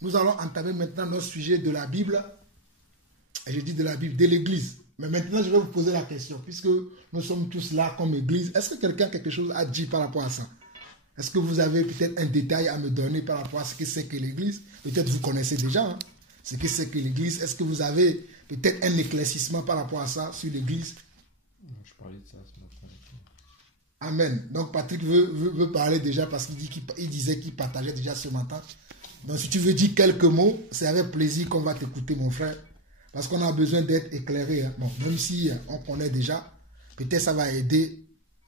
nous allons entamer maintenant notre sujet de la Bible. Et je dis de la Bible, de l'Église. Mais maintenant, je vais vous poser la question. Puisque nous sommes tous là comme Église, est-ce que quelqu'un a quelque chose à dire par rapport à ça? Est-ce que vous avez peut-être un détail à me donner par rapport à ce que c'est que l'Église? Peut-être vous connaissez déjà ce que c'est que l'Église. Est-ce que vous avez peut-être un éclaircissement par rapport à ça sur l'Église? Je parlais de ça ce matin. Amen. Donc Patrick veut parler déjà parce qu'il disait qu'il partageait déjà ce matin. Donc si tu veux dire quelques mots, c'est avec plaisir qu'on va t'écouter, mon frère. Parce qu'on a besoin d'être éclairé. Bon, même si on connaît déjà, peut-être ça va aider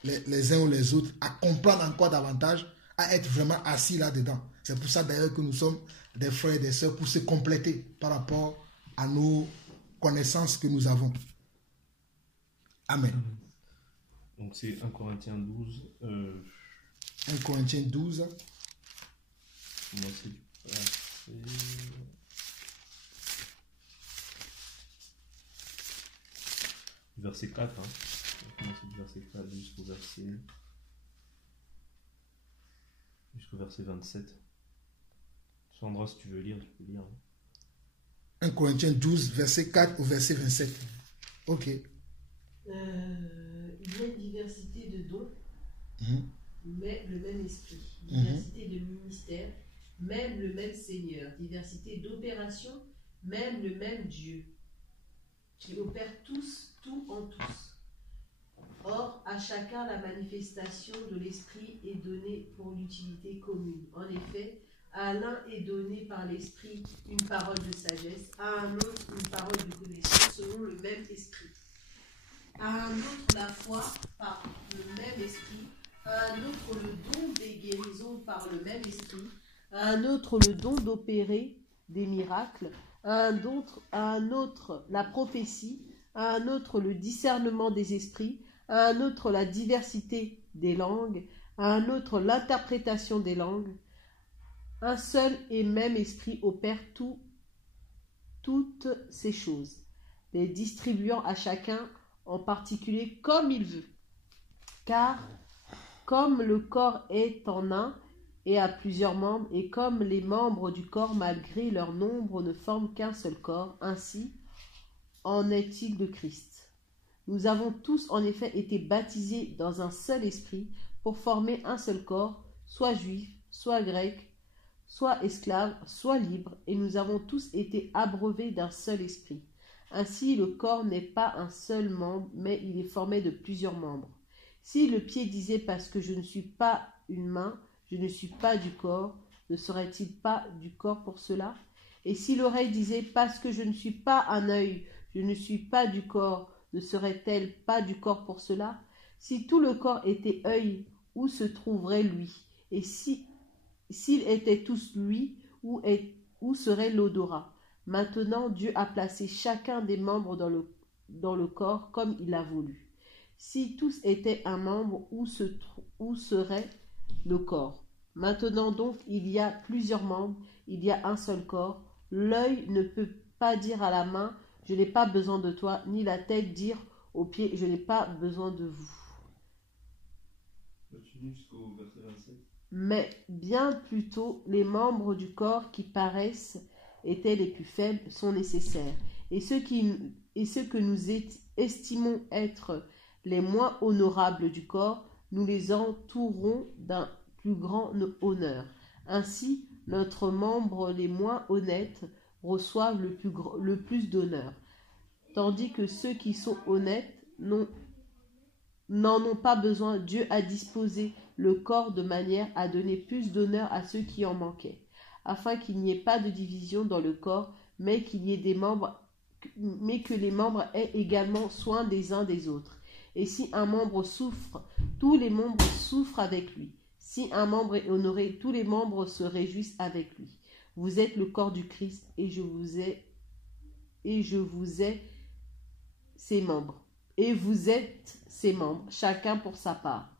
les uns ou les autres à comprendre encore davantage, à être vraiment assis là-dedans. C'est pour ça d'ailleurs que nous sommes des frères et des sœurs pour se compléter par rapport à nos connaissances que nous avons. Amen. Donc c'est 1 Corinthiens 12. 1 Corinthiens 12. Moi c'est du verset 4. On va commencer du verset 4 jusqu'au verset 27. Sandra, si tu veux lire, tu peux lire. 1 Corinthiens 12, verset 4 au verset 27. Ok. Il y a une diversité de dons, mais le même esprit. Diversité de ministères, même le même Seigneur. Diversité d'opérations, même le même Dieu, qui opère tous, tout en tous. Or, à chacun la manifestation de l'esprit est donnée pour l'utilité commune. En effet, à l'un est donné par l'esprit une parole de sagesse, à un autre une parole de connaissance selon le même esprit. À un autre la foi par le même esprit, à un autre le don des guérisons par le même esprit, à un autre le don d'opérer des miracles, à un autre la prophétie, à un autre le discernement des esprits, à un autre la diversité des langues, à un autre l'interprétation des langues. Un seul et même esprit opère toutes ces choses, les distribuant à chacun en particulier comme il veut. Car comme le corps est en un et a plusieurs membres, et comme les membres du corps malgré leur nombre ne forment qu'un seul corps, ainsi en est-il de Christ. Nous avons tous en effet été baptisés dans un seul esprit pour former un seul corps, soit juif, soit grec, soit esclaves, soit libres, et nous avons tous été abreuvés d'un seul esprit. Ainsi, le corps n'est pas un seul membre, mais il est formé de plusieurs membres. Si le pied disait « parce que je ne suis pas une main, je ne suis pas du corps », ne serait-il pas du corps pour cela? Et si l'oreille disait « parce que je ne suis pas un œil, je ne suis pas du corps », ne serait-elle pas du corps pour cela? Si tout le corps était œil, où se trouverait lui? Et s'ils étaient tous lui, où serait l'odorat? Maintenant, Dieu a placé chacun des membres dans le corps comme il a voulu. Si tous étaient un membre, où serait le corps? Maintenant donc, il y a plusieurs membres, il y a un seul corps. L'œil ne peut pas dire à la main, je n'ai pas besoin de toi, ni la tête dire aux pieds, je n'ai pas besoin de vous. Jusqu'au verset 27. Mais bien plutôt, les membres du corps qui paraissent étaient les plus faibles sont nécessaires. Et ceux que nous estimons être les moins honorables du corps, nous les entourons d'un plus grand honneur. Ainsi, notre membre les moins honnêtes reçoivent le plus d'honneur, tandis que ceux qui sont honnêtes n'en ont pas besoin. Dieu a disposé le corps de manière à donner plus d'honneur à ceux qui en manquaient, afin qu'il n'y ait pas de division dans le corps, mais que les membres aient également soin des uns des autres. Et si un membre souffre, tous les membres souffrent avec lui. Si un membre est honoré, tous les membres se réjouissent avec lui. Vous êtes le corps du Christ, et je vous ai ses membres. Et vous êtes ses membres, chacun pour sa part.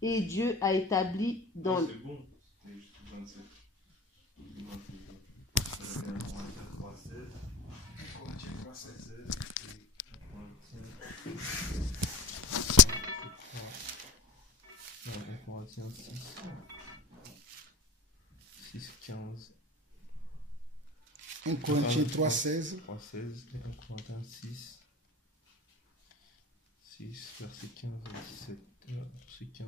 Et Dieu a établi dans... C'est bon, c'était jusqu'au 27. Corinthiens 6, 15 1 Corinthiens 3,16. 3,16 et 1 Corinthiens 6, verset 15 à 17. Verset 15.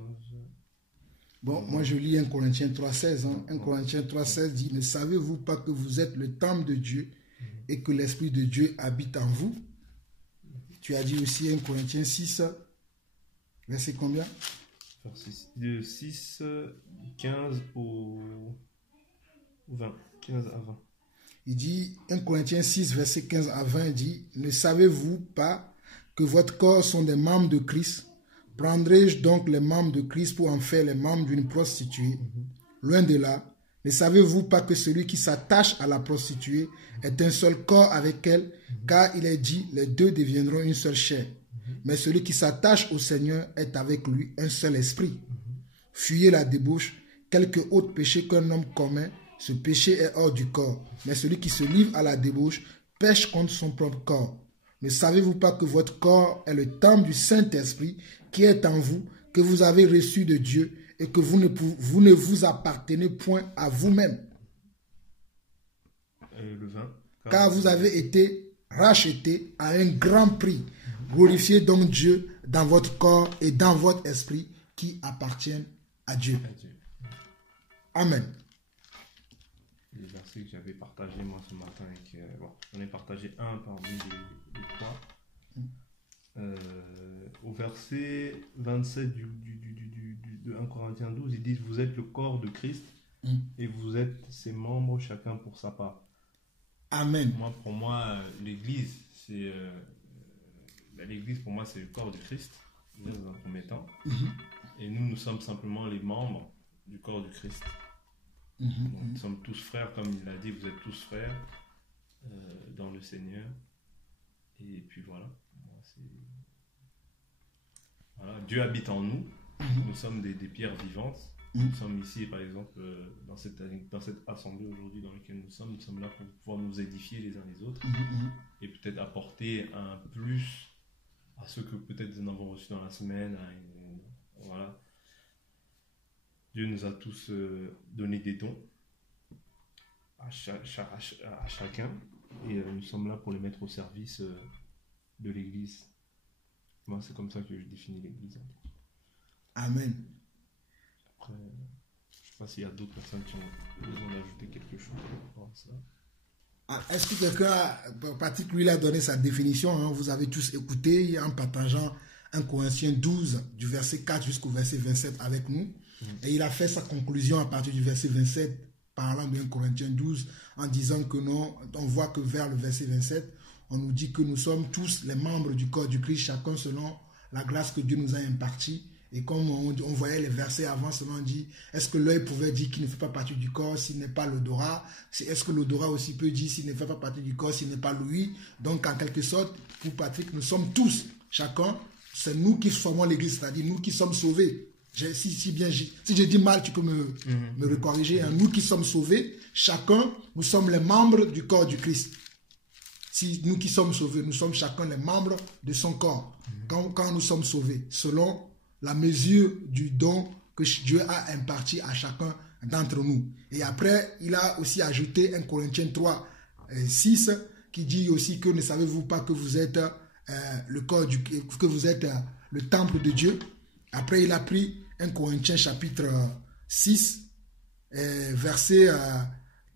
Bon, moi je lis 1 Corinthiens 3,16. 1 Corinthiens 3,16 dit, ne savez-vous pas que vous êtes le temple de Dieu et que l'Esprit de Dieu habite en vous? Tu as dit aussi 1 Corinthiens 6, verset combien? De 6, 15 au 20. 15 à 20. Il dit, 1 Corinthiens 6, verset 15 à 20, il dit, ne savez-vous pas que votre corps sont des membres de Christ? Prendrai-je donc les membres de Christ pour en faire les membres d'une prostituée? Loin de là. Ne savez-vous pas que celui qui s'attache à la prostituée est un seul corps avec elle, car il est dit, les deux deviendront une seule chair. Mais celui qui s'attache au Seigneur est avec lui un seul esprit. Fuyez la débauche, quelque autre péché qu'un homme commet, ce péché est hors du corps. Mais celui qui se livre à la débauche pêche contre son propre corps. Ne savez-vous pas que votre corps est le temple du Saint-Esprit qui est en vous, que vous avez reçu de Dieu et que vous ne vous appartenez point à vous-même? Le 20. Car vous avez été rachetés à un grand prix. Glorifiez donc Dieu dans votre corps et dans votre esprit qui appartiennent à Dieu. Amen. Les versets que j'avais partagés moi ce matin, j'en ai partagé un parmi les trois. Au verset 27 de 1 Corinthiens 12, il dit, vous êtes le corps de Christ et vous êtes ses membres, chacun pour sa part. Amen. Pour moi, l'église, c'est l'église pour moi c'est le corps de Christ, dans un premier temps. Et nous sommes simplement les membres du corps du Christ. Donc, nous sommes tous frères, comme il l'a dit, vous êtes tous frères dans le Seigneur. Et puis voilà. Voilà, Dieu habite en nous. Nous sommes des pierres vivantes. Nous sommes ici, par exemple, dans cette assemblée aujourd'hui dans laquelle nous sommes là pour pouvoir nous édifier les uns les autres et peut-être apporter un plus à ceux que peut-être nous avons reçus dans la semaine. Voilà. Dieu nous a tous donné des dons à chacun et nous sommes là pour les mettre au service de l'Église. Moi, c'est comme ça que je définis l'Église. Amen. Après, je ne sais pas s'il y a d'autres personnes qui ont besoin d'ajouter quelque chose par rapport à ça. Est-ce que quelqu'un, Patrick, lui, a donné sa définition, hein, vous avez tous écouté en partageant 1 Corinthiens 12, du verset 4 jusqu'au verset 27 avec nous. Et il a fait sa conclusion à partir du verset 27, parlant de 1 Corinthiens 12, en disant que non, on voit que vers le verset 27, on nous dit que nous sommes tous les membres du corps du Christ, chacun selon la grâce que Dieu nous a impartie. Et comme on voyait les versets avant, seulement on dit, est-ce que l'œil pouvait dire qu'il ne fait pas partie du corps s'il n'est pas l'odorat? Est-ce que l'odorat aussi peut dire s'il ne fait pas partie du corps s'il n'est pas l'ouïe? Donc en quelque sorte, pour Patrick, nous sommes tous, chacun, c'est nous qui formons l'Église, c'est-à-dire nous qui sommes sauvés. Si je dis mal, tu peux me corriger. Hein. Nous qui sommes sauvés, chacun, nous sommes les membres du corps du Christ. Si nous qui sommes sauvés, nous sommes chacun les membres de son corps. Quand nous sommes sauvés, selon la mesure du don que Dieu a imparti à chacun d'entre nous. Et après, il a aussi ajouté 1 Corinthiens 3, 6, qui dit aussi que ne savez-vous pas que vous êtes que vous êtes le temple de Dieu. Après, il a pris 1 Corinthiens chapitre 6, versets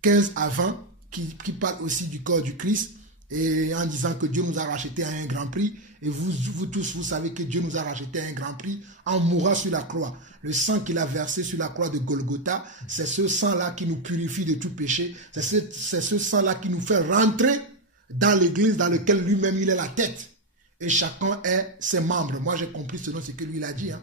15 à 20, qui parle aussi du corps du Christ, et en disant que Dieu nous a rachetés à un grand prix. Et vous tous, vous savez que Dieu nous a rachetés à un grand prix en mourant sur la croix. Le sang qu'il a versé sur la croix de Golgotha, c'est ce sang-là qui nous purifie de tout péché. C'est ce sang-là qui nous fait rentrer dans l'église dans laquelle lui-même il est la tête. Et chacun est ses membres. Moi, j'ai compris selon ce que lui il a dit. Hein.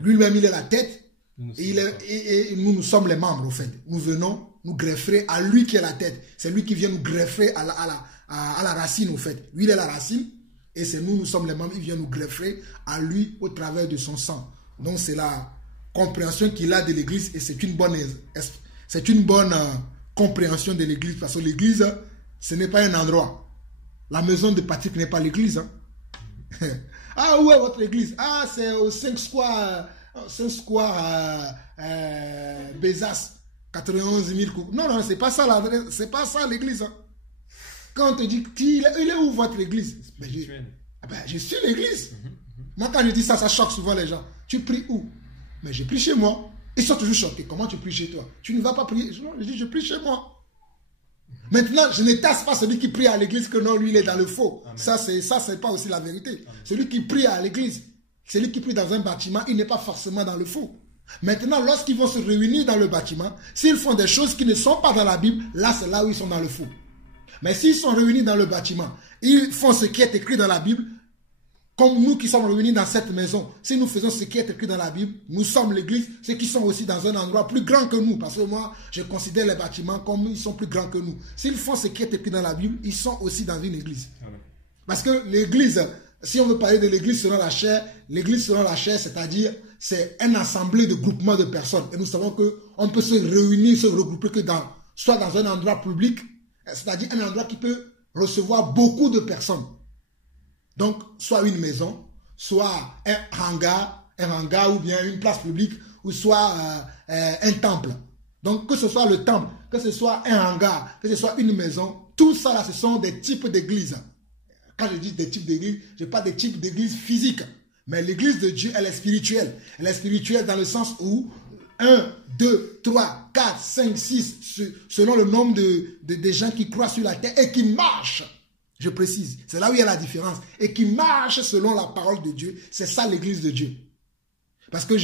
Lui-même, il est la tête. Et nous sommes les membres, au fait. Nous venons nous greffer à lui qui est la tête. C'est lui qui vient nous greffer à la racine, au fait. Lui, il est la racine. Et c'est nous sommes les membres. Il vient nous greffer à lui au travers de son sang. Donc, c'est la compréhension qu'il a de l'église. Et c'est une bonne compréhension de l'église. Parce que l'église, ce n'est pas un endroit. La maison de Patrick n'est pas l'église. Hein. Ah, où est votre église? Ah, c'est au 5 Square Bezas, 91 000 coups. Non, c'est pas ça l'église. Hein. Quand on te dit, il est où votre église? Je suis l'église. Moi, quand je dis ça, ça choque souvent les gens. Tu pries où? Mais je prie chez moi. Ils sont toujours choqués. Comment tu pries chez toi? Tu ne vas pas prier? Non, je dis, je prie chez moi. Maintenant, je ne tasse pas celui qui prie à l'église que non, lui, il est dans le faux. Amen. Ça, c'est pas aussi la vérité. Amen. Celui qui prie à l'église, celui qui prie dans un bâtiment, il n'est pas forcément dans le faux. Maintenant, lorsqu'ils vont se réunir dans le bâtiment, s'ils font des choses qui ne sont pas dans la Bible, là, c'est là où ils sont dans le faux. Mais s'ils sont réunis dans le bâtiment, ils font ce qui est écrit dans la Bible, comme nous qui sommes réunis dans cette maison, si nous faisons ce qui est écrit dans la Bible, nous sommes l'église, ceux qui sont aussi dans un endroit plus grand que nous, parce que moi, je considère les bâtiments comme ils sont plus grands que nous. S'ils font ce qui est écrit dans la Bible, ils sont aussi dans une église. Amen. Parce que l'église, si on veut parler de l'église selon la chair, c'est-à-dire, c'est un assemblée de groupements de personnes. Et nous savons qu'on peut se réunir, se regrouper que soit dans un endroit public, c'est-à-dire un endroit qui peut recevoir beaucoup de personnes. Donc, soit une maison, soit un hangar ou bien une place publique, ou soit un temple. Donc, que ce soit le temple, que ce soit un hangar, que ce soit une maison, tout ça là, ce sont des types d'églises. Quand je dis des types d'églises, je parle des types d'églises physiques. Mais l'église de Dieu, elle est spirituelle. Elle est spirituelle dans le sens où 1, 2, 3, 4, 5, 6, selon le nombre de gens qui croient sur la terre et qui marchent. Je précise, c'est là où il y a la différence. Et qui marche selon la parole de Dieu. C'est ça l'église de Dieu. Parce que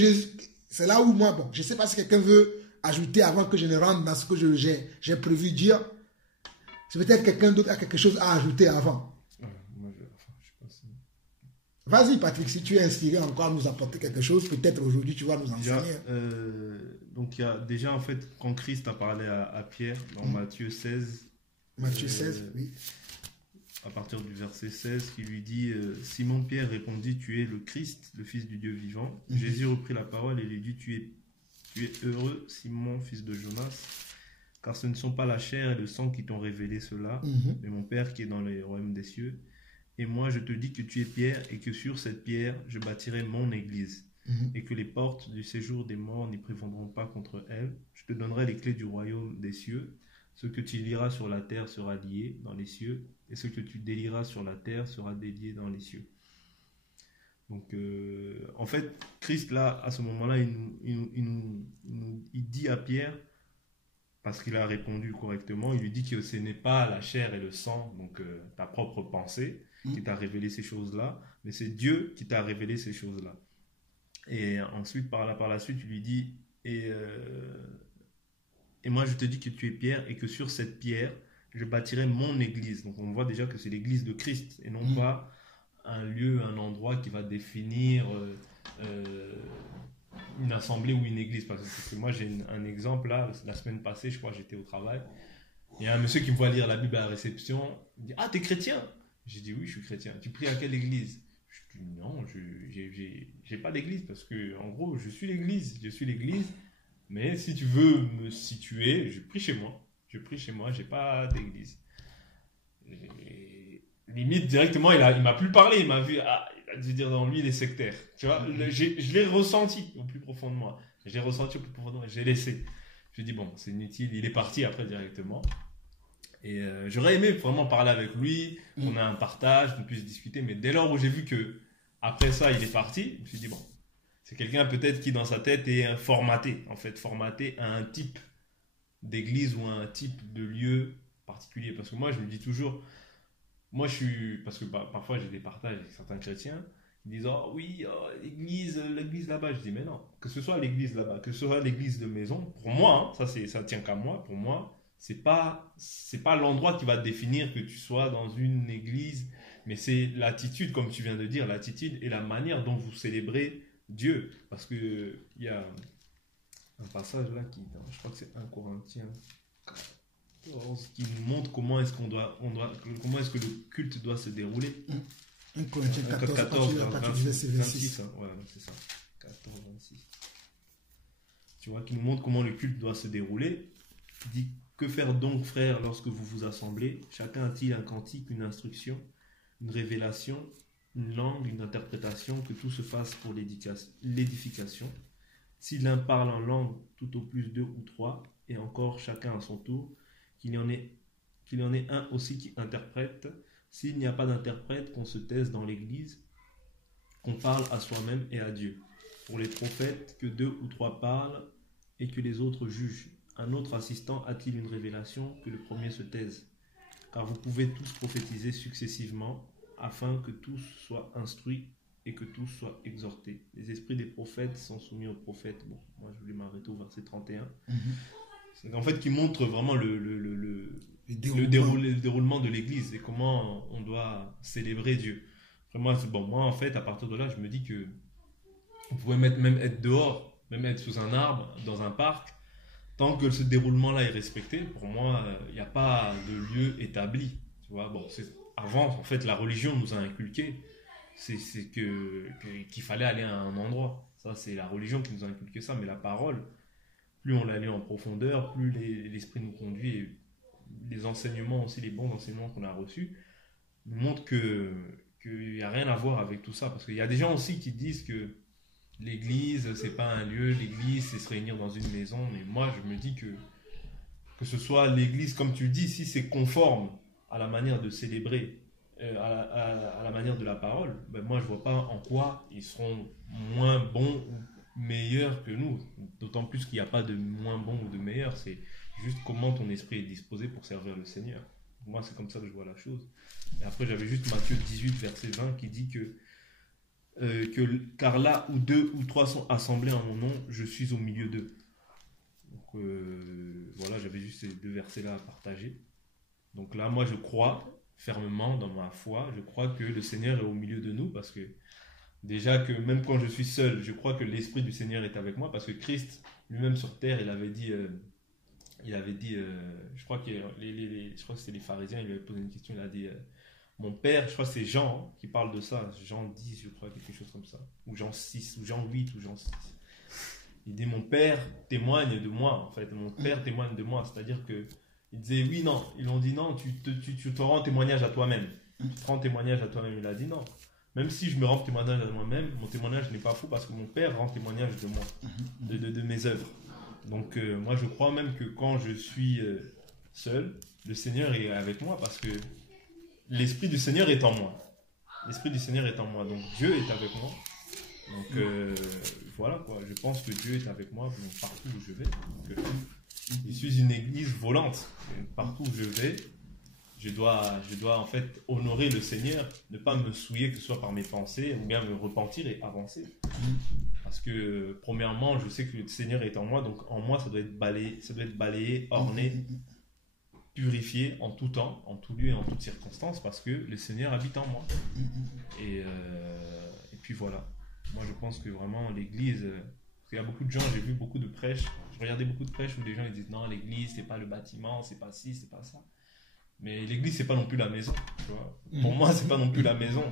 c'est là où moi, bon, je ne sais pas si quelqu'un veut ajouter avant que je ne rentre dans ce que j'ai prévu dire. C'est peut-être quelqu'un d'autre a quelque chose à ajouter avant. Vas-y Patrick, si tu es inspiré encore à nous apporter quelque chose, peut-être aujourd'hui tu vas nous enseigner. Donc il y a déjà en fait, quand Christ a parlé à Pierre dans Matthieu 16. Matthieu 16, oui. À partir du verset 16, qui lui dit Simon Pierre répondit, tu es le Christ, le Fils du Dieu vivant. Jésus reprit la parole et lui dit, tu es heureux, Simon, fils de Jonas, car ce ne sont pas la chair et le sang qui t'ont révélé cela, mais mon Père qui est dans les royaumes des cieux. Et moi, je te dis que tu es Pierre et que sur cette pierre, je bâtirai mon église, et que les portes du séjour des morts n'y prévaudront pas contre elle. Je te donnerai les clés du royaume des cieux. Ce que tu lieras sur la terre sera lié dans les cieux, et ce que tu délieras sur la terre sera délié dans les cieux. Donc, en fait, Christ, là, à ce moment-là, il dit à Pierre, parce qu'il a répondu correctement, il lui dit que ce n'est pas la chair et le sang, donc ta propre pensée, qui t'a révélé ces choses-là, mais c'est Dieu qui t'a révélé ces choses-là. Et ensuite, par la suite, il lui dit, et moi je te dis que tu es Pierre, et que sur cette pierre, je bâtirai mon église. Donc on voit déjà que c'est l'église de Christ, et non pas un lieu, un endroit qui va définir une assemblée ou une église. Parce que moi j'ai un exemple là, la semaine passée, je crois, j'étais au travail. Il y a un monsieur qui me voit lire la Bible à la réception. Il me dit, ah, t'es chrétien? J'ai dit, oui, je suis chrétien. Tu pries à quelle église? Je dis, non, j'ai pas d'église, parce que en gros, je suis l'église. Mais si tu veux me situer, je prie chez moi. J'ai pas d'église. Et limite, directement, il m'a plus parlé. Il m'a vu, il a dû dire dans lui, il est sectaire. Tu vois, je l'ai ressenti au plus profond de moi. J'ai laissé. Je dis, bon, c'est inutile. Il est parti après directement. Et j'aurais aimé vraiment parler avec lui, qu'on ait un partage, qu'on puisse discuter. Mais dès lors où j'ai vu que après ça, il est parti, je me suis dit, bon, c'est quelqu'un peut-être qui dans sa tête est formaté à un type d'église ou à un type de lieu particulier. Parce que moi, je me dis toujours, parce que parfois j'ai des partages avec certains chrétiens, ils disent, oh oui, l'église là-bas. Je dis, mais non, que ce soit l'église là-bas, que ce soit l'église de maison, pour moi, ça tient qu'à moi, pour moi, c'est pas l'endroit qui va te définir que tu sois dans une église, mais c'est l'attitude, comme tu viens de dire, l'attitude et la manière dont vous célébrez Dieu. Parce que il y a un passage là je crois que c'est 1 Corinthiens 14 qui nous montre comment est-ce que le culte doit se dérouler. 1 Corinthiens 14, 26, hein, ouais, c'est ça. 14, 26. Tu vois, qui nous montre comment le culte doit se dérouler. Il dit, que faire donc, frères, lorsque vous vous assemblez? Chacun a-t-il un cantique, une instruction, une révélation, une langue, une interprétation, que tout se fasse pour l'édification. Si l'un parle en langue, tout au plus 2 ou 3, et encore chacun à son tour, qu'il y en ait qu'il y en ait un aussi qui interprète. S'il n'y a pas d'interprète, qu'on se taise dans l'église, qu'on parle à soi-même et à Dieu. Pour les prophètes, que 2 ou 3 parlent et que les autres jugent. Un autre assistant a-t-il une révélation, que le premier se taise. Car vous pouvez tous prophétiser successivement, afin que tous soient instruits et que tous soient exhortés. Les esprits des prophètes sont soumis aux prophètes. Bon, moi je voulais m'arrêter au verset 31. C'est en fait qui montre vraiment le déroulement de l'église et comment on doit célébrer Dieu. Vraiment, moi en fait, à partir de là, je me dis que vous pouvez même être dehors, même être sous un arbre, dans un parc, tant que ce déroulement-là est respecté, pour moi, il n'y a pas de lieu établi. Tu vois, bon, avant, en fait, la religion nous a inculqué qu'il fallait aller à un endroit. Ça, c'est la religion qui nous a inculqué ça, mais la parole, plus on la lit en profondeur, plus l'esprit nous conduit, et les enseignements aussi, les bons enseignements qu'on a reçus, nous montrent qu'il n'y a rien à voir avec tout ça. Parce qu'il y a des gens aussi qui disent que l'église, c'est pas un lieu, l'église, c'est se réunir dans une maison. Mais moi, je me dis que ce soit l'église, comme tu le dis, si c'est conforme à la manière de célébrer, à la manière de la parole, ben moi, je vois pas en quoi ils seront moins bons ou meilleurs que nous. D'autant plus qu'il n'y a pas de moins bon ou de meilleur. C'est juste comment ton esprit est disposé pour servir le Seigneur. Moi, c'est comme ça que je vois la chose. Et après, j'avais juste Matthieu 18, verset 20, qui dit car là où 2 ou 3 sont assemblés en mon nom, je suis au milieu d'eux. Donc voilà, j'avais juste ces 2 versets-là à partager. Donc là, moi, je crois fermement dans ma foi, je crois que le Seigneur est au milieu de nous, parce que déjà que même quand je suis seul, je crois que l'Esprit du Seigneur est avec moi, parce que Christ, lui-même sur terre, il avait dit, je crois que c'était les pharisiens, il lui avait posé une question, il a dit... Mon père, je crois que c'est Jean qui parle de ça, Jean 10, je crois, quelque chose comme ça, ou Jean 6, ou Jean 8, ou Jean 6. Il dit, mon père témoigne de moi, en fait, mon père témoigne de moi, c'est-à-dire que il disait, oui, non, ils l'ont dit, non, tu te rends témoignage à toi-même, tu te rends témoignage à toi-même, il a dit, non, même si je me rends témoignage à moi-même, mon témoignage n'est pas faux, parce que mon père rend témoignage de moi, de mes œuvres. Donc, moi, je crois même que quand je suis seul, le Seigneur est avec moi, parce que l'Esprit du Seigneur est en moi. L'Esprit du Seigneur est en moi. Donc Dieu est avec moi. Donc voilà quoi. Je pense que Dieu est avec moi partout où je vais. Donc, je suis une église volante. Partout où je vais, je dois en fait honorer le Seigneur, ne pas me souiller que ce soit par mes pensées, ou bien me repentir et avancer. Parce que premièrement, je sais que le Seigneur est en moi. Donc en moi, ça doit être balayé, orné, purifié en tout temps, en tout lieu et en toutes circonstances, parce que le Seigneur habite en moi. Et puis voilà. Moi, je pense que vraiment l'église, parce qu'il y a beaucoup de gens, j'ai vu beaucoup de prêches, je regardais beaucoup de prêches où les gens ils disent non, l'église, c'est pas le bâtiment, c'est pas ci, c'est pas ça. Mais l'église, c'est pas non plus la maison. Tu vois. Pour moi, c'est pas non plus la maison.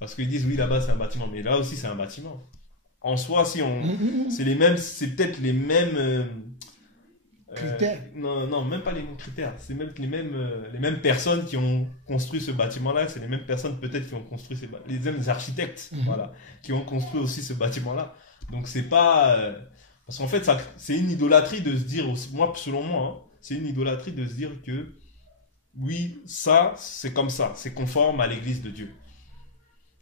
Parce qu'ils disent oui, là-bas, c'est un bâtiment, mais là aussi, c'est un bâtiment. En soi, c'est peut-être les mêmes. Critères. Non, même pas les mêmes critères. C'est même les mêmes personnes qui ont construit ce bâtiment-là. C'est les mêmes personnes peut-être qui ont construit les mêmes architectes, voilà, qui ont construit aussi ce bâtiment-là. Donc c'est pas parce qu'en fait c'est une idolâtrie de se dire, moi selon moi, hein, c'est une idolâtrie de se dire que oui, ça c'est comme ça, c'est conforme à l'Église de Dieu.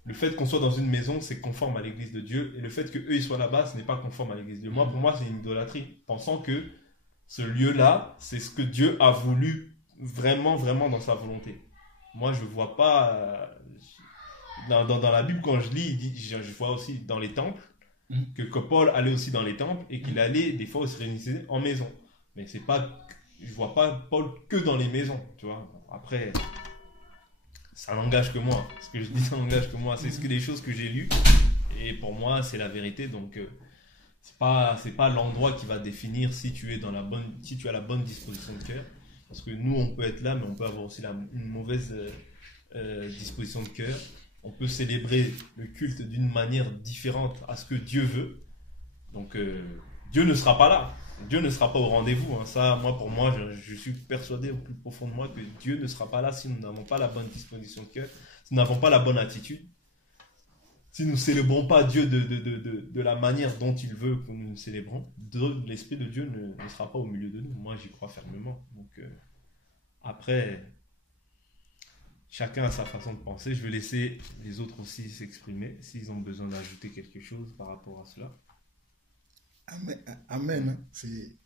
Le fait qu'on soit dans une maison, c'est conforme à l'Église de Dieu, et le fait que eux ils soient là-bas, ce n'est pas conforme à l'Église de Dieu. Pour moi, c'est une idolâtrie, pensant que ce lieu-là, c'est ce que Dieu a voulu vraiment, vraiment dans sa volonté. Moi, je ne vois pas... Dans la Bible, quand je lis, je vois aussi dans les temples, que Paul allait aussi dans les temples et qu'il allait des fois se réunir en maison. Mais c'est pas... Je ne vois pas Paul que dans les maisons, tu vois. Après, ça n'engage que moi. Ce que je dis, ça n'engage que moi. C'est des choses que j'ai lues. Et pour moi, c'est la vérité. Donc... c'est pas l'endroit qui va définir si tu as la bonne disposition de cœur, parce que nous on peut être là, mais on peut avoir aussi une mauvaise disposition de cœur. On peut célébrer le culte d'une manière différente à ce que Dieu veut. Donc Dieu ne sera pas là, Dieu ne sera pas au rendez-vous, hein. Ça, pour moi, je suis persuadé au plus profond de moi que Dieu ne sera pas là si nous n'avons pas la bonne disposition de cœur, si nous n'avons pas la bonne attitude. Si nous ne célébrons pas Dieu de la manière dont il veut que nous le célébrons, l'Esprit de Dieu ne sera pas au milieu de nous. Moi, j'y crois fermement. Donc, après, chacun a sa façon de penser. Je vais laisser les autres aussi s'exprimer s'ils ont besoin d'ajouter quelque chose par rapport à cela. Amen. Amen.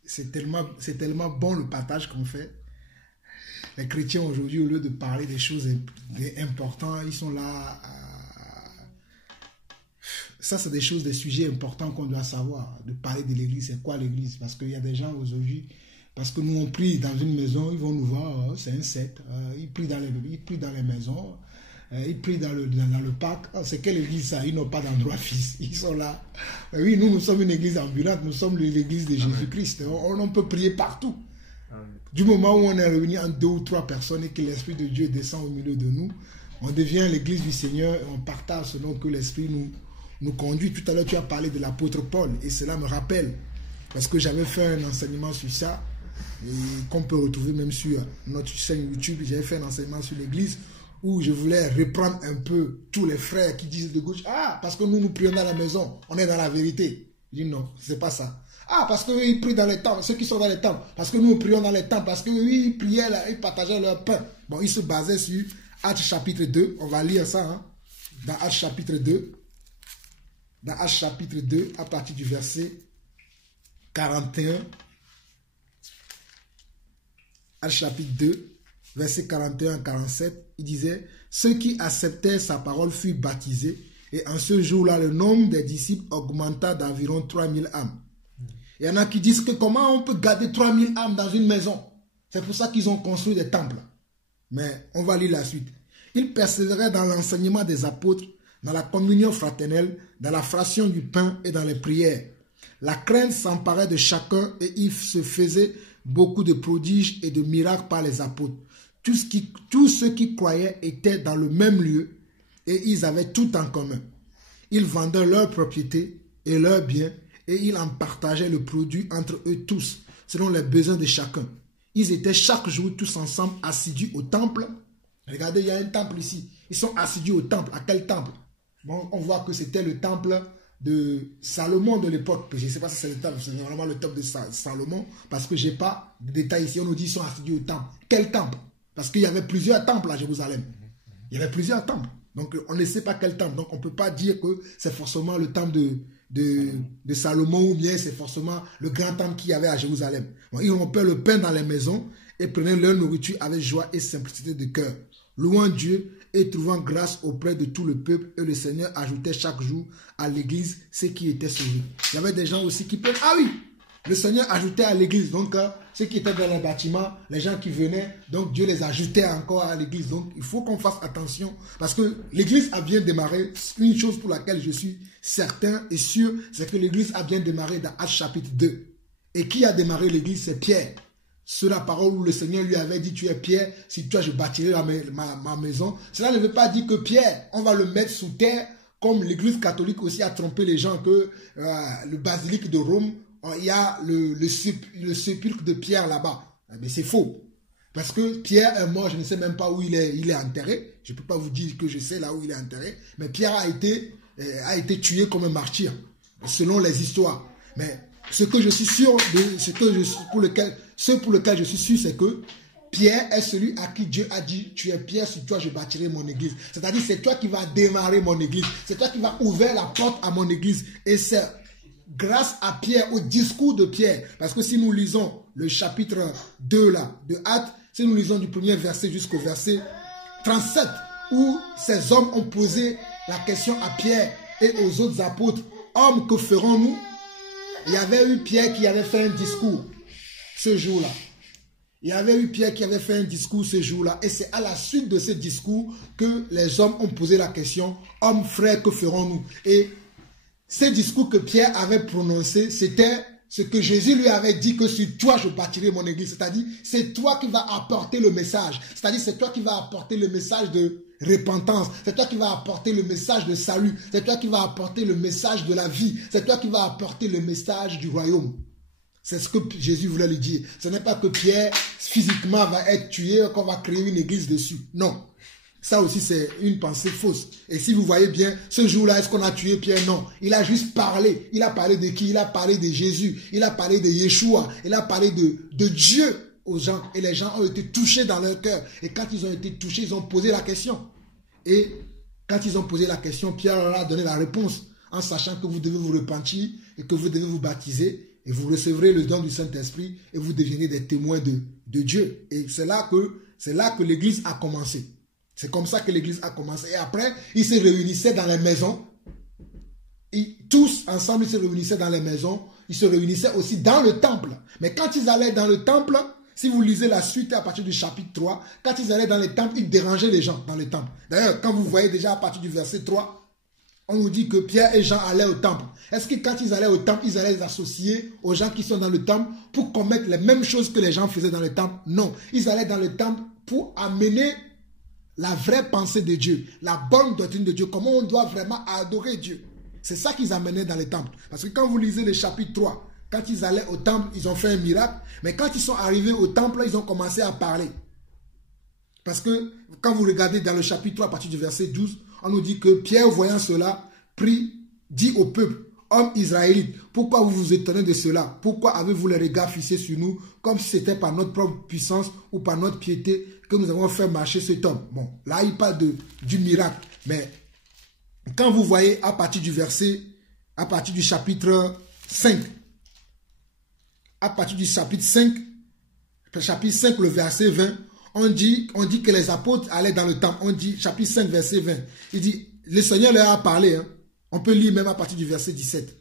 C'est tellement bon le partage qu'on fait. Les chrétiens aujourd'hui, au lieu de parler des choses importantes, ils sont là. Ça, c'est des sujets importants qu'on doit savoir. De parler de l'église, c'est quoi l'église? Parce qu'il y a des gens aujourd'hui, parce que nous on prie dans une maison, ils vont nous voir, c'est un secte. Ils prient dans les maisons, ils prient dans le parc. C'est quelle église ça? Ils n'ont pas d'endroit fixe. Ils sont là. Oui, nous sommes une église ambulante, nous sommes l'église de Jésus-Christ. On peut prier partout. Du moment où on est réunis en 2 ou 3 personnes et que l'Esprit de Dieu descend au milieu de nous, on devient l'église du Seigneur et on partage selon que l'Esprit nous conduit. Tout à l'heure, tu as parlé de l'apôtre Paul et cela me rappelle, parce que j'avais fait un enseignement sur ça, et qu'on peut retrouver même sur notre chaîne YouTube. J'avais fait un enseignement sur l'église où je voulais reprendre un peu tous les frères qui disent de gauche, parce que nous prions dans la maison, on est dans la vérité. Je dis non, c'est pas ça. Parce qu'ils prient dans les temples, ceux qui sont dans les temples, parce que nous prions dans les temples, parce qu'ils priaient, ils partageaient leur pain. Bon, ils se basaient sur Actes chapitre 2, on va lire ça, dans Actes chapitre 2. Dans Actes chapitre 2, à partir du verset 41. Actes chapitre 2, verset 41 à 47, il disait, ceux qui acceptèrent sa parole furent baptisés, et en ce jour-là, le nombre des disciples augmenta d'environ 3000 âmes. Il y en a qui disent que comment on peut garder 3000 âmes dans une maison? C'est pour ça qu'ils ont construit des temples. Mais on va lire la suite. Ils persévéraient dans l'enseignement des apôtres, dans la communion fraternelle, dans la fraction du pain et dans les prières. La crainte s'emparait de chacun et il se faisait beaucoup de prodiges et de miracles par les apôtres. Tous ceux qui croyaient étaient dans le même lieu et ils avaient tout en commun. Ils vendaient leurs propriétés et leurs biens et ils en partageaient le produit entre eux tous, selon les besoins de chacun. Ils étaient chaque jour tous ensemble assidus au temple. Regardez, il y a un temple ici. Ils sont assidus au temple. À quel temple? Bon, on voit que c'était le temple de Salomon de l'époque. Je ne sais pas si c'est le temple, c'est vraiment le temple de Salomon, parce que je n'ai pas de détails ici. On nous dit qu'ils sont assidus au temple. Quel temple? Parce qu'il y avait plusieurs temples à Jérusalem. Il y avait plusieurs temples. Donc, on ne sait pas quel temple. Donc, on ne peut pas dire que c'est forcément le temple de Salomon ou bien c'est forcément le grand temple qu'il y avait à Jérusalem. Bon, ils rompaient le pain dans les maisons et prenaient leur nourriture avec joie et simplicité de cœur, louant Dieu et trouvant grâce auprès de tout le peuple. Et le Seigneur ajoutait chaque jour à l'église ceux qui étaient sauvés. Il y avait des gens aussi qui prenaient. Ah oui, le Seigneur ajoutait à l'église. Donc, ceux qui étaient dans les bâtiments, les gens qui venaient, donc Dieu les ajoutait encore à l'église. Donc, il faut qu'on fasse attention parce que l'église a bien démarré. Une chose pour laquelle je suis certain et sûr, c'est que l'église a bien démarré dans Actes chapitre 2. Et qui a démarré l'église? C'est Pierre. Sur la parole où le Seigneur lui avait dit, tu es Pierre, si toi je bâtirai ma maison. Cela ne veut pas dire que Pierre, on va le mettre sous terre, comme l'église catholique aussi a trompé les gens, que le basilique de Rome, il y a le sépulcre de Pierre là-bas. Mais c'est faux. Parce que Pierre est mort, je ne sais même pas où il est enterré. Je ne peux pas vous dire que je sais là où il est enterré. Mais Pierre a été tué comme un martyr, selon les histoires. Mais ce que je suis sûr, ce pour lequel je suis sûr, c'est que Pierre est celui à qui Dieu a dit, tu es Pierre, sur toi je bâtirai mon église. C'est-à-dire, c'est toi qui vas démarrer mon église. C'est toi qui vas ouvrir la porte à mon église. Et c'est grâce à Pierre, au discours de Pierre. Parce que si nous lisons le chapitre 2 là, de Actes, si nous lisons du premier verset jusqu'au verset 37, où ces hommes ont posé la question à Pierre et aux autres apôtres, hommes, que ferons-nous? Il y avait eu Pierre qui avait fait un discours ce jour-là. Il y avait eu Pierre qui avait fait un discours ce jour-là. Et c'est à la suite de ce discours que les hommes ont posé la question, hommes, frères, que ferons-nous? Et ce discours que Pierre avait prononcé, c'était ce que Jésus lui avait dit, que sur toi je bâtirai mon église. C'est-à-dire, c'est toi qui vas apporter le message. C'est-à-dire, c'est toi qui vas apporter le message de repentance. C'est toi qui vas apporter le message de salut. C'est toi qui vas apporter le message de la vie. C'est toi qui vas apporter le message du royaume. C'est ce que Jésus voulait lui dire. Ce n'est pas que Pierre, physiquement, va être tué, qu'on va créer une église dessus. Non. Ça aussi, c'est une pensée fausse. Et si vous voyez bien, ce jour-là, est-ce qu'on a tué Pierre? Non. Il a juste parlé. Il a parlé de qui? Il a parlé de Jésus. Il a parlé de Yeshua. Il a parlé de Dieu. aux gens. Et les gens ont été touchés dans leur cœur. Et quand ils ont été touchés, ils ont posé la question. Et quand ils ont posé la question, Pierre leur a donné la réponse en sachant que vous devez vous repentir et que vous devez vous baptiser et vous recevrez le don du Saint-Esprit et vous deviendrez des témoins de Dieu. Et c'est là que l'église a commencé. C'est comme ça que l'église a commencé. Et après, ils se réunissaient dans les maisons. Tous ensemble, ils se réunissaient dans les maisons. Ils se réunissaient aussi dans le temple. Mais quand ils allaient dans le temple, si vous lisez la suite à partir du chapitre 3, quand ils allaient dans les temples, ils dérangeaient les gens dans les temples. D'ailleurs, quand vous voyez déjà à partir du verset 3, on nous dit que Pierre et Jean allaient au temple. Est-ce que quand ils allaient au temple, ils allaient les associer aux gens qui sont dans le temple pour commettre les mêmes choses que les gens faisaient dans le temple? Non. Ils allaient dans le temple pour amener la vraie pensée de Dieu, la bonne doctrine de Dieu, comment on doit vraiment adorer Dieu. C'est ça qu'ils amenaient dans les temples. Parce que quand vous lisez le chapitre 3, quand ils allaient au temple, ils ont fait un miracle. Mais quand ils sont arrivés au temple, ils ont commencé à parler. Parce que quand vous regardez dans le chapitre 3, à partir du verset 12, on nous dit que Pierre, voyant cela, dit au peuple, hommes israélites, pourquoi vous vous étonnez de cela? Pourquoi avez-vous les regards fixés sur nous, comme si c'était par notre propre puissance ou par notre piété que nous avons fait marcher cet homme? Bon, là, il parle du miracle. Mais quand vous voyez à partir du chapitre 5, à partir du chapitre 5, le verset 20, on dit que les apôtres allaient dans le temple. On dit, chapitre 5, verset 20, il dit, le Seigneur leur a parlé. Hein. On peut lire même à partir du verset 17.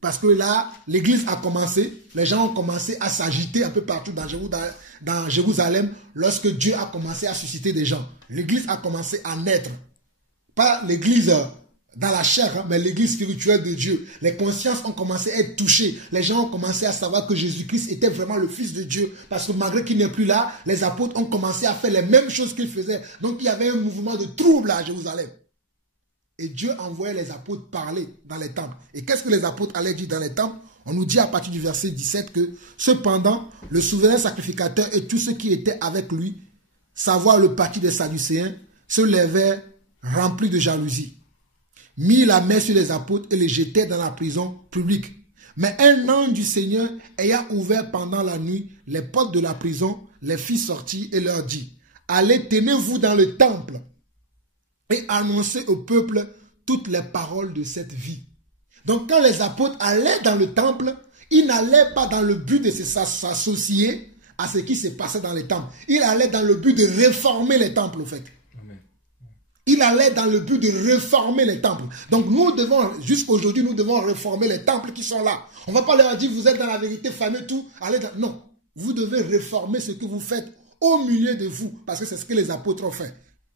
Parce que là, l'église a commencé, les gens ont commencé à s'agiter un peu partout dans Jérusalem lorsque Dieu a commencé à susciter des gens. L'église a commencé à naître. Pas l'église dans la chair, hein, mais l'église spirituelle de Dieu. Les consciences ont commencé à être touchées. Les gens ont commencé à savoir que Jésus-Christ était vraiment le Fils de Dieu. Parce que malgré qu'il n'est plus là, les apôtres ont commencé à faire les mêmes choses qu'ils faisaient. Donc il y avait un mouvement de trouble à Jérusalem. Et Dieu envoyait les apôtres parler dans les temples. Et qu'est-ce que les apôtres allaient dire dans les temples? On nous dit à partir du verset 17 que cependant, le souverain sacrificateur et tous ceux qui étaient avec lui, savoir le parti des Sadducéens, se levaient remplis de jalousie, mit la main sur les apôtres et les jetait dans la prison publique. Mais un ange du Seigneur, ayant ouvert pendant la nuit les portes de la prison, les fit sortir et leur dit, allez, tenez-vous dans le temple et annoncez au peuple toutes les paroles de cette vie. Donc quand les apôtres allaient dans le temple, ils n'allaient pas dans le but de s'associer à ce qui se passait dans les temples. Ils allaient dans le but de réformer les temples, au fait. Il allait dans le but de réformer les temples. Donc nous devons, jusqu'aujourd'hui, nous devons réformer les temples qui sont là. On ne va pas leur dire, vous êtes dans la vérité, fermez tout, allez dans... Non, vous devez réformer ce que vous faites au milieu de vous, parce que c'est ce que les apôtres ont fait.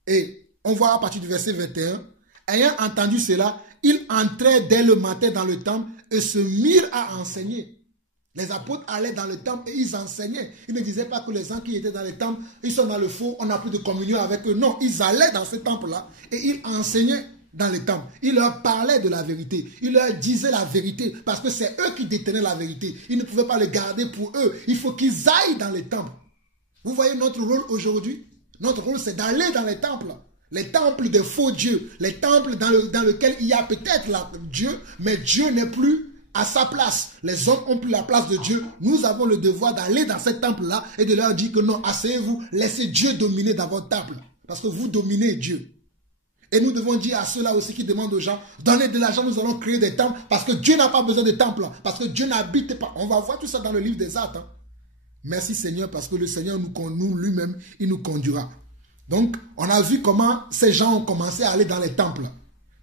Et on voit à partir du verset 21, ayant entendu cela, ils entraient dès le matin dans le temple et se mirent à enseigner. Les apôtres allaient dans le temple et ils enseignaient. Ils ne disaient pas que les gens qui étaient dans le temple, ils sont dans le fond, on n'a plus de communion avec eux. Non, ils allaient dans ce temple-là et ils enseignaient dans le temple. Ils leur parlaient de la vérité. Ils leur disaient la vérité parce que c'est eux qui détenaient la vérité. Ils ne pouvaient pas le garder pour eux. Il faut qu'ils aillent dans les temples. Vous voyez notre rôle aujourd'hui? Notre rôle, c'est d'aller dans les temples. Les temples des faux dieux. Les temples dans lesquels il y a peut-être Dieu, mais Dieu n'est plus à sa place. Les hommes ont pris la place de Dieu. Nous avons le devoir d'aller dans ce temple-là et de leur dire que non, asseyez-vous, laissez Dieu dominer dans votre temple. Parce que vous dominez Dieu. Et nous devons dire à ceux-là aussi qui demandent aux gens, donnez de l'argent, nous allons créer des temples. Parce que Dieu n'a pas besoin de temples. Parce que Dieu n'habite pas. On va voir tout ça dans le livre des Actes. Hein. Merci Seigneur, parce que le Seigneur nous lui-même, il nous conduira. Donc, on a vu comment ces gens ont commencé à aller dans les temples.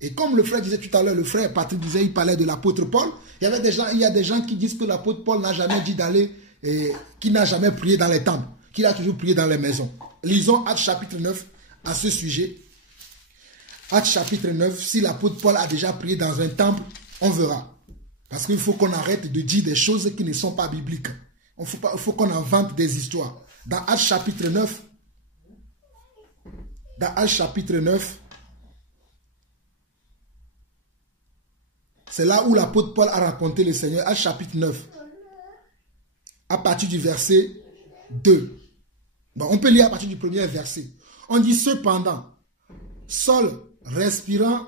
Et comme le frère disait tout à l'heure, le frère Patrick disait, il parlait de l'apôtre Paul. Il y a des gens qui disent que l'apôtre Paul n'a jamais dit d'aller, qu'il n'a jamais prié dans les temples, qu'il a toujours prié dans les maisons. Lisons Actes chapitre 9 à ce sujet. Actes chapitre 9, si l'apôtre Paul a déjà prié dans un temple, on verra. Parce qu'il faut qu'on arrête de dire des choses qui ne sont pas bibliques. Il faut qu'on invente des histoires. Dans Actes chapitre 9, c'est là où l'apôtre Paul a rencontré le Seigneur, Actes chapitre 9, à partir du verset 2. Bon, on peut lire à partir du premier verset. On dit cependant, Saul, respirant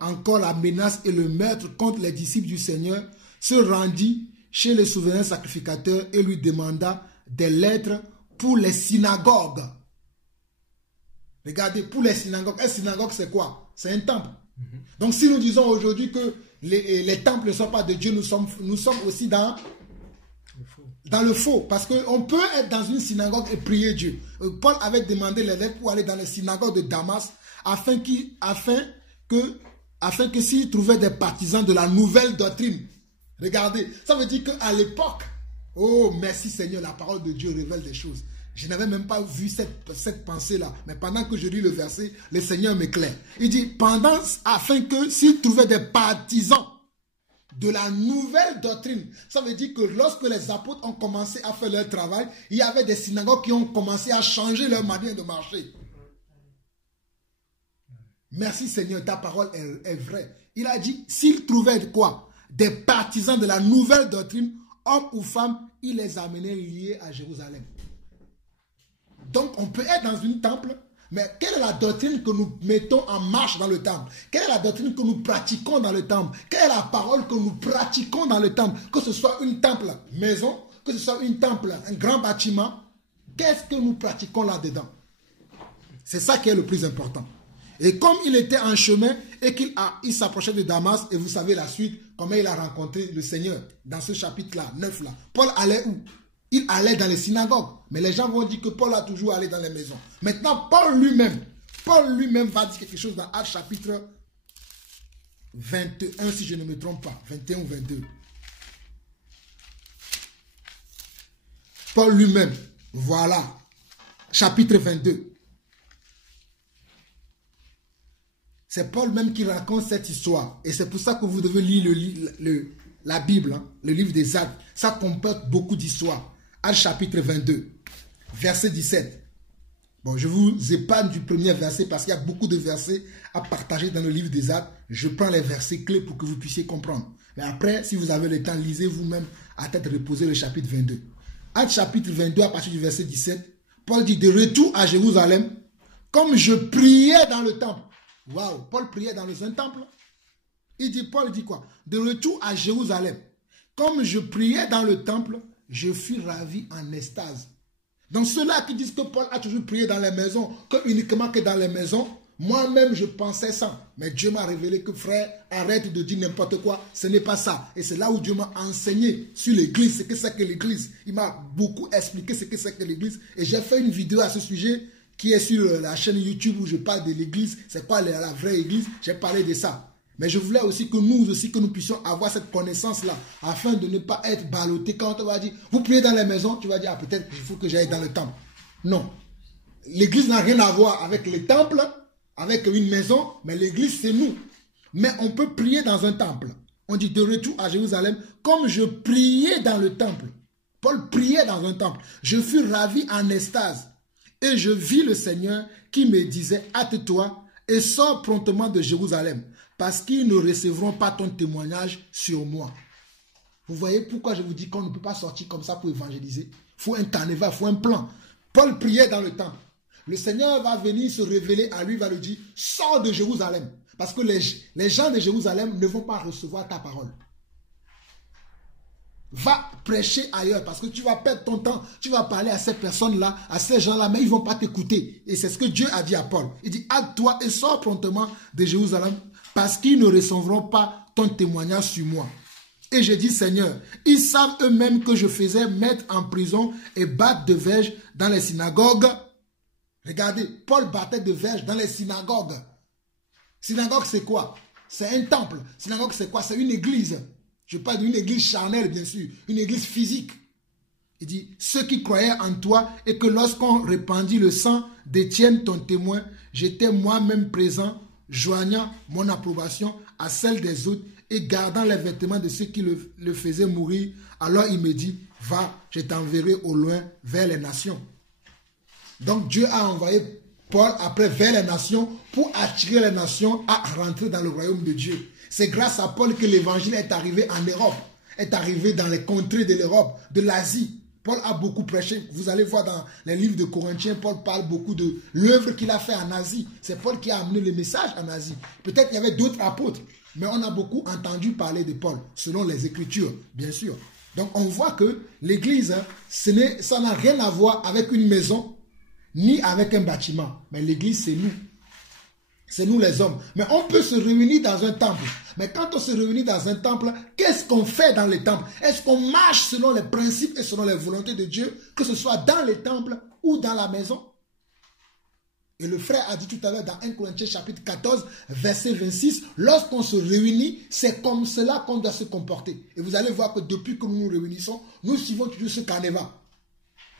encore la menace et le meurtre contre les disciples du Seigneur, se rendit chez le souverain sacrificateur et lui demanda des lettres pour les synagogues. Regardez, pour les synagogues. Un synagogue, c'est quoi? C'est un temple. Donc, si nous disons aujourd'hui que les temples ne sont pas de Dieu, nous sommes aussi dans le faux. Parce qu'on peut être dans une synagogue et prier Dieu. Paul avait demandé les lettres pour aller dans les synagogues de Damas afin que s'il trouvait des partisans de la nouvelle doctrine. Regardez, ça veut dire qu'à l'époque, oh merci Seigneur, la parole de Dieu révèle des choses. Je n'avais même pas vu cette pensée-là. Mais pendant que je lis le verset, le Seigneur m'éclaire. Il dit, afin que s'il trouvait des partisans de la nouvelle doctrine. Ça veut dire que lorsque les apôtres ont commencé à faire leur travail, il y avait des synagogues qui ont commencé à changer leur manière de marcher. Merci Seigneur, ta parole est vraie. Il a dit, s'il trouvait quoi? Des partisans de la nouvelle doctrine, hommes ou femmes, il les amenait liés à Jérusalem. Donc, on peut être dans un temple, mais quelle est la doctrine que nous mettons en marche dans le temple? Quelle est la doctrine que nous pratiquons dans le temple? Quelle est la parole que nous pratiquons dans le temple? Que ce soit une temple maison, que ce soit une temple, un grand bâtiment, qu'est-ce que nous pratiquons là-dedans? C'est ça qui est le plus important. Et comme il était en chemin et qu'il s'approchait de Damas, et vous savez la suite, comment il a rencontré le Seigneur dans ce chapitre-là, 9 là. Paul allait où? Il allait dans les synagogues. Mais les gens vont dire que Paul a toujours allé dans les maisons. Maintenant, Paul lui-même va dire quelque chose dans Actes chapitre 21, si je ne me trompe pas. 21 ou 22. Paul lui-même, voilà, chapitre 22. C'est Paul même qui raconte cette histoire. Et c'est pour ça que vous devez lire la Bible, hein, le livre des Actes. Ça comporte beaucoup d'histoires. Actes chapitre 22, verset 17. Bon, je vous épargne du premier verset parce qu'il y a beaucoup de versets à partager dans le livre des Actes. Je prends les versets clés pour que vous puissiez comprendre. Mais après, si vous avez le temps, lisez vous-même à tête reposée le chapitre 22. Actes chapitre 22, à partir du verset 17, Paul dit, de retour à Jérusalem, comme je priais dans le temple. Waouh, Paul priait dans un temple. Paul dit quoi? De retour à Jérusalem, comme je priais dans le temple, je fus ravi en extase. Donc ceux-là qui disent que Paul a toujours prié dans les maisons, uniquement que dans les maisons, moi-même je pensais ça. Mais Dieu m'a révélé que frère, arrête de dire n'importe quoi, ce n'est pas ça. Et c'est là où Dieu m'a enseigné sur l'église, ce que c'est que l'église. Il m'a beaucoup expliqué ce que c'est que l'église. Et j'ai fait une vidéo à ce sujet qui est sur la chaîne YouTube où je parle de l'église. C'est quoi la vraie église? J'ai parlé de ça. Mais je voulais aussi que nous puissions avoir cette connaissance-là, afin de ne pas être ballotté. Quand on va dire, vous priez dans les maisons, tu vas dire, ah, peut-être qu'il faut que j'aille dans le temple. Non. L'église n'a rien à voir avec le temple, avec une maison, mais l'église, c'est nous. Mais on peut prier dans un temple. On dit, de retour à Jérusalem, comme je priais dans le temple. Paul priait dans un temple. Je fus ravi en extase. Et je vis le Seigneur qui me disait, hâte-toi et sors promptement de Jérusalem, parce qu'ils ne recevront pas ton témoignage sur moi. Vous voyez pourquoi je vous dis qu'on ne peut pas sortir comme ça pour évangéliser. Il faut un carnaval, il faut un plan. Paul priait dans le temple. Le Seigneur va venir se révéler à lui, va lui dire, sors de Jérusalem. Parce que les gens de Jérusalem ne vont pas recevoir ta parole. Va prêcher ailleurs parce que tu vas perdre ton temps. Tu vas parler à ces personnes-là, à ces gens-là, mais ils ne vont pas t'écouter. Et c'est ce que Dieu a dit à Paul. Il dit, hâte-toi et sors promptement de Jérusalem, parce qu'ils ne recevront pas ton témoignage sur moi. Et j'ai dit, Seigneur, ils savent eux-mêmes que je faisais mettre en prison et battre de verge dans les synagogues. Regardez, Paul battait de verge dans les synagogues. Synagogue, c'est quoi? C'est un temple. Synagogue, c'est quoi? C'est une église. Je parle d'une église charnelle, bien sûr. Une église physique. Il dit, ceux qui croyaient en toi et que lorsqu'on répandit le sang d'Étienne, ton témoin, j'étais moi-même présent, joignant mon approbation à celle des autres et gardant les vêtements de ceux qui le faisaient mourir. Alors il me dit, va, je t'enverrai au loin vers les nations. Donc Dieu a envoyé Paul après vers les nations pour attirer les nations à rentrer dans le royaume de Dieu. C'est grâce à Paul que l'évangile est arrivé en Europe, est arrivé dans les contrées de l'Europe, de l'Asie. Paul a beaucoup prêché. Vous allez voir dans les livres de Corinthiens, Paul parle beaucoup de l'œuvre qu'il a fait en Asie. C'est Paul qui a amené le message en Asie. Peut-être qu'il y avait d'autres apôtres, mais on a beaucoup entendu parler de Paul, selon les Écritures, bien sûr. Donc on voit que l'église, hein, ça n'a rien à voir avec une maison, ni avec un bâtiment. Mais l'église, c'est nous. C'est nous les hommes. Mais on peut se réunir dans un temple. Mais quand on se réunit dans un temple, qu'est-ce qu'on fait dans les temples? Est-ce qu'on marche selon les principes et selon les volontés de Dieu, que ce soit dans les temples ou dans la maison? Et le frère a dit tout à l'heure dans 1 Corinthiens chapitre 14, verset 26, lorsqu'on se réunit, c'est comme cela qu'on doit se comporter. Et vous allez voir que depuis que nous nous réunissons, nous suivons toujours ce canevas.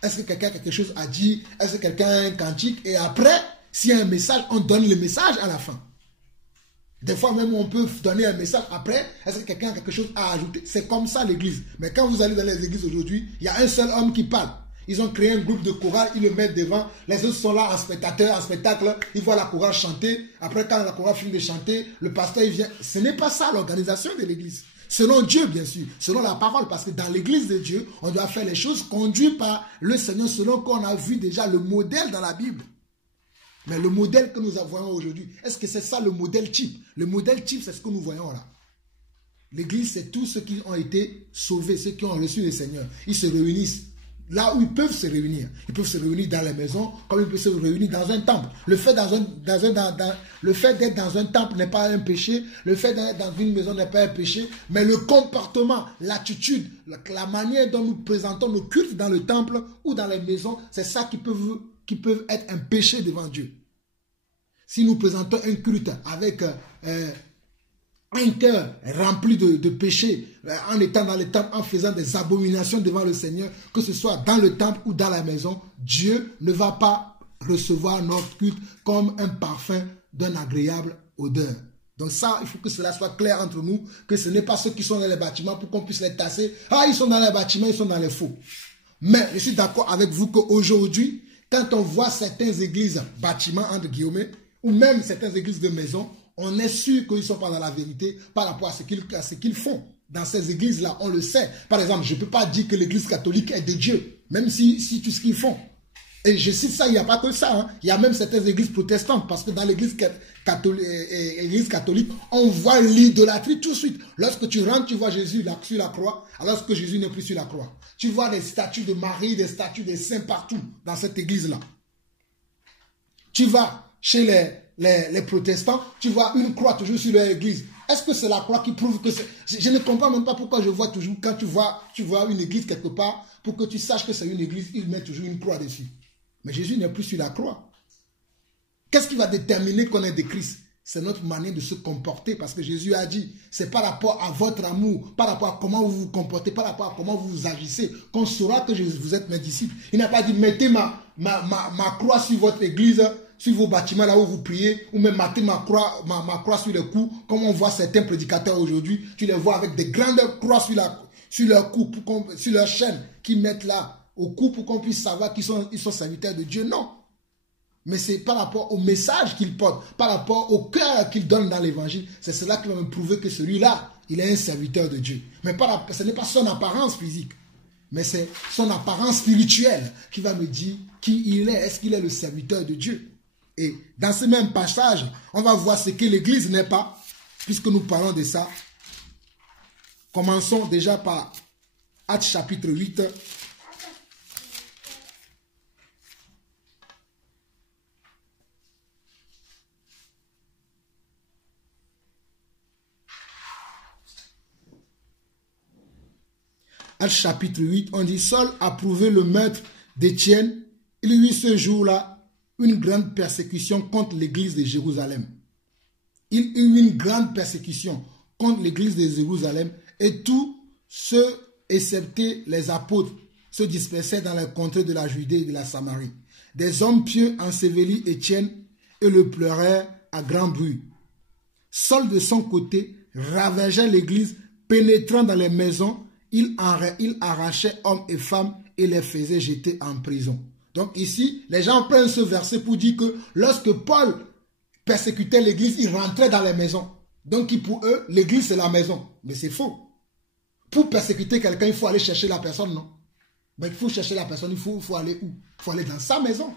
Est-ce que quelqu'un a quelque chose à dire? Est-ce que quelqu'un a un cantique? Et après, s'il y a un message, on donne le message à la fin. Des fois même, on peut donner un message après. Est-ce que quelqu'un a quelque chose à ajouter? C'est comme ça l'église. Mais quand vous allez dans les églises aujourd'hui, il y a un seul homme qui parle. Ils ont créé un groupe de chorale, ils le mettent devant. Les autres sont là en spectateur, en spectacle. Ils voient la chorale chanter. Après, quand la chorale finit de chanter, le pasteur il vient. Ce n'est pas ça l'organisation de l'église. Selon Dieu, bien sûr. Selon la parole. Parce que dans l'église de Dieu, on doit faire les choses conduites par le Seigneur selon qu'on a vu déjà le modèle dans la Bible. Mais le modèle que nous voyons aujourd'hui, est-ce que c'est ça le modèle type? Le modèle type, c'est ce que nous voyons là. L'église, c'est tous ceux qui ont été sauvés, ceux qui ont reçu le Seigneur. Ils se réunissent là où ils peuvent se réunir. Ils peuvent se réunir dans les maisons, comme ils peuvent se réunir dans un temple. Le fait d'être dans un temple n'est pas un péché. Le fait d'être dans une maison n'est pas un péché. Mais le comportement, l'attitude, la manière dont nous présentons nos cultes dans le temple ou dans les maisons, c'est ça qui peuvent être un péché devant Dieu. Si nous présentons un culte avec un cœur rempli de péché, en étant dans le temple, en faisant des abominations devant le Seigneur, que ce soit dans le temple ou dans la maison, Dieu ne va pas recevoir notre culte comme un parfum d'une agréable odeur. Donc ça, il faut que cela soit clair entre nous, que ce n'est pas ceux qui sont dans les bâtiments pour qu'on puisse les tasser. Ah, ils sont dans les bâtiments, ils sont dans les faux. Mais je suis d'accord avec vous qu'aujourd'hui, quand on voit certaines églises, bâtiments entre guillemets, ou même certaines églises de maison, on est sûr qu'ils ne sont pas dans la vérité par rapport à ce qu'ils font. Dans ces églises-là, on le sait. Par exemple, je ne peux pas dire que l'église catholique est de Dieu, même si tout ce qu'ils font. Et je cite ça, il n'y a pas que ça. Hein. Il y a même certaines églises protestantes, parce que dans l'église catholique, on voit l'idolâtrie tout de suite. Lorsque tu rentres, tu vois Jésus là, sur la croix, alors que Jésus n'est plus sur la croix. Tu vois des statues de Marie, des statues des saints partout dans cette église-là. Tu vas chez les protestants, tu vois une croix toujours sur leur église. Est-ce que c'est la croix qui prouve que c'est... Je ne comprends même pas pourquoi je vois toujours, quand tu vois une église quelque part, pour que tu saches que c'est une église, ils mettent toujours une croix dessus. Mais Jésus n'est plus sur la croix. Qu'est-ce qui va déterminer qu'on est de Christ? C'est notre manière de se comporter, parce que Jésus a dit, c'est par rapport à votre amour, par rapport à comment vous vous comportez, par rapport à comment vous vous agissez, qu'on saura que vous êtes mes disciples. Il n'a pas dit, mettez ma croix sur votre église, sur vos bâtiments là où vous priez, ou même mettez ma croix sur le cou, comme on voit certains prédicateurs aujourd'hui, tu les vois avec des grandes croix sur leur cou, sur leur chaîne, qu'ils mettent là au cou pour qu'on puisse savoir qu'ils sont serviteurs de Dieu. Non. Mais c'est par rapport au message qu'ils portent, par rapport au cœur qu'ils donnent dans l'évangile. C'est cela qui va me prouver que celui-là, il est un serviteur de Dieu. Mais ce n'est pas son apparence physique, mais c'est son apparence spirituelle qui va me dire qui il est. Est-ce qu'il est le serviteur de Dieu? Et dans ce même passage, on va voir ce que l'Église n'est pas, puisque nous parlons de ça. Commençons déjà par Actes chapitre 8. Actes chapitre 8, on dit, Saul a prouvé le meurtre d'Étienne. Il y eut ce jour-là une grande persécution contre l'église de Jérusalem. Il y eut une grande persécution contre l'église de Jérusalem, et tous ceux, excepté les apôtres, se dispersaient dans les contrées de la Judée et de la Samarie. Des hommes pieux ensevelirent Étienne et le pleurèrent à grand bruit. Saul, de son côté, ravageait l'église, pénétrant dans les maisons. Il arrachait hommes et femmes et les faisait jeter en prison. Donc ici, les gens prennent ce verset pour dire que lorsque Paul persécutait l'église, il rentrait dans les maisons. Donc pour eux, l'église c'est la maison. Mais c'est faux. Pour persécuter quelqu'un, il faut aller chercher la personne, non? Mais il faut chercher la personne, il faut aller où? Il faut aller dans sa maison.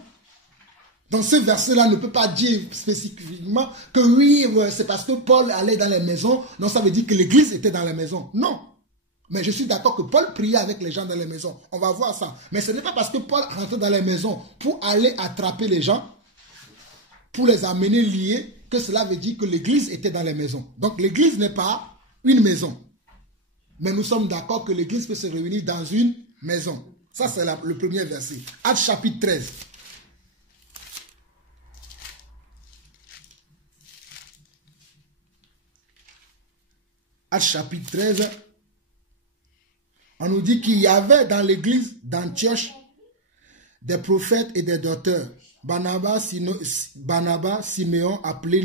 Donc ce verset-là ne peut pas dire spécifiquement que oui, c'est parce que Paul allait dans les maisons. Non, ça veut dire que l'église était dans les maisons. Non. Mais je suis d'accord que Paul priait avec les gens dans les maisons. On va voir ça. Mais ce n'est pas parce que Paul rentrait dans les maisons pour aller attraper les gens, pour les amener liés, que cela veut dire que l'église était dans les maisons. Donc l'église n'est pas une maison. Mais nous sommes d'accord que l'église peut se réunir dans une maison. Ça, c'est le premier verset. Actes chapitre 13. Actes chapitre 13. On nous dit qu'il y avait dans l'église d'Antioche des prophètes et des docteurs. Barnabas, Siméon, appelé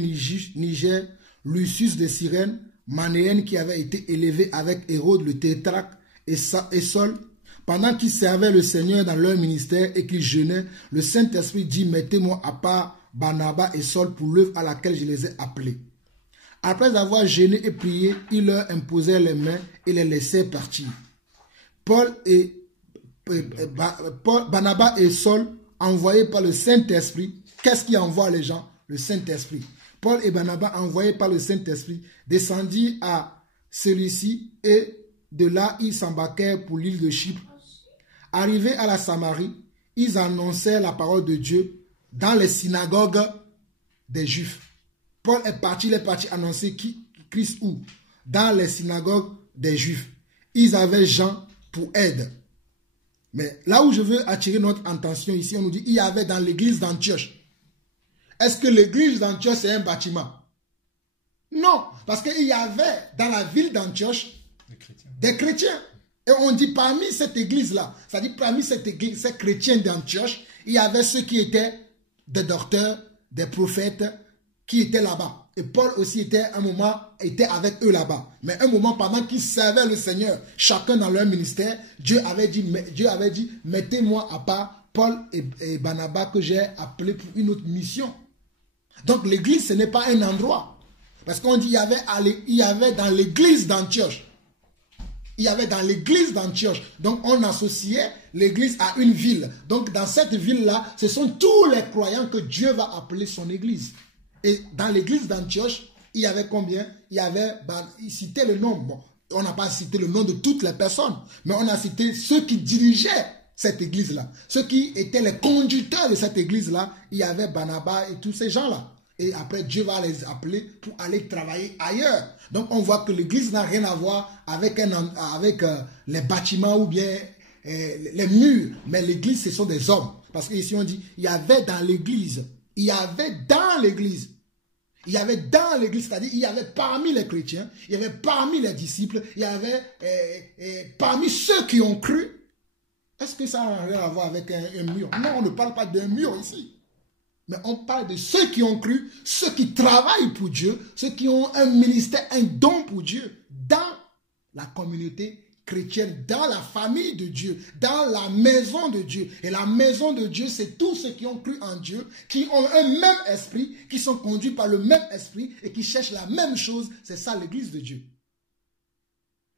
Niger, Lucius de Cyrène, Manéen qui avait été élevé avec Hérode le tétrarque et Saul. Pendant qu'ils servaient le Seigneur dans leur ministère et qu'ils jeûnaient, le Saint-Esprit dit, mettez-moi à part Barnabas et Saul pour l'œuvre à laquelle je les ai appelés. Après avoir jeûné et prié, ils leur imposèrent les mains et les laissèrent partir. Barnabas et Saul, envoyés par le Saint-Esprit, qu'est-ce qui envoie les gens? Le Saint-Esprit. Paul et Barnabas, envoyés par le Saint-Esprit, descendirent à celui-ci et de là, ils s'embarquèrent pour l'île de Chypre. Arrivés à la Samarie, ils annoncèrent la parole de Dieu dans les synagogues des Juifs. Paul est parti annoncer Christ où? Dans les synagogues des Juifs. Ils avaient Jean pour aide. Mais là où je veux attirer notre attention ici, on nous dit il y avait dans l'église d'Antioche. Est-ce que l'église d'Antioche c'est un bâtiment? Non, parce qu'il y avait dans la ville d'Antioche des chrétiens. Et on dit parmi cette église-là, c'est-à-dire parmi cette église, ces chrétiens d'Antioche, il y avait ceux qui étaient des docteurs, des prophètes, qui étaient là-bas. Et Paul aussi était avec eux là-bas. Mais un moment, pendant qu'ils servaient le Seigneur, chacun dans leur ministère, Dieu avait dit, mettez-moi à part Paul et Barnabas que j'ai appelé pour une autre mission. Donc l'église, ce n'est pas un endroit. Parce qu'on dit, il y avait dans l'église d'Antioche. Il y avait dans l'église d'Antioche. Donc on associait l'église à une ville. Donc dans cette ville-là, ce sont tous les croyants que Dieu va appeler son église. Et dans l'église d'Antioche, il y avait combien? Il citait le nom. Bon, on n'a pas cité le nom de toutes les personnes, mais on a cité ceux qui dirigeaient cette église-là. Ceux qui étaient les conducteurs de cette église-là, il y avait Barnabas et tous ces gens-là. Et après, Dieu va les appeler pour aller travailler ailleurs. Donc, on voit que l'église n'a rien à voir avec les bâtiments ou bien les murs. Mais l'église, ce sont des hommes. Parce qu'ici, on dit, il y avait dans l'église, c'est-à-dire il y avait parmi les chrétiens, il y avait parmi les disciples, il y avait parmi ceux qui ont cru. Est-ce que ça n'a rien à voir avec un mur? Non, on ne parle pas d'un mur ici. Mais on parle de ceux qui ont cru, ceux qui travaillent pour Dieu, ceux qui ont un ministère, un don pour Dieu, dans la communauté chrétienne, dans la famille de Dieu, dans la maison de Dieu. Et la maison de Dieu, c'est tous ceux qui ont cru en Dieu, qui ont un même esprit, qui sont conduits par le même esprit et qui cherchent la même chose. C'est ça l'église de Dieu.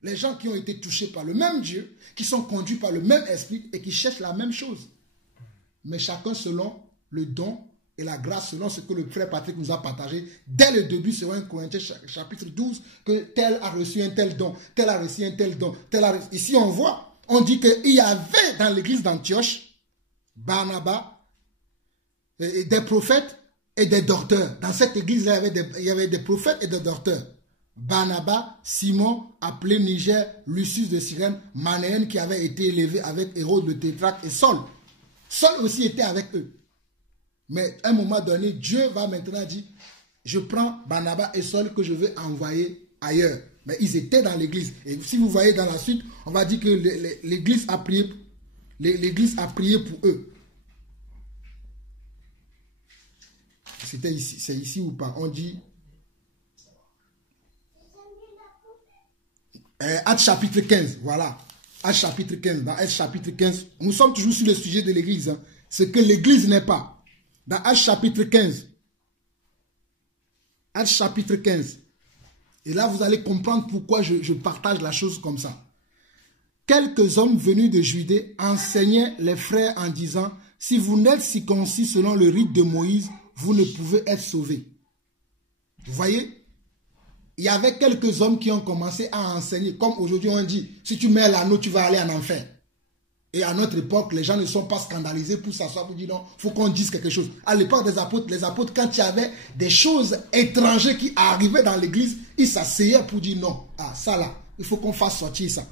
Les gens qui ont été touchés par le même Dieu, qui sont conduits par le même esprit et qui cherchent la même chose. Mais chacun selon le don et la grâce, selon ce que le frère Patrick nous a partagé dès le début sur 1 Corinthiens chapitre 12, que tel a reçu un tel don, tel a reçu un tel don, Ici on voit, on dit qu'il y avait dans l'église d'Antioche, Barnabas, des prophètes et des docteurs. Dans cette église, il y avait des prophètes et des docteurs. Barnabas, Simon, appelé Niger, Lucius de Cyrène, Manéen qui avait été élevé avec Hérode le tétrarque et Saul. Saul aussi était avec eux. Mais à un moment donné, Dieu va maintenant dire, je prends Barnabas et Saul que je veux envoyer ailleurs. Mais ils étaient dans l'église. Et si vous voyez dans la suite, on va dire que l'église a prié pour eux. C'était ici, c'est ici ou pas? On dit Actes chapitre 15, voilà. Actes chapitre 15, dans Actes chapitre 15, nous sommes toujours sur le sujet de l'église. Hein. Ce que l'église n'est pas. Dans Actes chapitre 15. Actes chapitre 15. Et là, vous allez comprendre pourquoi je partage la chose comme ça. Quelques hommes venus de Judée enseignaient les frères en disant, si vous n'êtes circoncis selon le rite de Moïse, vous ne pouvez être sauvés. Vous voyez? il y avait quelques hommes qui ont commencé à enseigner. Comme aujourd'hui on dit, si tu mets l'anneau, tu vas aller en enfer. Et à notre époque, les gens ne sont pas scandalisés pour s'asseoir pour dire non, il faut qu'on dise quelque chose. À l'époque des apôtres, les apôtres, quand il y avait des choses étrangères qui arrivaient dans l'église, ils s'asseyaient pour dire non. Ah, ça là, il faut qu'on fasse sortir ça.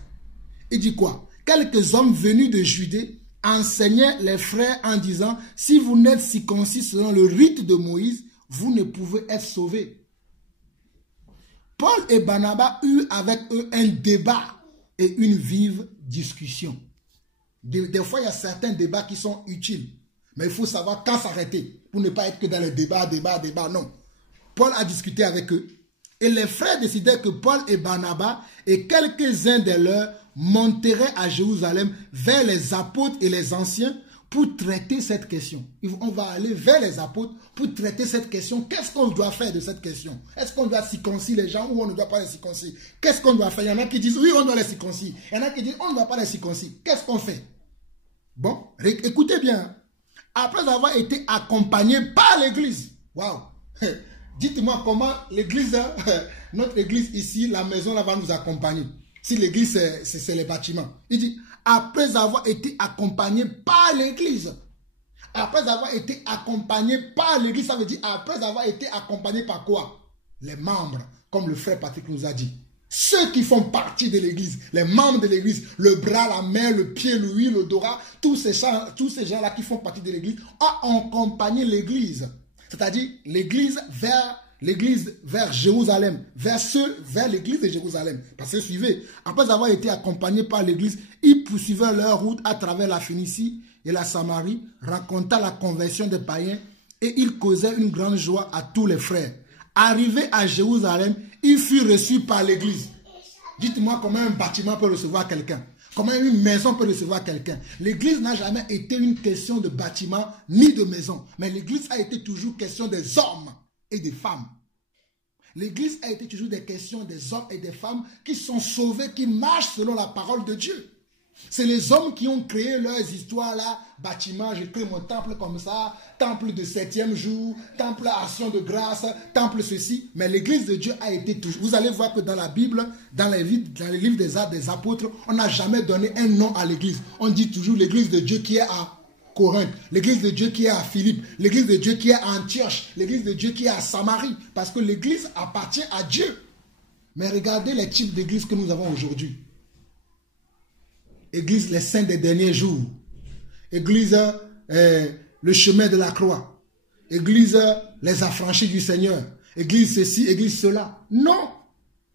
Il dit quoi? Quelques hommes venus de Judée enseignaient les frères en disant, si vous n'êtes circoncis selon le rite de Moïse, vous ne pouvez être sauvés. Paul et Barnabas eurent avec eux un débat et une vive discussion. Des fois, il y a certains débats qui sont utiles. Mais il faut savoir quand s'arrêter pour ne pas être que dans le débat, non. Paul a discuté avec eux. Et les frères décidèrent que Paul et Barnabas et quelques-uns de leurs monteraient à Jérusalem vers les apôtres et les anciens pour traiter cette question. On va aller vers les apôtres pour traiter cette question. Qu'est-ce qu'on doit faire de cette question? Est-ce qu'on doit circoncire les gens ou on ne doit pas les circoncire? Qu'est-ce qu'on doit faire? Il y en a qui disent oui, on doit les circoncire. Il y en a qui disent on ne doit pas les circoncire. Qu'est-ce qu'on fait? Bon, écoutez bien. Après avoir été accompagné par l'église, waouh! Dites-moi comment l'église, notre église ici, la maison là va nous accompagner. Si l'église c'est les bâtiments. Il dit après avoir été accompagné par l'église. Après avoir été accompagné par l'église, ça veut dire après avoir été accompagné par quoi? Les membres, comme le frère Patrick nous a dit. Ceux qui font partie de l'église, les membres de l'église, le bras, la main, le pied, l'ouïe, l'odorat, tous ces gens-là qui font partie de l'église ont accompagné l'église. C'est-à-dire l'église vers Jérusalem, vers l'église de Jérusalem. Parce que suivez, après avoir été accompagnés par l'église, ils poursuivaient leur route à travers la Phénicie et la Samarie, racontant la conversion des païens et ils causaient une grande joie à tous les frères. Arrivé à Jérusalem, il fut reçu par l'église. Dites-moi comment un bâtiment peut recevoir quelqu'un. Comment une maison peut recevoir quelqu'un. L'église n'a jamais été une question de bâtiment ni de maison. Mais l'église a été toujours question des hommes et des femmes. L'église a été toujours des questions des hommes et des femmes qui sont sauvés, qui marchent selon la parole de Dieu. C'est les hommes qui ont créé leurs histoires là, bâtiment, j'ai créé mon temple comme ça, temple de 7e jour, temple action de grâce, temple ceci. Mais l'église de Dieu a été toujours. Vous allez voir que dans la Bible, dans les livres des Actes des Apôtres, on n'a jamais donné un nom à l'église. On dit toujours l'église de Dieu qui est à Corinthe, l'église de Dieu qui est à Philippe, l'église de Dieu qui est à Antioche, l'église de Dieu qui est à Samarie. Parce que l'église appartient à Dieu. Mais regardez les types d'églises que nous avons aujourd'hui. Église les saints des derniers jours. Église le chemin de la croix. Église les affranchis du Seigneur. Église ceci, église cela. Non.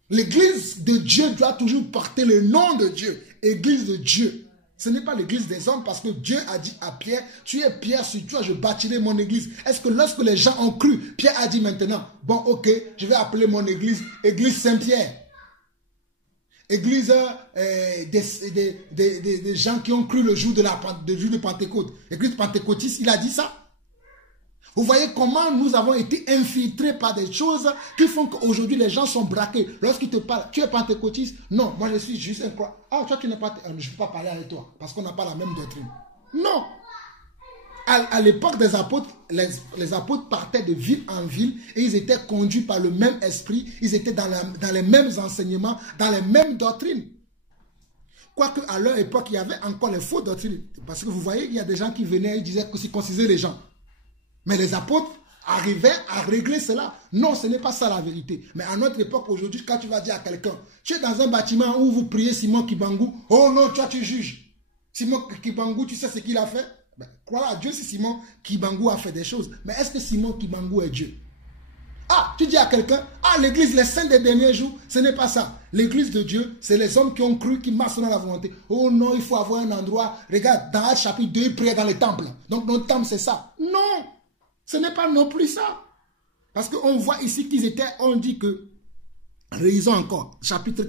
L'église de Dieu doit toujours porter le nom de Dieu. Église de Dieu. Ce n'est pas l'église des hommes parce que Dieu a dit à Pierre, tu es Pierre, sur toi je bâtirai mon église. Est-ce que lorsque les gens ont cru, Pierre a dit maintenant, bon ok, je vais appeler mon église, église Saint-Pierre. Église des gens qui ont cru le jour de Pentecôte. Église pentecôtiste, il a dit ça. Vous voyez comment nous avons été infiltrés par des choses qui font qu'aujourd'hui les gens sont braqués. Lorsqu'ils te parlent, tu es pentecôtiste? Non, moi je suis juste un croyant. Ah, toi tu n'es pas... Je ne peux pas parler avec toi parce qu'on n'a pas la même doctrine. Non. À l'époque des apôtres, les apôtres partaient de ville en ville et ils étaient conduits par le même esprit. Ils étaient dans les mêmes enseignements, dans les mêmes doctrines. Quoique à leur époque, il y avait encore les fausses doctrines. Parce que vous voyez, il y a des gens qui venaient et disaient que circonciser les gens. Mais les apôtres arrivaient à régler cela. Non, ce n'est pas ça la vérité. Mais à notre époque, aujourd'hui, quand tu vas dire à quelqu'un, tu es dans un bâtiment où vous priez Simon Kibangou, oh non, toi tu juges. Simon Kibangou, tu sais ce qu'il a fait? Ben, crois à Dieu si Simon Kibangou a fait des choses. Mais est-ce que Simon Kibangou est Dieu? Ah, tu dis à quelqu'un, ah, l'église, les saints des derniers jours, ce n'est pas ça. L'église de Dieu, c'est les hommes qui ont cru, qui marchent dans la volonté. Oh non, il faut avoir un endroit. Regarde, dans Actes chapitre 2, ils priaient dans les temples. Donc notre temple, c'est ça. Non, ce n'est pas non plus ça. Parce qu'on voit ici qu'ils étaient, on dit que, réalisons encore, chapitre,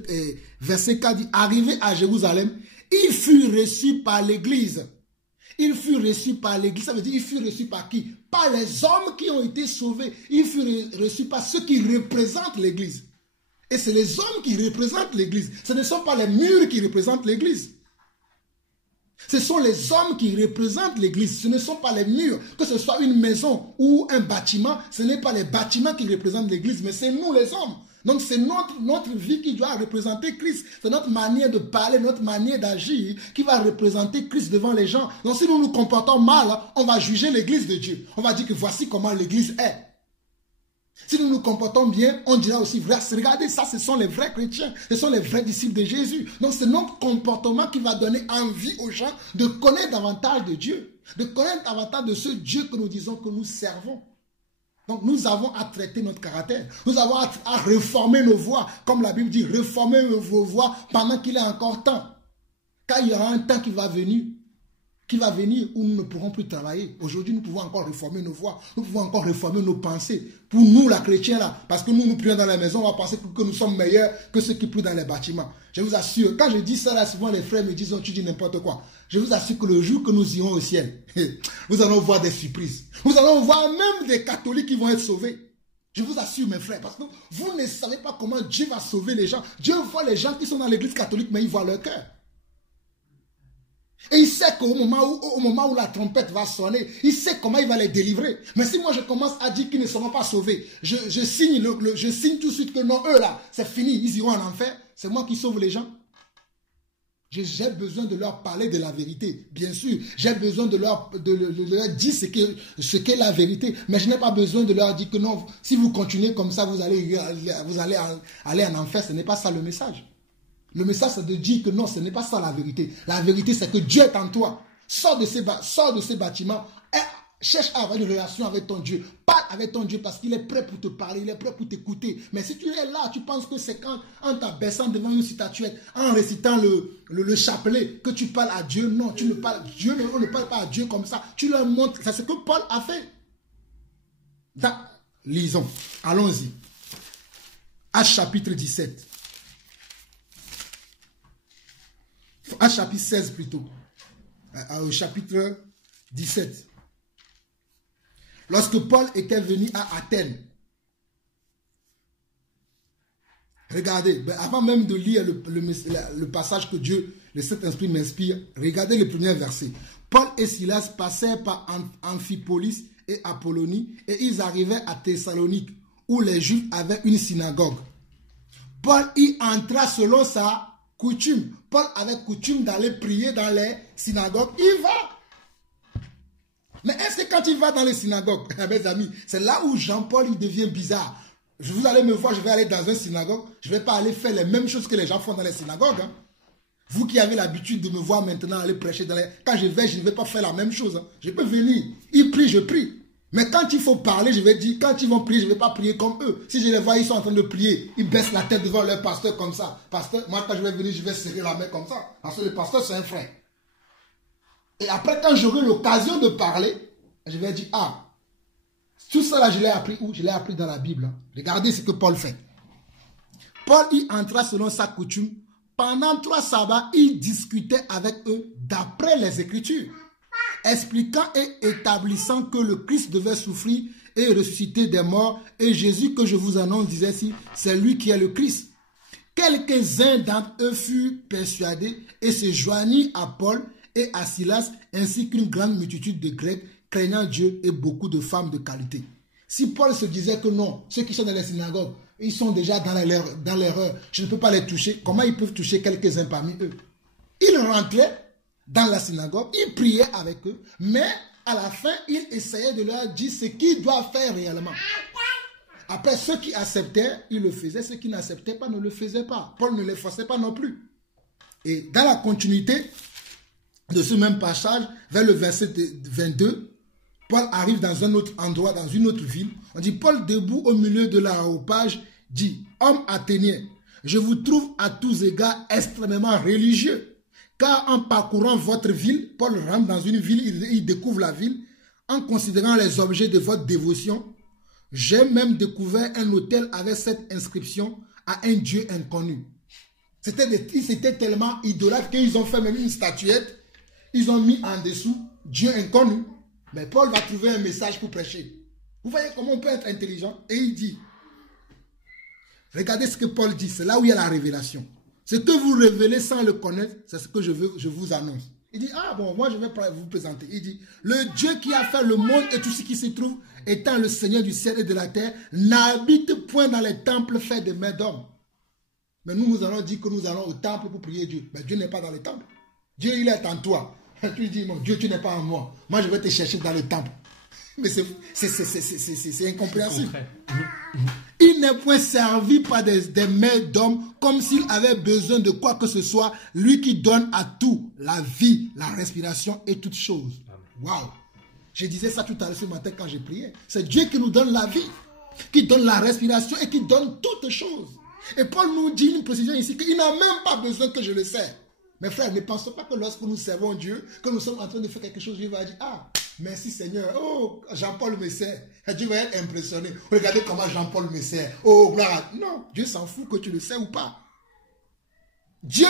verset 4 dit, arrivé à Jérusalem, il fut reçu par l'église. Il fut reçu par l'église, ça veut dire il fut reçu par qui? Par les hommes qui ont été sauvés. Il fut reçu par ceux qui représentent l'église. Et c'est les hommes qui représentent l'église. Ce ne sont pas les murs qui représentent l'église. Ce sont les hommes qui représentent l'église. Ce ne sont pas les murs. Que ce soit une maison ou un bâtiment, ce n'est pas les bâtiments qui représentent l'église, mais c'est nous les hommes. Donc c'est notre vie qui doit représenter Christ. C'est notre manière de parler, notre manière d'agir qui va représenter Christ devant les gens. Donc si nous nous comportons mal, on va juger l'église de Dieu. On va dire que voici comment l'église est. Si nous nous comportons bien, on dira aussi, regardez, ça, ce sont les vrais chrétiens, ce sont les vrais disciples de Jésus. Donc c'est notre comportement qui va donner envie aux gens de connaître davantage de Dieu, de connaître davantage de ce Dieu que nous disons que nous servons. Donc nous avons à traiter notre caractère, nous avons à reformer nos voies, comme la Bible dit, reformer vos voies pendant qu'il est encore temps. Car il y aura un temps qui va venir où nous ne pourrons plus travailler. Aujourd'hui, nous pouvons encore réformer nos voies, nous pouvons encore réformer nos pensées. Pour nous, la chrétienne, là, parce que nous prions dans la maison, on va penser que nous sommes meilleurs que ceux qui prient dans les bâtiments. Je vous assure, quand je dis ça, là, souvent les frères me disent, oh, tu dis n'importe quoi. Je vous assure que le jour que nous irons au ciel, nous allons voir des surprises. Nous allons voir même des catholiques qui vont être sauvés. Je vous assure, mes frères, parce que vous ne savez pas comment Dieu va sauver les gens. Dieu voit les gens qui sont dans l'église catholique, mais il voit leur cœur. Et il sait qu'au moment où la trompette va sonner, il sait comment il va les délivrer. Mais si moi je commence à dire qu'ils ne seront pas sauvés, je signe tout de suite que non, eux là, c'est fini, ils iront en enfer. C'est moi qui sauve les gens. J'ai besoin de leur parler de la vérité. Bien sûr, j'ai besoin de leur dire ce qu'est la vérité. Mais je n'ai pas besoin de leur dire que non, si vous continuez comme ça, vous allez aller en enfer. Ce n'est pas ça le message. Le message, c'est de dire que non, ce n'est pas ça la vérité. La vérité, c'est que Dieu est en toi. Sors de ces bâtiments. Cherche à avoir une relation avec ton Dieu. Parle avec ton Dieu parce qu'il est prêt pour te parler, il est prêt pour t'écouter. Mais si tu es là, tu penses que c'est en t'abaissant devant une statuette, en récitant le chapelet, que tu parles à Dieu. Non, tu ne parles Dieu, on ne parle pas à Dieu comme ça. Tu leur montres. C'est ce que Paul a fait. Lisons. Allons-y. Actes chapitre 17. Actes chapitre 16 plutôt. Au chapitre 17. Lorsque Paul était venu à Athènes, regardez, avant même de lire le passage que Dieu, le Saint-Esprit m'inspire, regardez le premier verset. Paul et Silas passèrent par Amphipolis et Apollonie et ils arrivaient à Thessalonique où les Juifs avaient une synagogue. Paul y entra selon sa coutume. Paul avait coutume d'aller prier dans les synagogues. Il va. Mais est-ce que quand il va dans les synagogues, mes amis, c'est là où Jean-Paul il devient bizarre. Vous allez me voir, je vais aller dans une synagogue, je ne vais pas aller faire les mêmes choses que les gens font dans les synagogues. Hein. Vous qui avez l'habitude de me voir maintenant aller prêcher dans les... Quand je ne vais pas faire la même chose. Hein. Je peux venir, ils prient, je prie. Mais quand il faut parler, je vais dire, quand ils vont prier, je ne vais pas prier comme eux. Si je les vois, ils sont en train de prier, ils baissent la tête devant leur pasteur comme ça. Pasteur, moi quand je vais venir, je vais serrer la main comme ça. Parce que le pasteur, c'est un frère. Et après, quand j'aurai l'occasion de parler, je vais dire, ah, tout ça là, je l'ai appris où? Je l'ai appris dans la Bible. Hein. Regardez ce que Paul fait. Paul y entra selon sa coutume. Pendant 3 sabbats, il discutait avec eux d'après les Écritures, expliquant et établissant que le Christ devait souffrir et ressusciter des morts. Et Jésus que je vous annonce disait si c'est lui qui est le Christ. Quelques-uns d'entre eux furent persuadés et se joignirent à Paul et à Silas, ainsi qu'une grande multitude de Grecs craignant Dieu et beaucoup de femmes de qualité. Si Paul se disait que non, ceux qui sont dans les synagogues, ils sont déjà dans l'erreur, je ne peux pas les toucher, comment ils peuvent toucher quelques-uns parmi eux? Ils rentraient dans la synagogue, ils priaient avec eux, mais à la fin, ils essayaient de leur dire ce qu'ils doivent faire réellement. Après, ceux qui acceptaient, ils le faisaient, ceux qui n'acceptaient pas ne le faisaient pas. Paul ne les forçait pas non plus. Et dans la continuité de ce même passage, vers le verset 22, Paul arrive dans un autre endroit, dans une autre ville. On dit, Paul, debout au milieu de l'aréopage, dit, homme athénien, je vous trouve à tous égards extrêmement religieux. Car en parcourant votre ville, Paul rentre dans une ville, il découvre la ville, en considérant les objets de votre dévotion. J'ai même découvert un autel avec cette inscription à un Dieu inconnu. C'était tellement idolâtre qu'ils ont fait même une statuette. Ils ont mis en dessous Dieu inconnu. Mais Paul va trouver un message pour prêcher. Vous voyez comment on peut être intelligent? Et il dit, regardez ce que Paul dit, c'est là où il y a la révélation. Ce que vous révélez sans le connaître, c'est ce que je vous annonce. Il dit, ah bon, moi je vais vous présenter. Il dit, le Dieu qui a fait le monde et tout ce qui s'y trouve, étant le Seigneur du ciel et de la terre, n'habite point dans les temples faits de mains d'hommes. Mais nous allons dire que nous allons au temple pour prier Dieu. Mais Dieu n'est pas dans le temple. Dieu, il est en toi. Tu lui dis, mon Dieu, tu n'es pas en moi. Moi, je vais te chercher dans le temple. Mais c'est incompréhensible. Il n'est point servi par des mains d'hommes comme s'il avait besoin de quoi que ce soit. Lui qui donne à tout la vie, la respiration et toutes choses. Waouh! Je disais ça tout à l'heure ce matin quand j'ai prié. C'est Dieu qui nous donne la vie, qui donne la respiration et qui donne toutes choses. Et Paul nous dit une précision ici qu'il n'a même pas besoin que je le sers. Mes frères, ne pensons pas que lorsque nous servons Dieu, que nous sommes en train de faire quelque chose, Dieu va dire, ah, merci Seigneur, oh, Jean-Paul me sert. Et Dieu va être impressionné. Regardez comment Jean-Paul me sert. Oh, gloire. Non, Dieu s'en fout que tu le sers ou pas. Dieu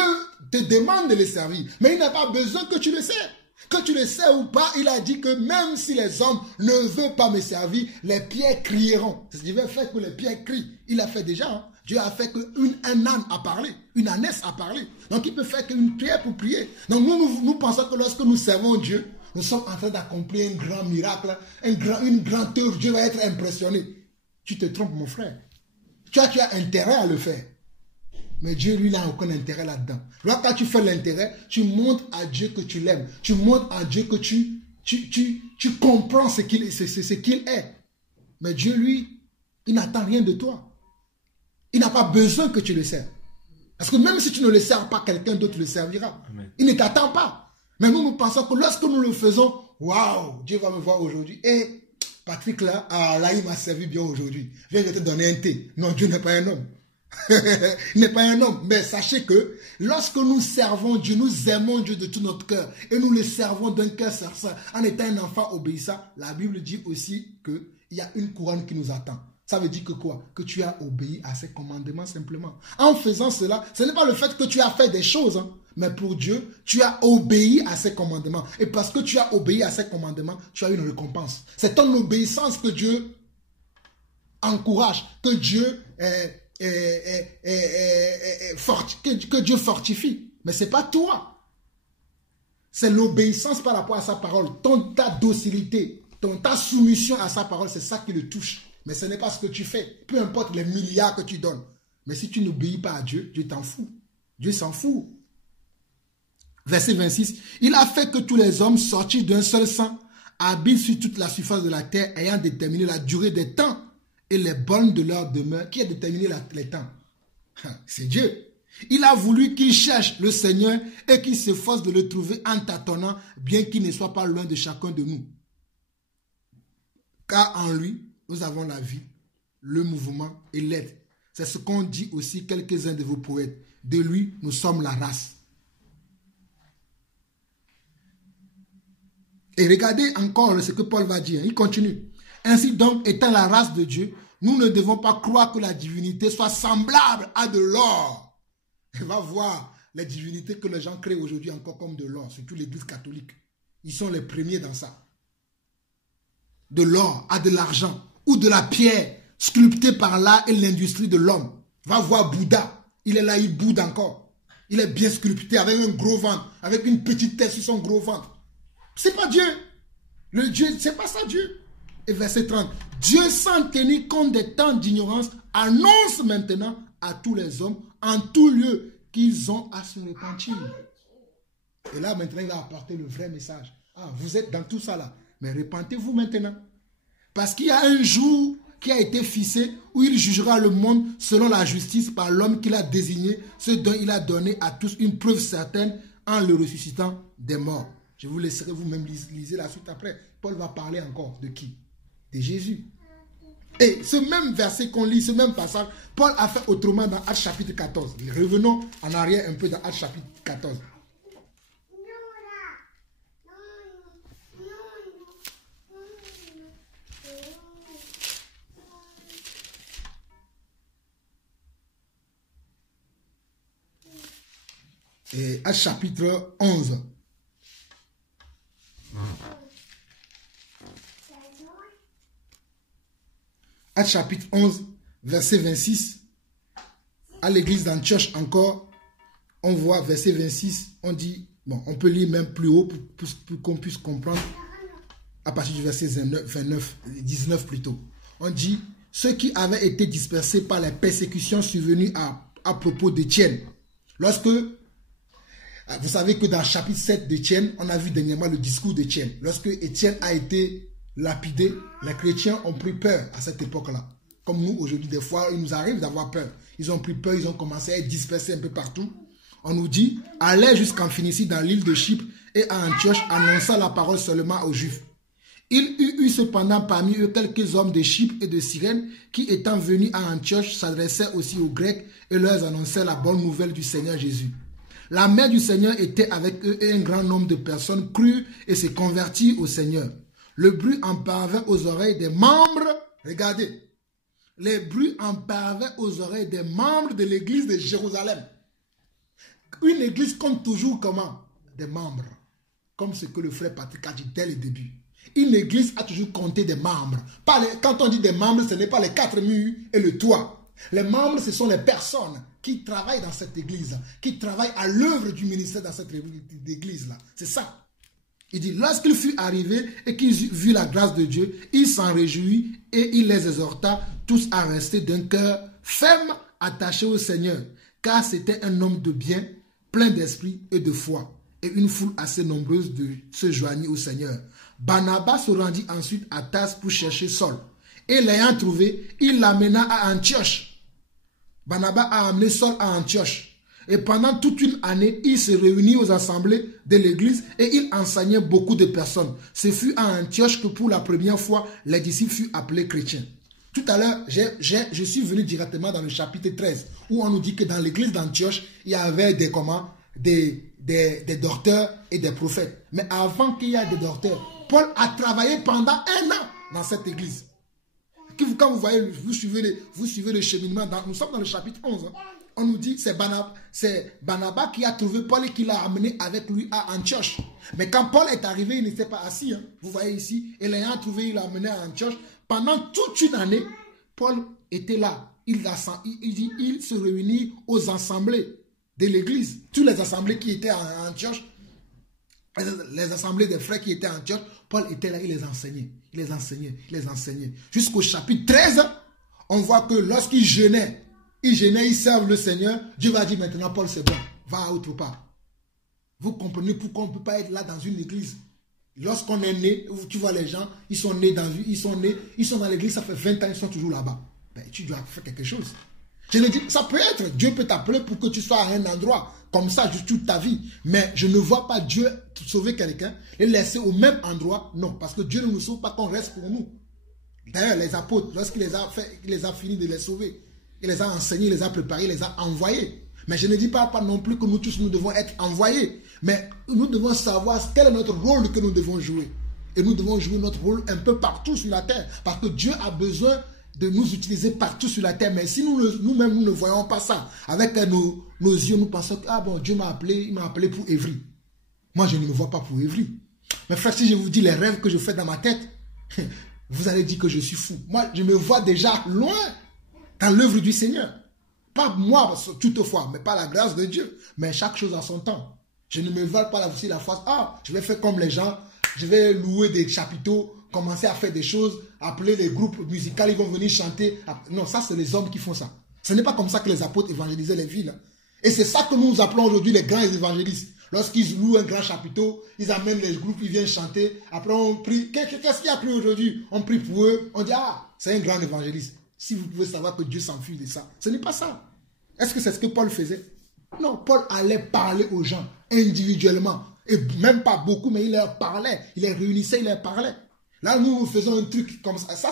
te demande de le servir, mais il n'a pas besoin que tu le sers. Que tu le sais ou pas, il a dit que même si les hommes ne veulent pas me servir, les pierres crieront. C'est ce qui va faire que les pierres crient. Il a fait déjà. Hein. Dieu a fait qu'un âne a parlé, une ânesse a parlé. Donc il peut faire qu'une prière pour prier. Donc nous pensons que lorsque nous servons Dieu, nous sommes en train d'accomplir un grand miracle, une grande œuvre. Dieu va être impressionné. Tu te trompes, mon frère. Tu as intérêt à le faire. Mais Dieu, lui, n'a aucun intérêt là-dedans. Là, quand tu fais l'intérêt, tu montres à Dieu que tu l'aimes. Tu montres à Dieu que tu comprends ce qu'il est. Mais Dieu, lui, il n'attend rien de toi. Il n'a pas besoin que tu le sers. Parce que même si tu ne le sers pas, quelqu'un d'autre le servira. Amen. Il ne t'attend pas. Mais nous pensons que lorsque nous le faisons, waouh, Dieu va me voir aujourd'hui. Et Patrick, là, il m'a servi bien aujourd'hui. Je vais te donner un thé. Non, Dieu n'est pas un homme. Il n'est pas un homme. Mais sachez que lorsque nous servons Dieu, nous aimons Dieu de tout notre cœur et nous le servons d'un cœur sincère en étant un enfant obéissant, la Bible dit aussi qu'il y a une couronne qui nous attend. Ça veut dire que quoi? Que tu as obéi à ses commandements simplement. En faisant cela, ce n'est pas le fait que tu as fait des choses, hein, mais pour Dieu, tu as obéi à ses commandements. Et parce que tu as obéi à ses commandements, tu as une récompense. C'est ton obéissance que Dieu encourage, que Dieu que Dieu fortifie. Mais ce n'est pas toi. C'est l'obéissance par rapport à sa parole. Ta docilité, ta soumission à sa parole, c'est ça qui le touche. Mais ce n'est pas ce que tu fais. Peu importe les milliards que tu donnes. Mais si tu n'obéis pas à Dieu, Dieu t'en fout. Dieu s'en fout. Verset 26. Il a fait que tous les hommes sortis d'un seul sang habitent sur toute la surface de la terre, ayant déterminé la durée des temps et les bornes de leur demeure. Qui a déterminé les temps? C'est Dieu. Il a voulu qu'il cherche le Seigneur et qu'il s'efforce de le trouver en tâtonnant, bien qu'il ne soit pas loin de chacun de nous. Car en lui, nous avons la vie, le mouvement et l'aide. C'est ce qu'ont dit aussi quelques-uns de vos poètes. De lui, nous sommes la race. Et regardez encore ce que Paul va dire. Il continue. Ainsi donc, étant la race de Dieu, nous ne devons pas croire que la divinité soit semblable à de l'or. Et va voir les divinités que les gens créent aujourd'hui encore comme de l'or, surtout l'église catholique. Ils sont les premiers dans ça. De l'or à de l'argent ou de la pierre sculptée par l'art et l'industrie de l'homme. Va voir Bouddha. Il est là, il boude encore. Il est bien sculpté avec un gros ventre, avec une petite tête sur son gros ventre. C'est pas Dieu. Le Dieu, c'est pas ça Dieu. Et verset 30. Dieu, sans tenir compte des temps d'ignorance, annonce maintenant à tous les hommes, en tout lieu, qu'ils ont à se repentir. Et là, maintenant, il a apporté le vrai message. Ah, vous êtes dans tout ça là. Mais repentez-vous maintenant. Parce qu'il y a un jour qui a été fixé où il jugera le monde selon la justice par l'homme qu'il a désigné, ce dont il a donné à tous une preuve certaine en le ressuscitant des morts. Je vous laisserai vous-même liser la suite après. Paul va parler encore de qui? De Jésus. Et ce même verset qu'on lit, ce même passage, Paul a fait autrement dans Actes chapitre 14. Revenons en arrière un peu dans Actes chapitre 14. Et Actes chapitre 11. Actes chapitre 11, verset 26. À l'église d'Antioche encore, on voit verset 26, on dit Bon, on peut lire même plus haut pour qu'on puisse comprendre à partir du verset 19 plutôt. On dit, ceux qui avaient été dispersés par les persécutions survenues à propos d'Étienne. Lorsque, vous savez que dans le chapitre 7 d'Étienne, on a vu dernièrement le discours d'Étienne. Lorsque Étienne a été lapidé, les chrétiens ont pris peur à cette époque-là. Comme nous, aujourd'hui, des fois, il nous arrive d'avoir peur. Ils ont pris peur, ils ont commencé à être dispersés un peu partout. On nous dit, allez jusqu'en Phénicie dans l'île de Chypre et à Antioche, annonçant la parole seulement aux Juifs. Il y eut cependant parmi eux quelques hommes de Chypre et de Cyrène qui, étant venus à Antioche, s'adressaient aussi aux Grecs et leur annonçaient la bonne nouvelle du Seigneur Jésus. La main du Seigneur était avec eux et un grand nombre de personnes crurent et se convertirent au Seigneur. Le bruit en parvint aux oreilles des membres, regardez, les bruits en parvint aux oreilles des membres de l'église de Jérusalem. Une église compte toujours comment? Des membres. Comme ce que le frère Patrick a dit dès le début. Une église a toujours compté des membres. Quand on dit des membres, ce n'est pas les 4 murs et le toit. Les membres, ce sont les personnes qui travaillent dans cette église, qui travaillent à l'œuvre du ministère dans cette église-là. C'est ça. Il dit, lorsqu'il fut arrivé et qu'il vit la grâce de Dieu, il s'en réjouit et il les exhorta tous à rester d'un cœur ferme, attaché au Seigneur, car c'était un homme de bien, plein d'esprit et de foi. Et une foule assez nombreuse se joignit au Seigneur. Barnabas se rendit ensuite à Tarse pour chercher Saul. Et l'ayant trouvé, il l'amena à Antioche. Barnabas a amené Saul à Antioche. Et pendant toute une année, il se réunit aux assemblées de l'église et il enseignait beaucoup de personnes. Ce fut à Antioche que pour la première fois, les disciples furent appelés chrétiens. Tout à l'heure, je suis venu directement dans le chapitre 13, où on nous dit que dans l'église d'Antioche, il y avait des docteurs et des prophètes. Mais avant qu'il y ait des docteurs, Paul a travaillé pendant 1 an dans cette église. Quand vous voyez, vous suivez le cheminement, nous sommes dans le chapitre 11. On nous dit c'est Barnabas qui a trouvé Paul et qui l'a amené avec lui à Antioche. Mais quand Paul est arrivé, il n'était pas assis. Vous voyez ici, et l'ayant trouvé, il l'a amené à Antioche. Pendant toute une année, Paul était là. Il se réunit aux assemblées de l'église. Toutes les assemblées qui étaient à Antioche, les assemblées des frères qui étaient à Antioche, Paul était là, il les enseignait. Jusqu'au chapitre 13, on voit que lorsqu'il jeûnait, ils servent le Seigneur. Dieu va dire maintenant, Paul, c'est bon, va à autre part. Vous comprenez pourquoi on ne peut pas être là dans une église. Lorsqu'on est né, tu vois les gens, ils sont dans l'église, ça fait 20 ans, ils sont toujours là-bas. Ben, tu dois faire quelque chose. Je le dis, ça peut être, Dieu peut t'appeler pour que tu sois à un endroit comme ça toute ta vie. Mais je ne vois pas Dieu sauver quelqu'un et laisser au même endroit. Non, parce que Dieu ne nous sauve pas qu'on reste pour nous. D'ailleurs, les apôtres, lorsqu'il les a fini de les sauver, il les a enseignés, il les a préparés, il les a envoyés. Mais je ne dis pas non plus que nous tous, nous devons être envoyés. Mais nous devons savoir quel est notre rôle que nous devons jouer. Et nous devons jouer notre rôle un peu partout sur la terre. Parce que Dieu a besoin de nous utiliser partout sur la terre. Mais si nous-mêmes, nous ne voyons pas ça, avec nos yeux, nous pensons que, ah bon, Dieu m'a appelé, il m'a appelé pour Évry. Moi, je ne me vois pas pour Évry. Mais frère, si je vous dis les rêves que je fais dans ma tête, vous allez dire que je suis fou. Moi, je me vois déjà loin dans l'œuvre du Seigneur. Pas moi, toutefois, mais pas la grâce de Dieu. Mais chaque chose a son temps. Je ne me vois pas aussi la phrase, ah, je vais faire comme les gens, je vais louer des chapiteaux, commencer à faire des choses, appeler les groupes musicaux, ils vont venir chanter. Non, ça, c'est les hommes qui font ça. Ce n'est pas comme ça que les apôtres évangélisaient les villes. Et c'est ça que nous appelons aujourd'hui les grands évangélistes. Lorsqu'ils louent un grand chapiteau, ils amènent les groupes, ils viennent chanter. Après, on prie. Qu'est-ce qu'il y a pris aujourd'hui? On prie pour eux. On dit, ah, c'est un grand évangéliste. Si vous pouvez savoir que Dieu s'enfuit de ça. Ce n'est pas ça. Est-ce que c'est ce que Paul faisait? Non, Paul allait parler aux gens individuellement. Et même pas beaucoup, mais il leur parlait. Il les réunissait, il leur parlait. Là, nous faisons un truc comme ça. Ça,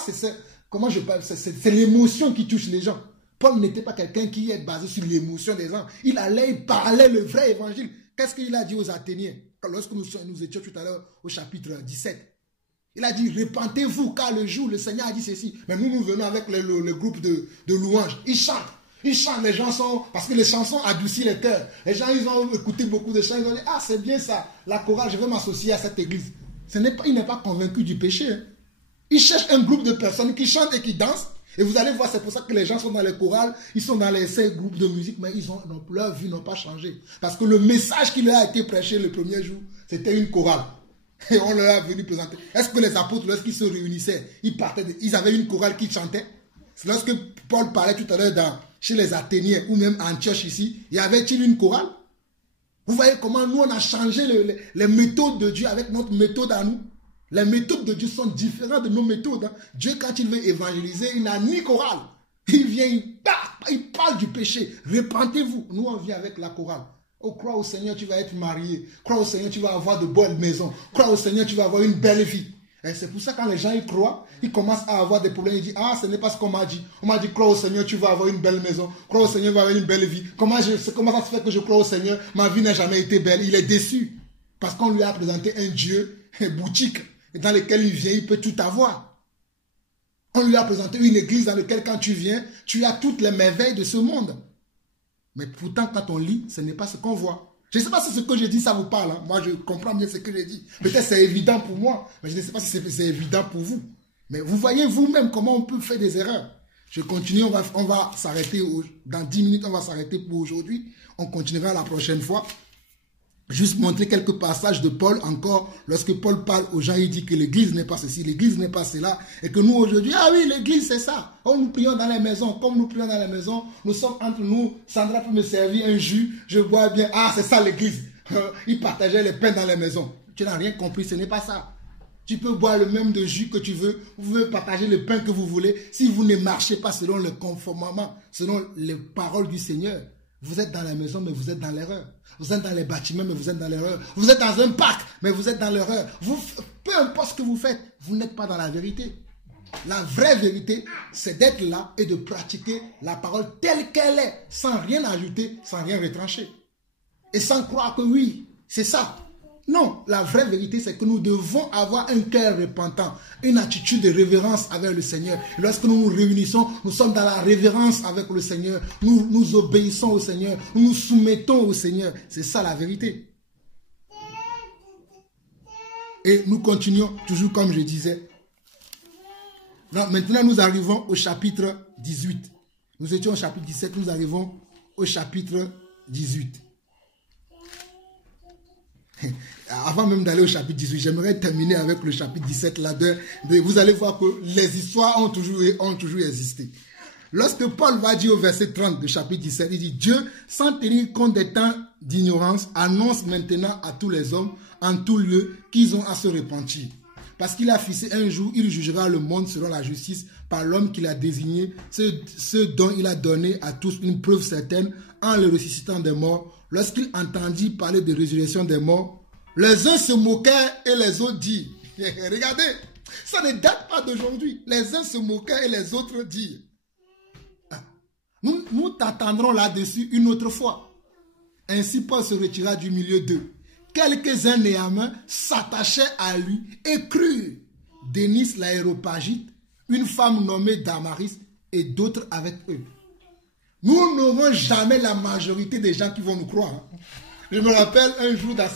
comment je parle? C'est l'émotion qui touche les gens. Paul n'était pas quelqu'un qui est basé sur l'émotion des gens. Il allait, il parlait le vrai évangile. Qu'est-ce qu'il a dit aux Athéniens? Lorsque nous étions tout à l'heure au chapitre 17. Il a dit, repentez-vous, car le Seigneur a dit ceci. Mais nous venons avec le groupe de louanges. Ils chantent, les chansons, parce que les chansons adoucissent les cœurs. Les gens, ils ont écouté beaucoup de chants, ils ont dit, ah, c'est bien ça, la chorale, je vais m'associer à cette église. Il n'est pas convaincu du péché. Hein. Il cherche un groupe de personnes qui chantent et qui dansent, Et vous allez voir, c'est pour ça que les gens sont dans les chorales, ils sont dans ces groupes de musique, mais leur vie n'a pas changé. Parce que le message qui leur a été prêché le premier jour, c'était une chorale. Et on leur a venu présenter. Est-ce que les apôtres, lorsqu'ils se réunissaient, ils avaient une chorale qui chantait? C'est lorsque Paul parlait tout à l'heure chez les Athéniens ou même en Antioche ici, y avait-il une chorale? Vous voyez comment nous on a changé les méthodes de Dieu avec notre méthode à nous. Les méthodes de Dieu sont différentes de nos méthodes. Dieu, quand il veut évangéliser, il n'a ni chorale. Il vient, il parle du péché. Repentez-vous. Nous, on vient avec la chorale. Oh, crois au Seigneur, tu vas être marié. Crois au Seigneur, tu vas avoir de bonnes maisons. Crois au Seigneur, tu vas avoir une belle vie. Et c'est pour ça que quand les gens y croient, ils commencent à avoir des problèmes. Ils disent, ah, ce n'est pas ce qu'on m'a dit. On m'a dit, crois au Seigneur, tu vas avoir une belle maison. Crois au Seigneur, tu vas avoir une belle vie. Comment ça se fait que je crois au Seigneur? Ma vie n'a jamais été belle. Il est déçu. Parce qu'on lui a présenté un Dieu, une boutique, dans lequel il vient, il peut tout avoir. On lui a présenté une église dans laquelle, quand tu viens, tu as toutes les merveilles de ce monde. Mais pourtant, quand on lit, ce n'est pas ce qu'on voit. Je ne sais pas si ce que j'ai dit, ça vous parle. Moi, je comprends bien ce que j'ai dit. Peut-être c'est évident pour moi, mais je ne sais pas si c'est évident pour vous. Mais vous voyez vous-même comment on peut faire des erreurs. Je continue, on va s'arrêter. Dans 10 minutes, on va s'arrêter pour aujourd'hui. On continuera la prochaine fois. Juste montrer quelques passages de Paul encore. Lorsque Paul parle aux gens, il dit que l'église n'est pas ceci, l'église n'est pas cela. Et que nous aujourd'hui, ah oui, l'église c'est ça. Oh, nous prions dans les maisons. Comme nous prions dans les maisons, nous sommes entre nous. Sandra peut me servir un jus. Je bois bien. Ah, c'est ça l'église. Ils partageaient les pains dans les maisons. Tu n'as rien compris, ce n'est pas ça. Tu peux boire le même de jus que tu veux. Vous pouvez partager le pain que vous voulez. Si vous ne marchez pas selon le conformément, selon les paroles du Seigneur, vous êtes dans la maison, mais vous êtes dans l'erreur. Vous êtes dans les bâtiments, mais vous êtes dans l'erreur. Vous êtes dans un parc, mais vous êtes dans l'erreur. Peu importe ce que vous faites, vous n'êtes pas dans la vérité. La vraie vérité, c'est d'être là et de pratiquer la parole telle qu'elle est, sans rien ajouter, sans rien retrancher. Et sans croire que oui, c'est ça. Non, la vraie vérité, c'est que nous devons avoir un cœur repentant, une attitude de révérence avec le Seigneur. Lorsque nous nous réunissons, nous sommes dans la révérence avec le Seigneur. Nous obéissons au Seigneur, nous nous soumettons au Seigneur. C'est ça la vérité. Et nous continuons, toujours comme je disais. Non, maintenant, nous arrivons au chapitre 18. Nous étions au chapitre 17, nous arrivons au chapitre 18. Avant même d'aller au chapitre 18, j'aimerais terminer avec le chapitre 17. Vous allez voir que les histoires ont toujours existé. Lorsque Paul va dire au verset 30 du chapitre 17, il dit, Dieu, sans tenir compte des temps d'ignorance, annonce maintenant à tous les hommes, en tout lieu, qu'ils ont à se repentir. Parce qu'il a fixé un jour, il jugera le monde selon la justice par l'homme qu'il a désigné, ce dont il a donné à tous une preuve certaine en le ressuscitant des morts. Lorsqu'il entendit parler de résurrection des morts, les uns se moquaient et les autres dirent. Regardez, ça ne date pas d'aujourd'hui. Les uns se moquaient et les autres dirent. Nous t'attendrons là-dessus une autre fois. Ainsi Paul se retira du milieu d'eux. Quelques-uns néanmoins s'attachaient à lui et crurent. Dénis l'aéropagite, une femme nommée Damaris et d'autres avec eux. Nous n'aurons jamais la majorité des gens qui vont nous croire. Je me rappelle un jour dans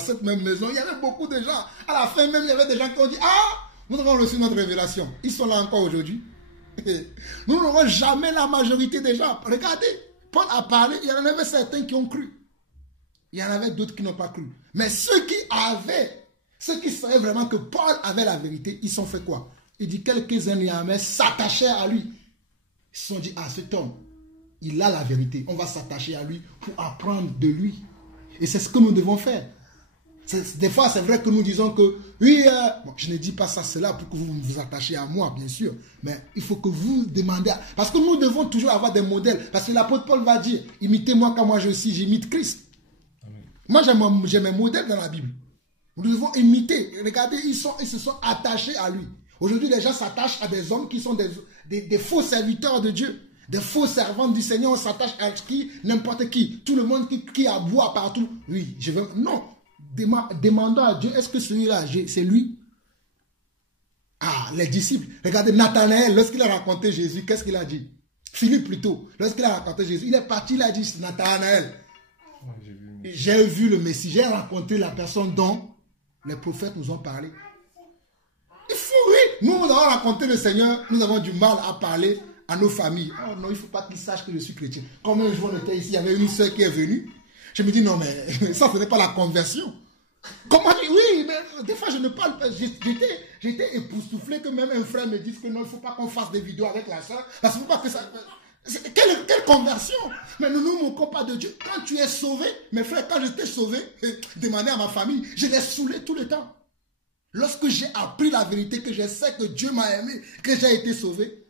cette même maison, il y avait beaucoup de gens. À la fin même, il y avait des gens qui ont dit, ah, nous avons reçu notre révélation. Ils sont là encore aujourd'hui. Nous n'aurons jamais la majorité des gens. Regardez, Paul a parlé, il y en avait certains qui ont cru. Il y en avait d'autres qui n'ont pas cru. Mais ceux qui savaient vraiment que Paul avait la vérité, ils sont fait quoi? Il dit, quelques-uns s'attachaient à lui. Ils se sont dit, ah, cet homme, il a la vérité. On va s'attacher à lui pour apprendre de lui. Et c'est ce que nous devons faire. Des fois, c'est vrai que nous disons que, oui, bon, je ne dis pas ça, c'est là pour que vous vous attachiez à moi, bien sûr. Mais il faut que vous demandiez. Parce que nous devons toujours avoir des modèles. Parce que l'apôtre Paul va dire, imitez-moi comme moi je suis, j'imite Christ. Amen. Moi, j'ai mes modèles dans la Bible. Nous devons imiter. Regardez, ils se sont attachés à lui. Aujourd'hui, les gens s'attachent à des hommes qui sont des faux serviteurs de Dieu. Des faux servants du Seigneur, on s'attache à qui? N'importe qui. Tout le monde qui aboie partout. Oui, je veux... Non. Demandons à Dieu, est-ce que celui-là, c'est lui? Ah, les disciples. Regardez, Nathanaël, lorsqu'il a raconté Jésus, qu'est-ce qu'il a dit? Philippe plutôt. Lorsqu'il a raconté Jésus, il est parti, il a dit, Nathanaël, j'ai vu le Messie, j'ai rencontré la personne dont les prophètes nous ont parlé. Il faut, oui. nous avons rencontré le Seigneur, nous avons du mal à parler à nos familles. Oh non, il ne faut pas qu'ils sachent que je suis chrétien. Comme un jour on était ici, il y avait une soeur qui est venue. Je me dis non, mais ça, ce n'est pas la conversion. Comment dire? Oui, mais des fois je ne parle pas. J'étais époustouflé que même un frère me dise que non, il ne faut pas qu'on fasse des vidéos avec la soeur. Parce qu'il ne faut pas que ça. Quelle conversion? Mais nous ne nous moquons pas de Dieu. Quand tu es sauvé, mes frères, quand je t'ai sauvé, demandez à ma famille, je l'ai saoulé tout le temps. Lorsque j'ai appris la vérité, que je sais que Dieu m'a aimé, que j'ai été sauvé,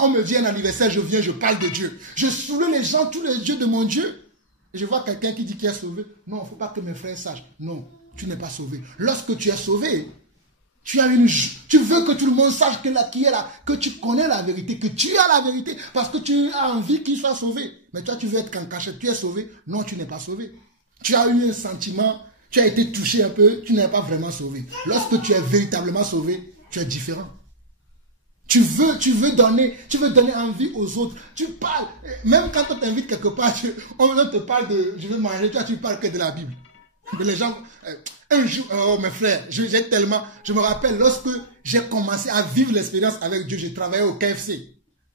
on me dit un anniversaire, je viens, je parle de Dieu. Je saoule les gens, tous les dieux de mon Dieu. Et je vois quelqu'un qui dit qu'il est sauvé. Non, il ne faut pas que mes frères sachent. Non, tu n'es pas sauvé. Lorsque tu es sauvé, tu veux que tout le monde sache que tu connais la vérité, que tu as la vérité, parce que tu as envie qu'il soit sauvé. Mais toi, tu veux être qu'en cachette, tu es sauvé. Non, tu n'es pas sauvé. Tu as eu un sentiment, tu as été touché un peu, tu n'es pas vraiment sauvé. Lorsque tu es véritablement sauvé, tu es différent. Tu veux donner envie aux autres. Tu parles, même quand on t'invite quelque part, on te parle de, je veux manger, toi tu parles que de la Bible. Mais les gens, un jour, oh mes frères, je me rappelle lorsque j'ai commencé à vivre l'expérience avec Dieu, j'ai travaillé au KFC.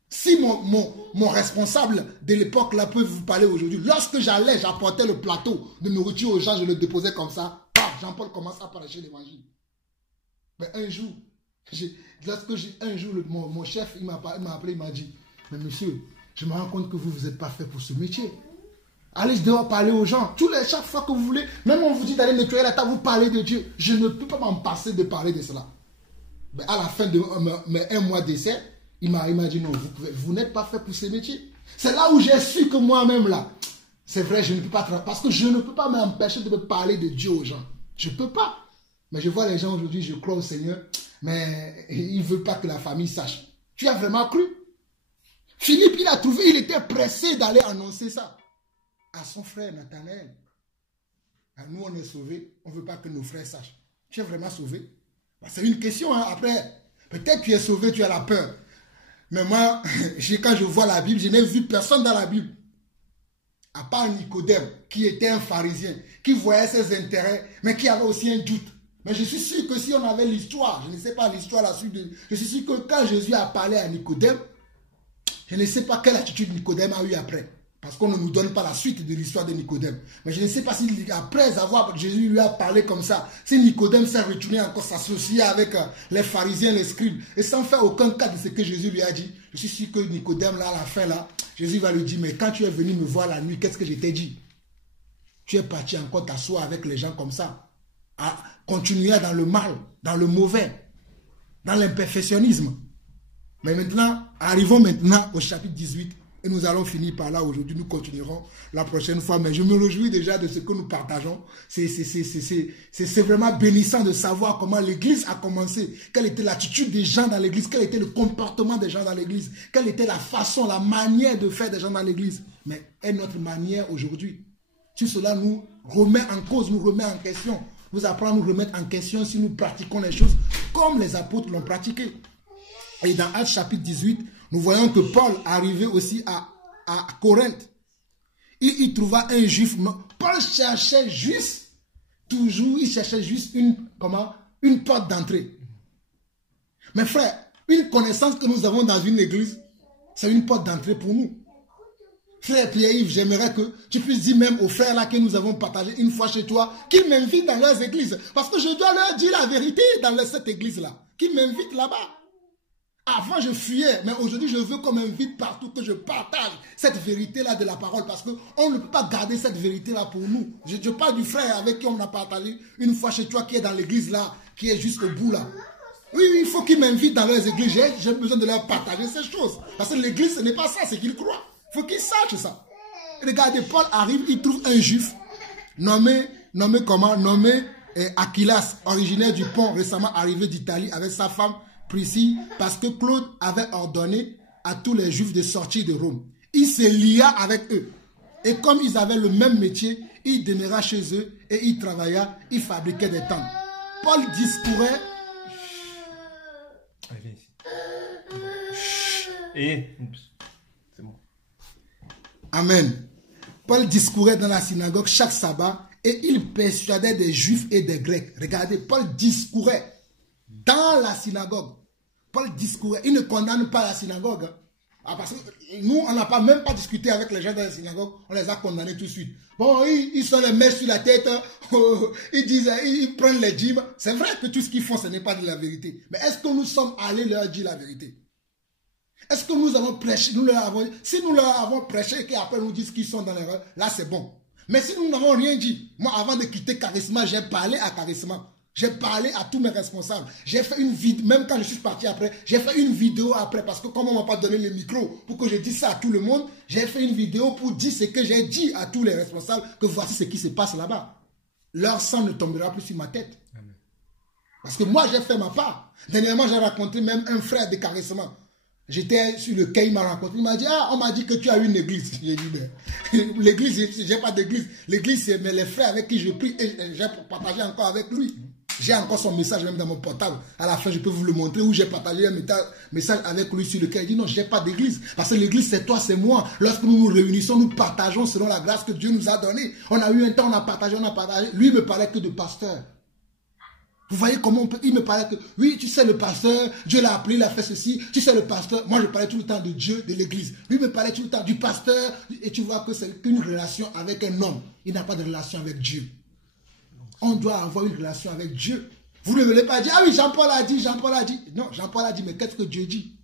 Si mon responsable de l'époque là peut vous parler aujourd'hui, lorsque j'apportais le plateau de nourriture aux gens, je le déposais comme ça, Jean-Paul commence à prêcher l'évangile. Mais un jour, mon chef, il m'a appelé, il m'a dit, mais monsieur, je me rends compte que vous n'êtes pas fait pour ce métier. Allez dehors parler aux gens. Chaque fois que vous voulez, même on vous dit d'aller nettoyer la table, vous parlez de Dieu. Je ne peux pas m'en passer de parler de cela. Mais à la fin de un mois d'essai, il m'a dit non, vous n'êtes pas fait pour ce métier. C'est là où j'ai su que moi-même là, c'est vrai, je ne peux pas travailler. Parce que je ne peux pas m'empêcher de me parler de Dieu aux gens. Je ne peux pas. Mais je vois les gens aujourd'hui, je crois au Seigneur, mais il ne veut pas que la famille sache. Tu as vraiment cru? Philippe, il était pressé d'aller annoncer ça à son frère Nathanaël. Nous, on est sauvés, on ne veut pas que nos frères sachent. Tu es vraiment sauvé? C'est une question, hein. Après, peut-être tu es sauvé, tu as la peur. Mais moi, quand je vois la Bible, je n'ai vu personne dans la Bible. À part Nicodème, qui était un pharisien, qui voyait ses intérêts, mais qui avait aussi un doute. Mais je suis sûr que si on avait l'histoire, je ne sais pas l'histoire, la suite de... Je suis sûr que quand Jésus a parlé à Nicodème, je ne sais pas quelle attitude Nicodème a eu après. Parce qu'on ne nous donne pas la suite de l'histoire de Nicodème. Mais je ne sais pas si après avoir Jésus lui a parlé comme ça, si Nicodème s'est retourné encore s'associer avec les pharisiens, les scribes, et sans faire aucun cas de ce que Jésus lui a dit. Je suis sûr que Nicodème, là, à la fin, là, Jésus va lui dire, mais quand tu es venu me voir la nuit, qu'est-ce que je t'ai dit? Tu es parti encore t'asseoir avec les gens comme ça, à continuer dans le mal, dans le mauvais, dans l'imperfectionnisme. Mais maintenant, arrivons maintenant au chapitre 18. Et nous allons finir par là aujourd'hui. Nous continuerons la prochaine fois. Mais je me réjouis déjà de ce que nous partageons. C'est vraiment bénissant de savoir comment l'église a commencé. Quelle était l'attitude des gens dans l'église. Quel était le comportement des gens dans l'église. Quelle était la façon, la manière de faire des gens dans l'église. Mais est notre manière aujourd'hui. Si cela nous remet en cause, nous remet en question. Nous apprend à nous remettre en question si nous pratiquons les choses comme les apôtres l'ont pratiqué. Et dans Actes chapitre 18, nous voyons que Paul arrivait aussi à Corinthe. Il trouva un juif. Paul cherchait juste, toujours, il cherchait juste une porte d'entrée. Mes frères, une connaissance que nous avons dans une église, c'est une porte d'entrée pour nous. Frère Pierre-Yves, j'aimerais que tu puisses dire même aux frères là que nous avons partagé une fois chez toi, qu'ils m'invitent dans leurs églises. Parce que je dois leur dire la vérité dans cette église-là. Qu'ils m'invitent là-bas. Avant, je fuyais, mais aujourd'hui, je veux qu'on m'invite partout, que je partage cette vérité-là de la parole, parce qu'on ne peut pas garder cette vérité-là pour nous. Je parle du frère avec qui on a partagé une fois chez toi, qui est dans l'église-là, qui est juste au bout là. Oui, il faut qu'ils m'invitent dans leurs églises. J'ai besoin de leur partager ces choses. Parce que l'église, ce n'est pas ça, c'est qu'ils croient. Il faut qu'ils sachent ça. Regardez, Paul arrive, il trouve un juif nommé Aquilas, originaire du pont, récemment arrivé d'Italie avec sa femme Priscille, parce que Claude avait ordonné à tous les juifs de sortir de Rome. Il se lia avec eux. Et comme ils avaient le même métier, il demeura chez eux et il travailla, il fabriquait des tentes. Paul discourait. Et c'est bon. Amen. Paul discourait dans la synagogue chaque sabbat et il persuadait des juifs et des grecs. Regardez, Paul discourait dans la synagogue. Paul discourait. Il ne condamne pas la synagogue. Parce que nous, on n'a même pas discuté avec les gens de la synagogue. On les a condamnés tout de suite. Bon, ils sont les mèches sur la tête. Ils disent, ils prennent les dîmes. C'est vrai que tout ce qu'ils font, ce n'est pas de la vérité. Mais est-ce que nous sommes allés leur dire la vérité? Est-ce que nous avons prêché? Si nous leur avons prêché et qu'après nous disent qu'ils sont dans l'erreur, là c'est bon. Mais si nous n'avons rien dit, moi avant de quitter Charisma, j'ai parlé à Charisma. J'ai parlé à tous mes responsables. J'ai fait une vidéo, même quand je suis parti après, j'ai fait une vidéo après parce que comme on ne m'a pas donné le micro pour que je dise ça à tout le monde, j'ai fait une vidéo pour dire ce que j'ai dit à tous les responsables, que voici ce qui se passe là-bas. Leur sang ne tombera plus sur ma tête. Amen. Parce que moi j'ai fait ma part. Dernièrement j'ai rencontré même un frère de Charisma. J'étais sur le quai, il m'a rencontré, il m'a dit, on m'a dit que tu as une église. J'ai dit, mais l'église, j'ai pas d'église. L'église, c'est les frères avec qui je prie et j'ai partagé encore avec lui. J'ai encore son message même dans mon portable. À la fin, je peux vous le montrer où j'ai partagé un message avec lui sur lequel il dit non, je n'ai pas d'église. Parce que l'église, c'est toi, c'est moi. Lorsque nous nous réunissons, nous partageons selon la grâce que Dieu nous a donnée. On a eu un temps, on a partagé. Lui, il me parlait que de pasteur. Vous voyez comment il me parlait que, oui, tu sais, le pasteur, Dieu l'a appelé, il a fait ceci. Tu sais, le pasteur, moi, je parlais tout le temps de Dieu, de l'église. Lui me parlait tout le temps du pasteur. Et tu vois que c'est qu'une relation avec un homme. Il n'a pas de relation avec Dieu. On doit avoir une relation avec Dieu. Vous ne voulez pas dire, ah oui, Jean-Paul a dit, Jean-Paul a dit. Non, Jean-Paul a dit, mais qu'est-ce que Dieu dit?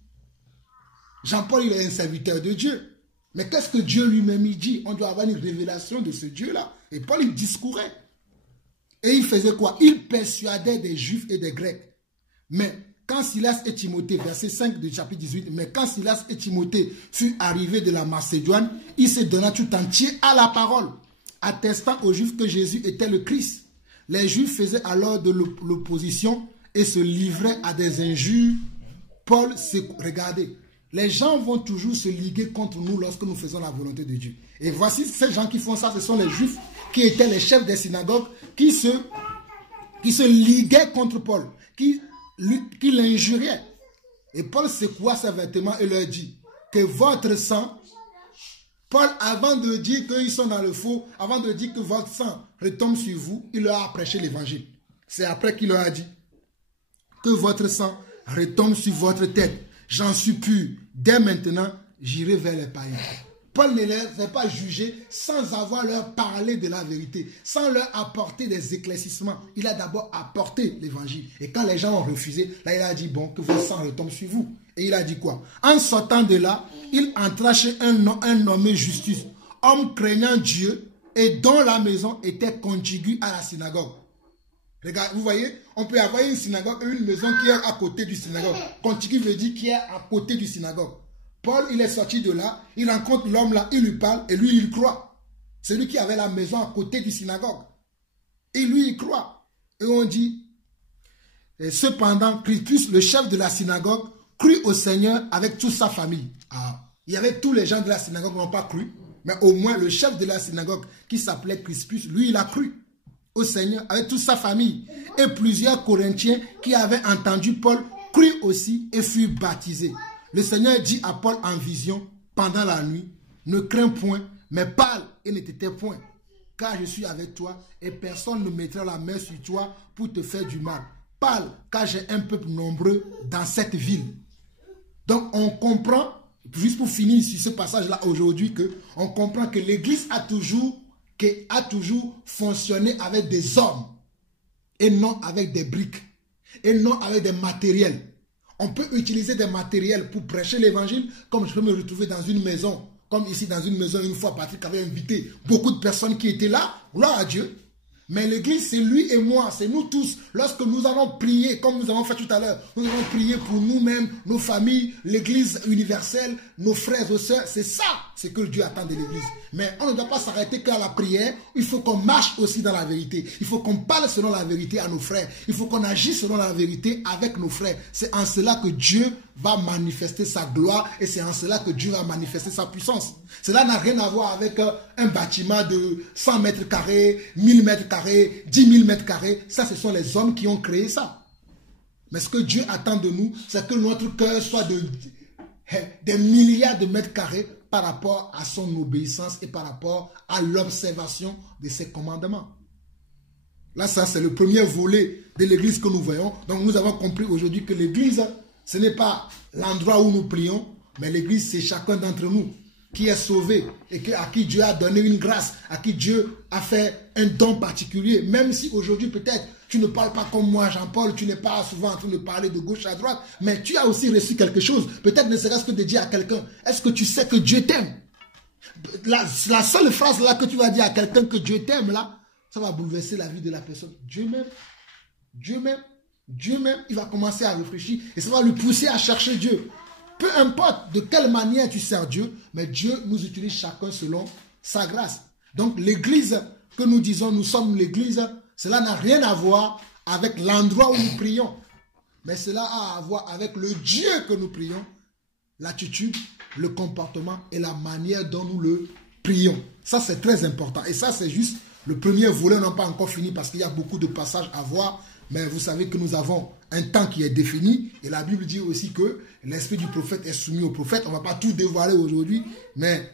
Jean-Paul, il est un serviteur de Dieu. Mais qu'est-ce que Dieu lui-même il dit? On doit avoir une révélation de ce Dieu-là. Et Paul, il discourait. Et il faisait quoi? Il persuadait des Juifs et des Grecs. Mais quand Silas et Timothée, verset 5 du chapitre 18, mais quand Silas et Timothée furent arrivés de la Macédoine, il se donna tout entier à la parole, attestant aux Juifs que Jésus était le Christ. Les Juifs faisaient alors de l'opposition et se livraient à des injures. Paul, regardez, les gens vont toujours se liguer contre nous lorsque nous faisons la volonté de Dieu. Et voici ces gens qui font ça, ce sont les Juifs qui étaient les chefs des synagogues, qui se liguaient contre Paul, qui l'injuriaient. Et Paul secoua ses vêtements et leur dit que votre sang... Paul, avant de dire qu'ils sont dans le faux, avant de dire que votre sang retombe sur vous, il leur a prêché l'évangile. C'est après qu'il leur a dit que votre sang retombe sur votre tête. J'en suis pur. Dès maintenant, j'irai vers les païens. Paul ne les a pas jugés sans avoir leur parlé de la vérité, sans leur apporter des éclaircissements. Il a d'abord apporté l'évangile. Et quand les gens ont refusé, là il a dit, bon, que votre sang retombe sur vous. Et il a dit quoi? En sortant de là, il entra chez un nommé Justus, homme craignant Dieu et dont la maison était contiguë à la synagogue. Regarde, vous voyez, on peut avoir une synagogue et une maison qui est à côté du synagogue. Contiguë veut dire qui est à côté du synagogue. Paul, il est sorti de là, il rencontre l'homme là, il lui parle et lui, il croit. C'est lui qui avait la maison à côté du synagogue. Et lui, il croit. Et on dit, et cependant, Crispus, le chef de la synagogue, crut au Seigneur avec toute sa famille. Ah, il y avait tous les gens de la synagogue qui n'ont pas cru, mais au moins le chef de la synagogue qui s'appelait Crispus, lui, il a cru au Seigneur avec toute sa famille. Et plusieurs Corinthiens qui avaient entendu Paul crurent aussi et furent baptisés. Le Seigneur dit à Paul en vision pendant la nuit, ne crains point, mais parle et ne t'étais point, car je suis avec toi et personne ne mettra la main sur toi pour te faire du mal. Parle, car j'ai un peuple nombreux dans cette ville. Donc on comprend, juste pour finir sur ce passage-là aujourd'hui, on comprend que l'Église a toujours fonctionné avec des hommes et non avec des briques et non avec des matériels. On peut utiliser des matériels pour prêcher l'évangile, comme je peux me retrouver dans une maison, comme ici dans une maison, une fois Patrick avait invité beaucoup de personnes qui étaient là, gloire à Dieu. Mais l'église, c'est lui et moi, c'est nous tous. Lorsque nous allons prier, comme nous avons fait tout à l'heure, nous allons prier pour nous-mêmes, nos familles, l'église universelle, nos frères et sœurs. C'est ça, c'est que Dieu attend de l'église. Mais on ne doit pas s'arrêter qu'à la prière. Il faut qu'on marche aussi dans la vérité. Il faut qu'on parle selon la vérité à nos frères. Il faut qu'on agisse selon la vérité avec nos frères. C'est en cela que Dieu va manifester sa gloire et c'est en cela que Dieu va manifester sa puissance. Cela n'a rien à voir avec un bâtiment de 100 mètres carrés, 1000 mètres carrés, 10 000 mètres carrés. Ça, ce sont les hommes qui ont créé ça. Mais ce que Dieu attend de nous, c'est que notre cœur soit des milliards de mètres carrés par rapport à son obéissance et par rapport à l'observation de ses commandements. Là, ça, c'est le premier volet de l'église que nous voyons. Donc, nous avons compris aujourd'hui que l'église, Ce n'est pas l'endroit où nous prions, mais l'église, c'est chacun d'entre nous qui est sauvé et à qui Dieu a donné une grâce, à qui Dieu a fait un don particulier. Même si aujourd'hui, peut-être, tu ne parles pas comme moi, Jean-Paul, tu n'es pas souvent en train de parler de gauche à droite, mais tu as aussi reçu quelque chose. Peut-être ne serait-ce que de dire à quelqu'un, est-ce que tu sais que Dieu t'aime? La seule phrase là que tu vas dire à quelqu'un que Dieu t'aime, là, ça va bouleverser la vie de la personne. Dieu m'aime, Dieu m'aime, Dieu m'aime. Il va commencer à réfléchir et ça va lui pousser à chercher Dieu. Peu importe de quelle manière tu sers Dieu, mais Dieu nous utilise chacun selon sa grâce. Donc l'église que nous disons, nous sommes l'église, cela n'a rien à voir avec l'endroit où nous prions. Mais cela a à voir avec le Dieu que nous prions, l'attitude, le comportement et la manière dont nous le prions. Ça, c'est très important. Et ça, c'est juste le premier volet. On n'a pas encore fini parce qu'il y a beaucoup de passages à voir. Mais vous savez que nous avons un temps qui est défini. Et la Bible dit aussi que l'esprit du prophète est soumis au prophète. On ne va pas tout dévoiler aujourd'hui, mais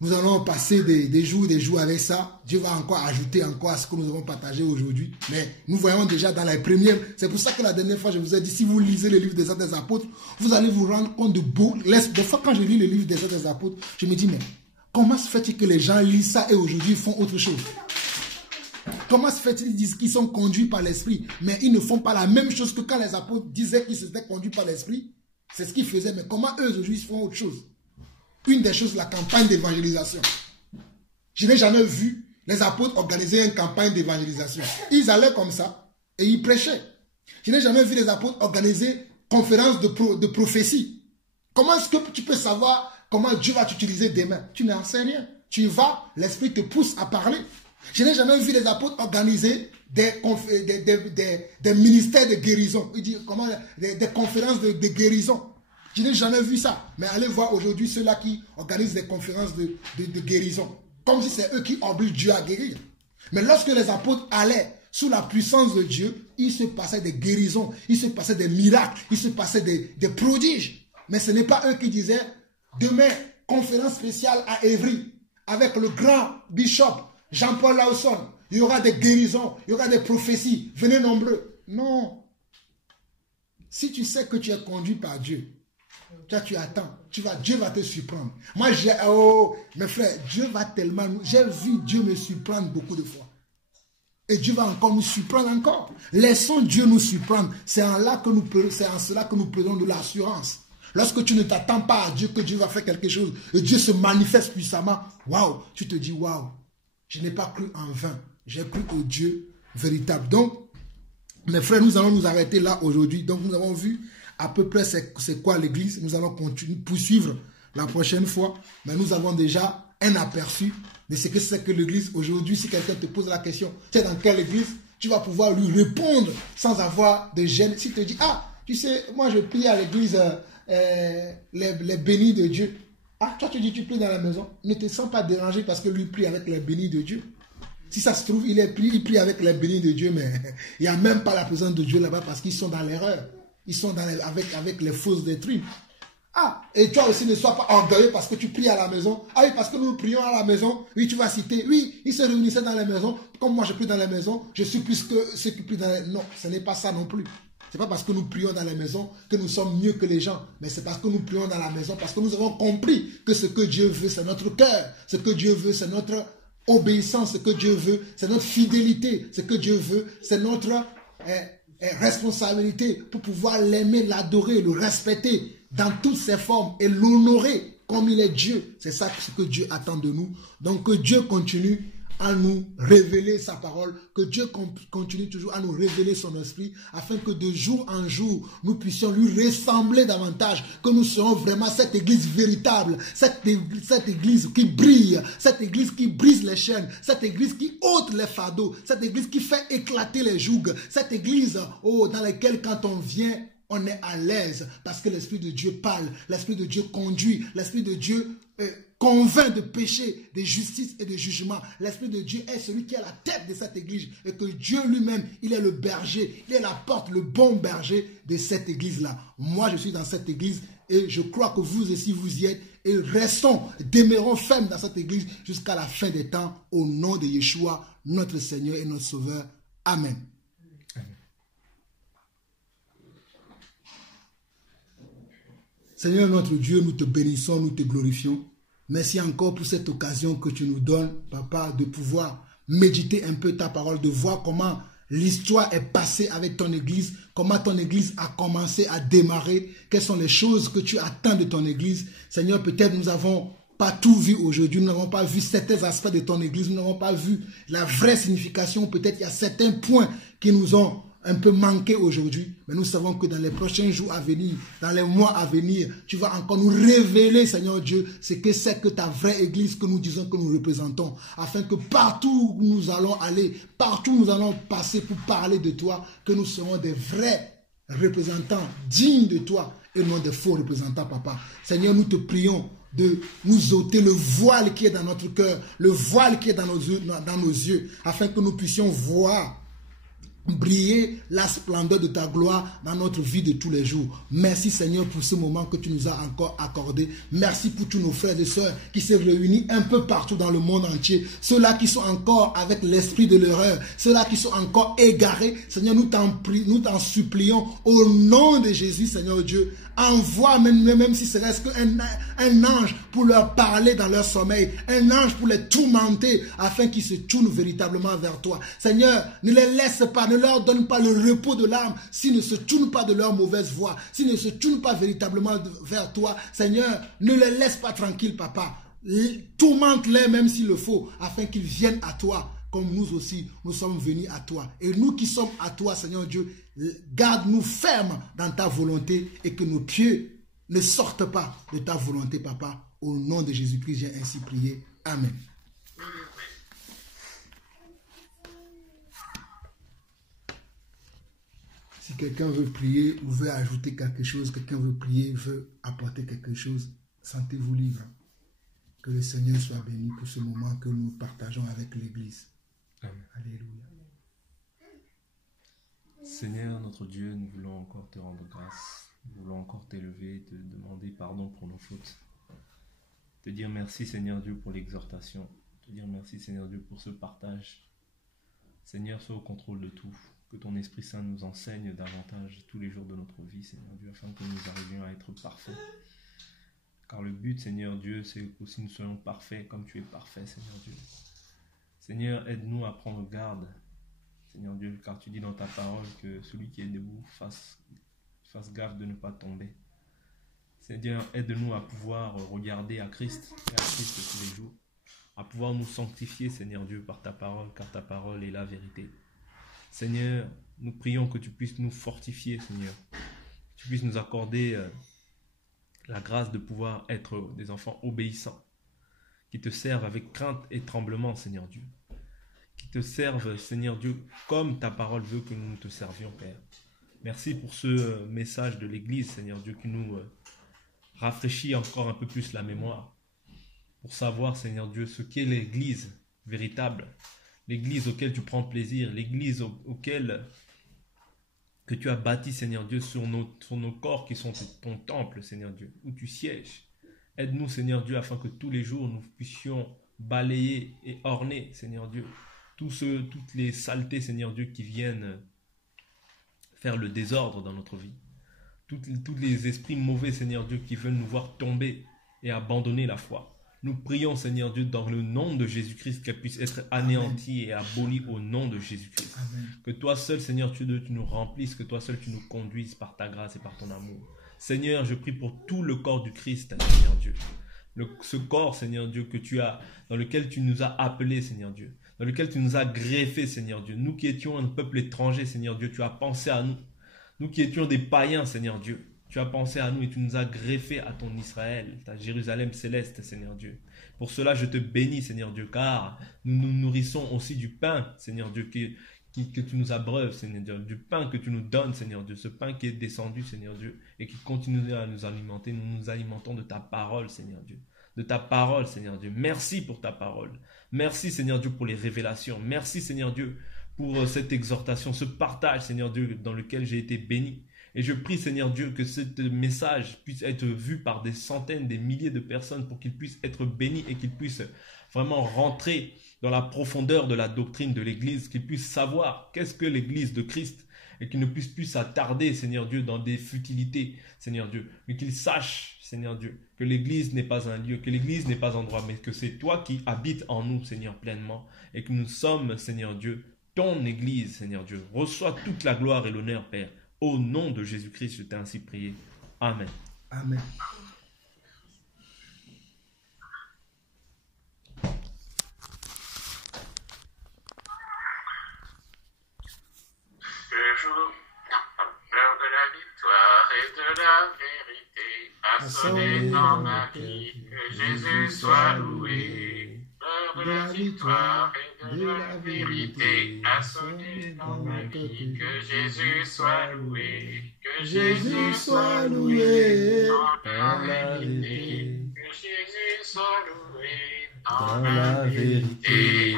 nous allons passer des jours avec ça. Dieu va encore ajouter encore à ce que nous avons partagé aujourd'hui. Mais nous voyons déjà dans les premières. C'est pour ça que la dernière fois, je vous ai dit, si vous lisez le livre des Actes des Apôtres, vous allez vous rendre compte de beau. Des fois, quand je lis le livre des Actes des Apôtres, je me dis, mais comment se fait-il que les gens lisent ça et aujourd'hui font autre chose? Comment se fait-il qu'ils sont conduits par l'esprit, mais ils ne font pas la même chose que quand les apôtres disaient qu'ils étaient conduits par l'esprit? C'est ce qu'ils faisaient, mais comment eux aujourd'hui font autre chose? Une des choses, la campagne d'évangélisation. Je n'ai jamais vu les apôtres organiser une campagne d'évangélisation. Ils allaient comme ça et ils prêchaient. Je n'ai jamais vu les apôtres organiser conférence de prophétie. Comment est-ce que tu peux savoir comment Dieu va t'utiliser demain? Tu n'en sais rien. Tu y vas, l'esprit te pousse à parler. Je n'ai jamais vu les apôtres organiser des ministères de guérison. Il dit comment des conférences de guérison. Je n'ai jamais vu ça. Mais allez voir aujourd'hui ceux-là qui organisent des conférences de guérison. Comme si c'est eux qui obligent Dieu à guérir. Mais lorsque les apôtres allaient sous la puissance de Dieu, il se passait des guérisons, il se passait des miracles, il se passait des prodiges. Mais ce n'est pas eux qui disaient demain, conférence spéciale à Évry avec le grand bishop Jean-Paul Lawson, il y aura des guérisons, il y aura des prophéties, venez nombreux. Non. Si tu sais que tu es conduit par Dieu, tu attends, Dieu va te surprendre. Moi, mes frères, Dieu va tellement, j'ai vu Dieu me surprendre beaucoup de fois. Et Dieu va encore nous surprendre encore. Laissons Dieu nous surprendre. C'est en cela que nous prenons de l'assurance. Lorsque tu ne t'attends pas à Dieu, que Dieu va faire quelque chose, et Dieu se manifeste puissamment, waouh, tu te dis waouh. Je n'ai pas cru en vain. J'ai cru au Dieu véritable. Donc, mes frères, nous allons nous arrêter là aujourd'hui. Donc, nous avons vu à peu près c'est quoi l'église. Nous allons continuer, poursuivre la prochaine fois. Mais nous avons déjà un aperçu de ce que c'est que l'église aujourd'hui. Si quelqu'un te pose la question, tu es dans quelle église? Tu vas pouvoir lui répondre sans avoir de gêne. S'il te dit, ah, tu sais, moi je prie à l'église les bénis de Dieu. Ah, toi tu dis tu pries dans la maison. Ne te sens pas dérangé parce que lui prie avec les bénis de Dieu. Si ça se trouve, il prie avec les bénis de Dieu, mais il n'y a même pas la présence de Dieu là-bas parce qu'ils sont dans l'erreur. Ils sont avec les fausses doctrines. Ah, et toi aussi ne sois pas orgueilleux parce que tu pries à la maison. Ah oui, parce que nous prions à la maison. Oui, tu vas citer. Oui, ils se réunissaient dans la maison. Comme moi je prie dans la maison, je suis plus que ceux qui prient dans la maison. Non, ce n'est pas ça non plus. Ce n'est pas parce que nous prions dans la maison que nous sommes mieux que les gens. Mais c'est parce que nous prions dans la maison, parce que nous avons compris que ce que Dieu veut, c'est notre cœur. Ce que Dieu veut, c'est notre obéissance. Ce que Dieu veut, c'est notre fidélité. Ce que Dieu veut, c'est notre responsabilité pour pouvoir l'aimer, l'adorer, le respecter dans toutes ses formes et l'honorer comme il est Dieu. C'est ça ce que Dieu attend de nous. Donc que Dieu continue à nous révéler sa parole, que Dieu continue toujours à nous révéler son esprit, afin que de jour en jour, nous puissions lui ressembler davantage, que nous serons vraiment cette église véritable, cette église qui brille, cette église qui brise les chaînes, cette église qui ôte les fardeaux, cette église qui fait éclater les jougs, cette église dans laquelle quand on vient, on est à l'aise parce que l'Esprit de Dieu parle, l'Esprit de Dieu conduit, l'Esprit de Dieu convainc de péché, de justice et de jugement. L'Esprit de Dieu est celui qui est la tête de cette église et que Dieu lui-même, il est le berger, il est la porte, le bon berger de cette église-là. Moi, je suis dans cette église et je crois que vous aussi, vous y êtes et restons, demeurons fermes dans cette église jusqu'à la fin des temps au nom de Yeshua, notre Seigneur et notre Sauveur. Amen. Seigneur notre Dieu, nous te bénissons, nous te glorifions. Merci encore pour cette occasion que tu nous donnes, Papa, de pouvoir méditer un peu ta parole, de voir comment l'histoire est passée avec ton Église, comment ton Église a commencé à démarrer, quelles sont les choses que tu attends de ton Église. Seigneur, peut-être nous n'avons pas tout vu aujourd'hui, nous n'avons pas vu certains aspects de ton Église, nous n'avons pas vu la vraie signification, peut-être il y a certains points qui nous ont un peu manqué aujourd'hui, mais nous savons que dans les prochains jours à venir, dans les mois à venir, tu vas encore nous révéler, Seigneur Dieu, ce que c'est que ta vraie Église que nous disons que nous représentons, afin que partout où nous allons aller, partout où nous allons passer pour parler de toi, que nous serons des vrais représentants dignes de toi et non des faux représentants, Papa. Seigneur, nous te prions de nous ôter le voile qui est dans notre cœur, le voile qui est dans nos yeux, afin que nous puissions voir briller la splendeur de ta gloire dans notre vie de tous les jours. Merci Seigneur pour ce moment que tu nous as encore accordé. Merci pour tous nos frères et sœurs qui se réunissent un peu partout dans le monde entier. Ceux-là qui sont encore avec l'esprit de l'erreur, ceux-là qui sont encore égarés. Seigneur, nous t'en supplions au nom de Jésus, Seigneur Dieu. Envoie même si ce reste qu'un ange pour leur parler dans leur sommeil, un ange pour les tourmenter afin qu'ils se tournent véritablement vers toi. Seigneur, ne les laisse pas, ne leur donne pas le repos de l'âme s'ils ne se tournent pas de leur mauvaise voie, s'ils ne se tournent pas véritablement vers toi. Seigneur, ne les laisse pas tranquilles, Papa. Tourmente-les même s'il le faut afin qu'ils viennent à toi. Comme nous aussi, nous sommes venus à toi. Et nous qui sommes à toi, Seigneur Dieu, garde-nous fermes dans ta volonté et que nos pieds ne sortent pas de ta volonté, Papa. Au nom de Jésus-Christ, j'ai ainsi prié. Amen. Si quelqu'un veut prier ou veut ajouter quelque chose, quelqu'un veut prier, veut apporter quelque chose, sentez-vous libre. Que le Seigneur soit béni pour ce moment que nous partageons avec l'Église. Amen. Alléluia. Seigneur, notre Dieu, nous voulons encore te rendre grâce. Nous voulons encore t'élever, te demander pardon pour nos fautes. Te dire merci, Seigneur Dieu, pour l'exhortation. Te dire merci, Seigneur Dieu, pour ce partage. Seigneur, sois au contrôle de tout. Que ton Esprit Saint nous enseigne davantage tous les jours de notre vie, Seigneur Dieu, afin que nous arrivions à être parfaits. Car le but, Seigneur Dieu, c'est aussi que nous soyons parfaits comme tu es parfait, Seigneur Dieu. Seigneur, aide-nous à prendre garde, Seigneur Dieu, car tu dis dans ta parole que celui qui est debout fasse gaffe de ne pas tomber. Seigneur, aide-nous à pouvoir regarder à Christ et à Christ tous les jours, à pouvoir nous sanctifier, Seigneur Dieu, par ta parole, car ta parole est la vérité. Seigneur, nous prions que tu puisses nous fortifier, Seigneur, que tu puisses nous accorder la grâce de pouvoir être des enfants obéissants, qui te servent avec crainte et tremblement, Seigneur Dieu. Qui te servent, Seigneur Dieu, comme ta parole veut que nous te servions, Père. Merci pour ce message de l'Église, Seigneur Dieu, qui nous rafraîchit encore un peu plus la mémoire. Pour savoir, Seigneur Dieu, ce qu'est l'Église véritable. L'Église auquel tu prends plaisir. L'Église auquel que tu as bâti, Seigneur Dieu, sur nos corps qui sont ton temple, Seigneur Dieu, où tu sièges. Aide-nous, Seigneur Dieu, afin que tous les jours, nous puissions balayer et orner, Seigneur Dieu, toutes les saletés, Seigneur Dieu, qui viennent faire le désordre dans notre vie. Tous les esprits mauvais, Seigneur Dieu, qui veulent nous voir tomber et abandonner la foi. Nous prions, Seigneur Dieu, dans le nom de Jésus-Christ, qu'elle puisse être anéantie et abolie au nom de Jésus-Christ. Que toi seul, Seigneur Dieu, tu nous remplisses, que toi seul, tu nous conduises par ta grâce et par ton amour. Seigneur, je prie pour tout le corps du Christ, Seigneur Dieu. Ce corps, Seigneur Dieu, que tu as, dans lequel tu nous as appelés, Seigneur Dieu. Dans lequel tu nous as greffés, Seigneur Dieu. Nous qui étions un peuple étranger, Seigneur Dieu, tu as pensé à nous. Nous qui étions des païens, Seigneur Dieu. Tu as pensé à nous et tu nous as greffés à ton Israël, ta Jérusalem céleste, Seigneur Dieu. Pour cela, je te bénis, Seigneur Dieu, car nous nous nourrissons aussi du pain, Seigneur Dieu, que tu nous abreuves, Seigneur Dieu, du pain que tu nous donnes, Seigneur Dieu, ce pain qui est descendu, Seigneur Dieu, et qui continue à nous alimenter. Nous nous alimentons de ta parole, Seigneur Dieu. De ta parole, Seigneur Dieu. Merci pour ta parole. Merci, Seigneur Dieu, pour les révélations. Merci, Seigneur Dieu, pour cette exhortation, ce partage, Seigneur Dieu, dans lequel j'ai été béni. Et je prie, Seigneur Dieu, que ce message puisse être vu par des centaines, des milliers de personnes pour qu'il puisse être béni et qu'il puisse vraiment rentrer dans la profondeur de la doctrine de l'Église, qu'ils puissent savoir qu'est-ce que l'Église de Christ et qu'il ne puisse plus s'attarder, Seigneur Dieu, dans des futilités, Seigneur Dieu, mais qu'il sache, Seigneur Dieu, que l'Église n'est pas un lieu, que l'Église n'est pas un endroit, mais que c'est toi qui habites en nous, Seigneur, pleinement, et que nous sommes, Seigneur Dieu, ton Église, Seigneur Dieu. Reçois toute la gloire et l'honneur, Père. Au nom de Jésus-Christ, je t'ai ainsi prié. Amen. Amen. L'heure de la victoire et de la vérité a sonné dans ma vie, que Jésus soit loué. L'heure de la victoire et de la vérité a sonné dans ma vie, que Jésus soit loué. Que Jésus soit loué dans la vérité, que Jésus soit loué dans la vérité.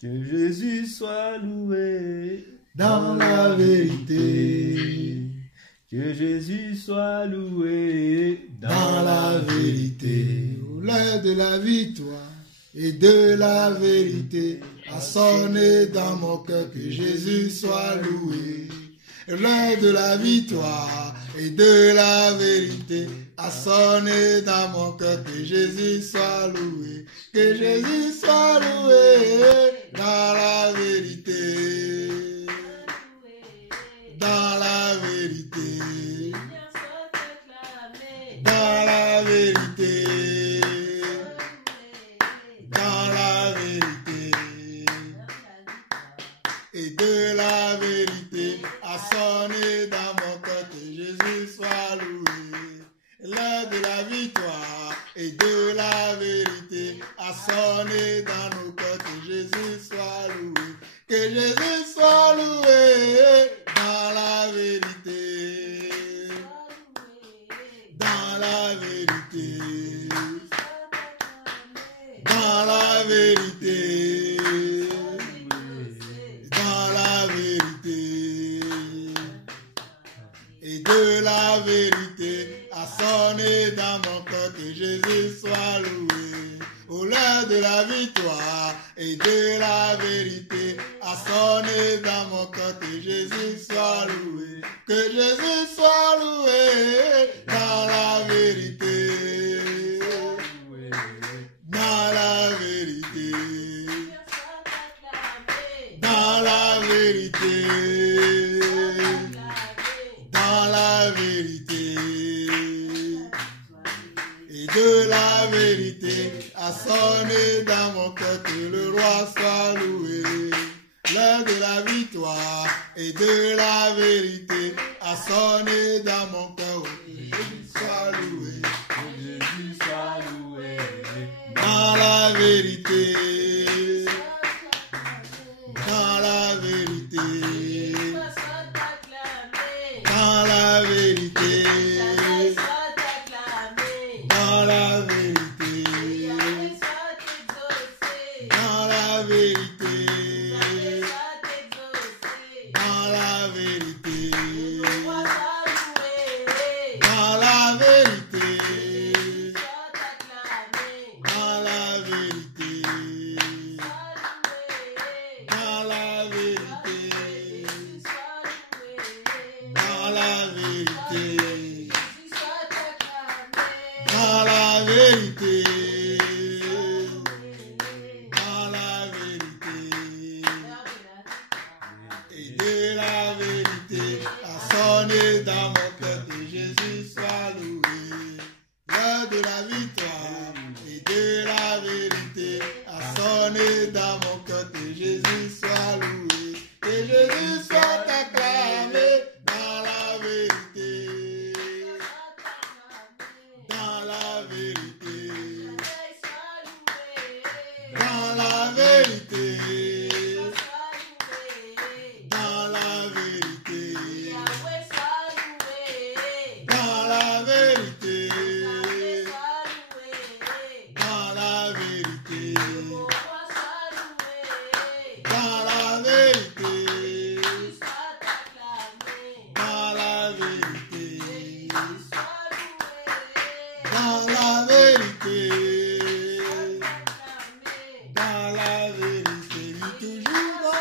Que Jésus soit loué Dans la vérité, que Jésus soit loué dans la vérité, l'heure de la victoire et de la vérité a sonné dans mon cœur, que Jésus soit loué. L'heure de la victoire et de la vérité a sonné dans mon cœur, que Jésus soit loué, que Jésus soit loué dans la vérité. Dans la vérité, dans la vérité, dans la vérité, et de la vérité a sonné dans mon cœur, que Jésus soit loué. L'heure de la victoire et de la vérité a sonné dans nos cœurs, que Jésus soit loué, que Jésus soit loué. Dans la vérité, dans la vérité, dans la vérité, dans la vérité, et de la vérité a sonné dans mon cœur, que Jésus soit loué. Au l'heure de la victoire et de la vérité a sonné dans mon cœur, que Jésus soit loué, que Jésus soit loué dans la vérité, dans la vérité, dans la vérité, dans la vérité, et de la vérité a sonné dans mon cœur, que le roi soit loué. L'heure de la victoire et de la vérité a sonné dans mon cœur, que Jésus soit loué, que Jésus soit loué. Dans la vérité, dans la vérité, dans la vérité, dans la vérité, dans la vérité, dans la vérité, dans la vérité, dans la vérité, dans la vérité, dans la vérité, dans la vérité, dans la vérité, et de la vérité a sonné dans mon cœur, que Jésus soit loué. L'heure de la victoire et de la vérité a sonné dans mon cœur, que Jésus soit loué, que Jésus soit acclamé dans la vérité, dans la vérité, dans la vérité, dans la vérité, dans la vérité, dans la vérité, dans la vérité, dans la vérité, dans la vérité, dans la vérité, oui, toujours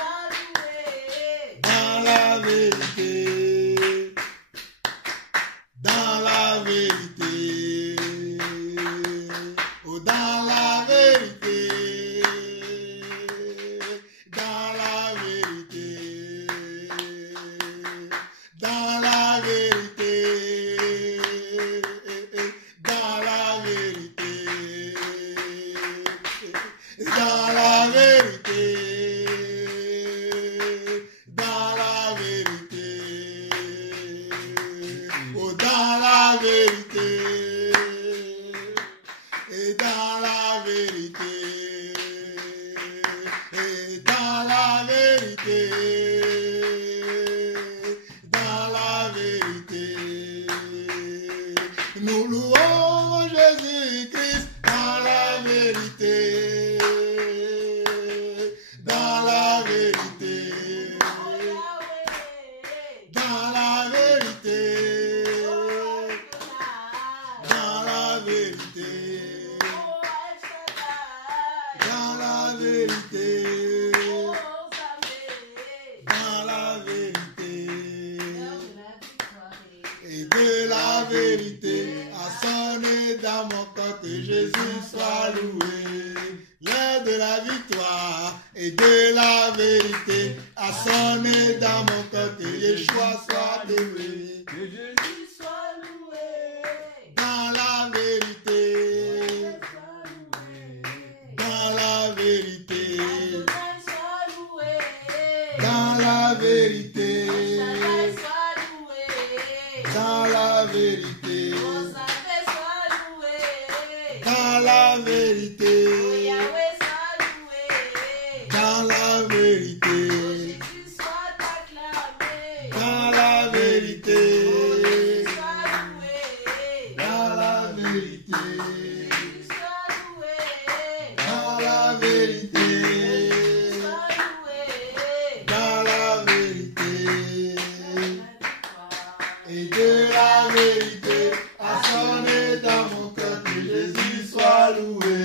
dans la vérité. la vérité. Oh, dans la vérité. Dans la vérité. Dans la vérité. Dans la vérité. Dans la vérité. Dans la vérité. Oh, dans la vérité. Et dans la vérité. Et dans la vérité. Dans la vérité. Nous louons Jésus-Christ dans la vérité. Dans la vérité. Dans la vérité. Dans la vérité. Dans la vérité. Dans la vérité. Et de la vérité a sonné dans mon cœur, que Jésus soit loué. L'heure de la victoire et de la vérité a sonné dans mon cœur, que Yeshua soit loué. Que Jésus soit loué. Dans la vérité. Dans la vérité. Adonai soit loué. Dans la vérité. Shaddai soit loué. Dans la vérité. Hosanna soit loué. Dans la vérité. Oh, Yahweh soit loué. Dans la vérité. Oh, Jésus soit acclamé. Dans la vérité. Oh, Jésus soit loué. Dans la vérité. Jésus soit loué. Dans la vérité. Jésus soit loué. Dans la vérité. Et de la vérité a sonné dans mon cœur, que Jésus soit loué.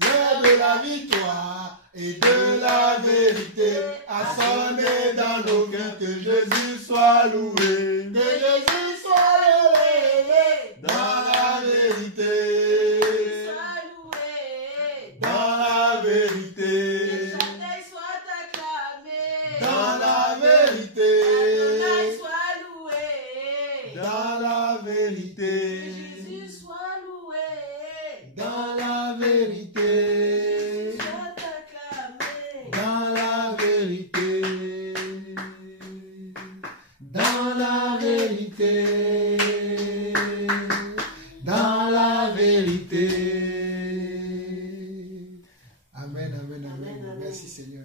L'heure de la victoire et de la vérité a sonné dans nos cœurs, que Jésus soit loué. Que Jésus soit loué. Dans la vérité. Soit loué. Dans la vérité. Shaddai soit acclamé. Dans la vérité. Adonai soit loué. Dans la Que vérité. Jésus soit loué. Dans la vérité. Soit acclamé. Dans la vérité. Dans la vérité. Dans la vérité. Amen, amen, amen. Amen, amen. Merci Seigneur.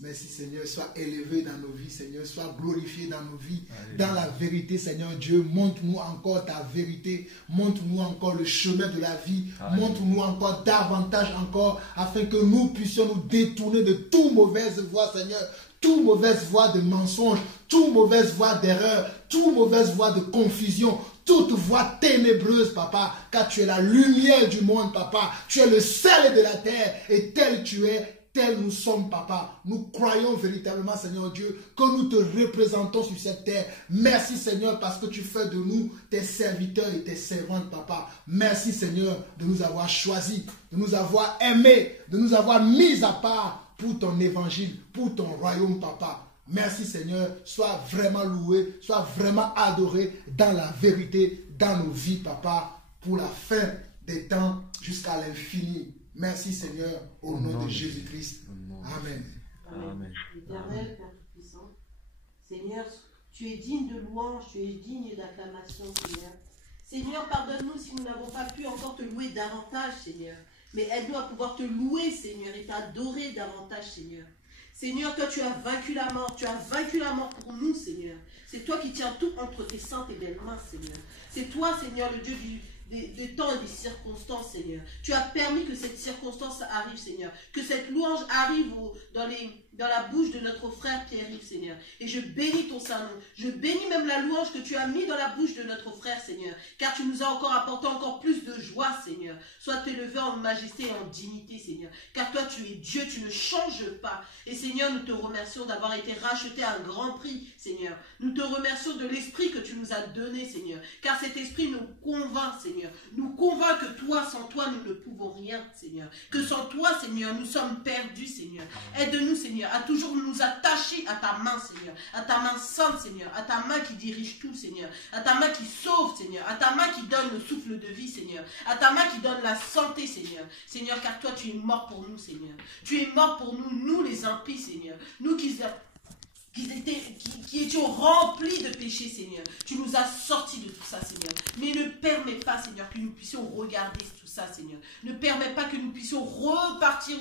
Merci Seigneur, sois élevé dans nos vies, Seigneur, sois glorifié dans nos vies. Dans la vérité, Seigneur Dieu, montre-nous encore ta vérité, montre-nous encore le chemin de la vie, montre-nous encore davantage encore, afin que nous puissions nous détourner de toute mauvaise voie, Seigneur, toute mauvaise voie de mensonge, toute mauvaise voie d'erreur, toute mauvaise voie de confusion, toute voie ténébreuse, papa, car tu es la lumière du monde, papa, tu es le sel de la terre, et tel tu es, tel nous sommes, papa. Nous croyons véritablement, Seigneur Dieu, que nous te représentons sur cette terre. Merci, Seigneur, parce que tu fais de nous tes serviteurs et tes servantes, papa. Merci, Seigneur, de nous avoir choisis, de nous avoir aimés, de nous avoir mis à part pour ton évangile, pour ton royaume, papa. Merci, Seigneur. Sois vraiment loué, sois vraiment adoré dans la vérité, dans nos vies, papa, pour la fin des temps jusqu'à l'infini. Merci Seigneur, au nom de Jésus-Christ. Amen. Amen. Éternel Père Tout-Puissant, Seigneur, tu es digne de louange, tu es digne d'acclamation, Seigneur. Seigneur, pardonne-nous si nous n'avons pas pu encore te louer davantage, Seigneur. Mais aide-nous à pouvoir te louer, Seigneur, et t'adorer davantage, Seigneur. Seigneur, toi tu as vaincu la mort, tu as vaincu la mort pour nous, Seigneur. C'est toi qui tiens tout entre tes saintes et belles mains, Seigneur. C'est toi, Seigneur, le Dieu des temps et des circonstances, Seigneur. Tu as permis que cette circonstance arrive, Seigneur. Que cette louange arrive dans la bouche de notre frère Pierre-Yves, Seigneur. Et je bénis ton Saint-Nom. Je bénis même la louange que tu as mis dans la bouche de notre frère, Seigneur. Car tu nous as encore apporté encore plus de joie, Seigneur. Sois élevé en majesté et en dignité, Seigneur. Car toi, tu es Dieu, tu ne changes pas. Et Seigneur, nous te remercions d'avoir été racheté à un grand prix, Seigneur. Nous te remercions de l'esprit que tu nous as donné, Seigneur. Car cet esprit nous convainc, Seigneur. Nous convainc que toi, sans toi, nous ne pouvons rien, Seigneur. Que sans toi, Seigneur, nous sommes perdus, Seigneur. Aide-nous, Seigneur, à toujours nous attacher à ta main, Seigneur. À ta main sainte, Seigneur. À ta main qui dirige tout, Seigneur. À ta main qui sauve, Seigneur. À ta main qui donne le souffle de vie, Seigneur. À ta main qui donne la santé, Seigneur. Seigneur, car toi, tu es mort pour nous, Seigneur. Tu es mort pour nous, nous les impies, Seigneur. Nous qui étions remplis de péchés, Seigneur. Tu nous as sortis de tout ça, Seigneur. Mais ne permets pas, Seigneur, que nous puissions regarder tout ça, Seigneur. Ne permets pas que nous puissions repartir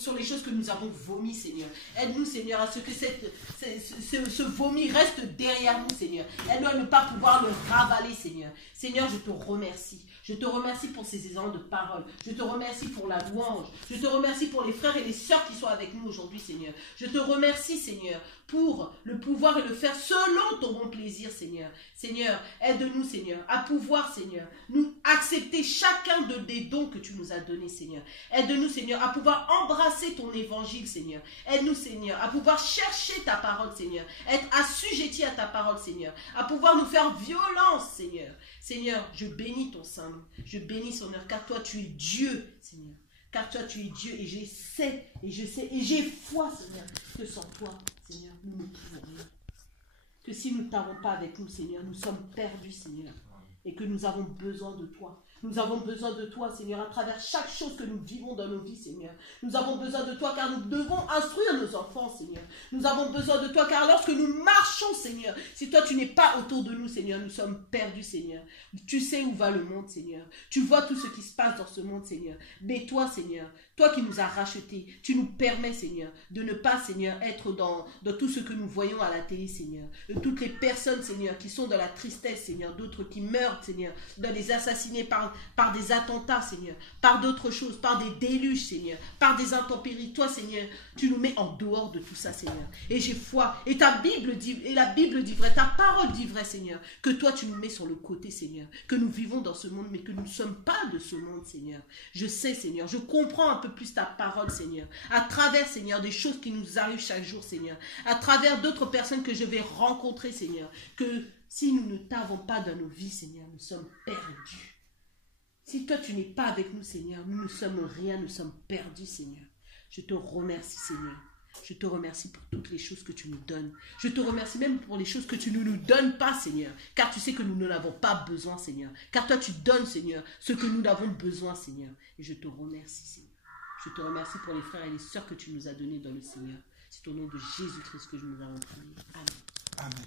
sur les choses que nous avons vomi, Seigneur. Aide-nous, Seigneur, à ce que ce vomi reste derrière nous, Seigneur. Aide-nous à ne pas pouvoir le ravaler, Seigneur. Seigneur, je te remercie. Je te remercie pour ces exemples de parole. Je te remercie pour la louange. Je te remercie pour les frères et les sœurs qui sont avec nous aujourd'hui, Seigneur. Je te remercie, Seigneur, pour le pouvoir et le faire selon ton bon plaisir, Seigneur. Seigneur, aide-nous, Seigneur, à pouvoir, Seigneur, nous accepter chacun des dons que tu nous as donnés, Seigneur. Aide-nous, Seigneur, à pouvoir embrasser ton évangile, Seigneur. Aide-nous, Seigneur, à pouvoir chercher ta parole, Seigneur. Être assujetti à ta parole, Seigneur. À pouvoir nous faire violence, Seigneur. Seigneur, je bénis ton Saint-Nom. Je bénis son œuvre, car toi, tu es Dieu, Seigneur. Car toi, tu es Dieu, et je sais, et j'ai foi, Seigneur, que sans toi, Seigneur, nous ne pouvons rien. Que si nous ne t'avons pas avec nous, Seigneur, nous sommes perdus, Seigneur. Et que nous avons besoin de toi. Nous avons besoin de toi, Seigneur, à travers chaque chose que nous vivons dans nos vies, Seigneur. Nous avons besoin de toi, car nous devons instruire nos enfants, Seigneur. Nous avons besoin de toi, car lorsque nous marchons, Seigneur, si toi, tu n'es pas autour de nous, Seigneur, nous sommes perdus, Seigneur. Tu sais où va le monde, Seigneur. Tu vois tout ce qui se passe dans ce monde, Seigneur. Mais toi, Seigneur, toi qui nous as rachetés, tu nous permets, Seigneur, de ne pas, Seigneur, être dans tout ce que nous voyons à la télé, Seigneur. De toutes les personnes, Seigneur, qui sont dans la tristesse, Seigneur. D'autres qui meurent, Seigneur, dans les assassinés par des attentats, Seigneur, par d'autres choses, par des déluges, Seigneur, par des intempéries. Toi, Seigneur, tu nous mets en dehors de tout ça, Seigneur. Et j'ai foi. Et ta Bible dit, et la Bible dit vrai, ta parole dit vrai, Seigneur, que toi, tu nous mets sur le côté, Seigneur, que nous vivons dans ce monde, mais que nous ne sommes pas de ce monde, Seigneur. Je sais, Seigneur, je comprends un peu plus ta parole, Seigneur, à travers, Seigneur, des choses qui nous arrivent chaque jour, Seigneur, à travers d'autres personnes que je vais rencontrer, Seigneur, que si nous ne t'avons pas dans nos vies, Seigneur, nous sommes perdus. Si toi, tu n'es pas avec nous, Seigneur, nous ne sommes rien, nous sommes perdus, Seigneur. Je te remercie, Seigneur. Je te remercie pour toutes les choses que tu nous donnes. Je te remercie même pour les choses que tu ne nous donnes pas, Seigneur. Car tu sais que nous n'en avons pas besoin, Seigneur. Car toi, tu donnes, Seigneur, ce que nous avons besoin, Seigneur. Et je te remercie, Seigneur. Je te remercie pour les frères et les sœurs que tu nous as donnés dans le Seigneur. C'est au nom de Jésus-Christ que nous avons prié. Amen. Amen.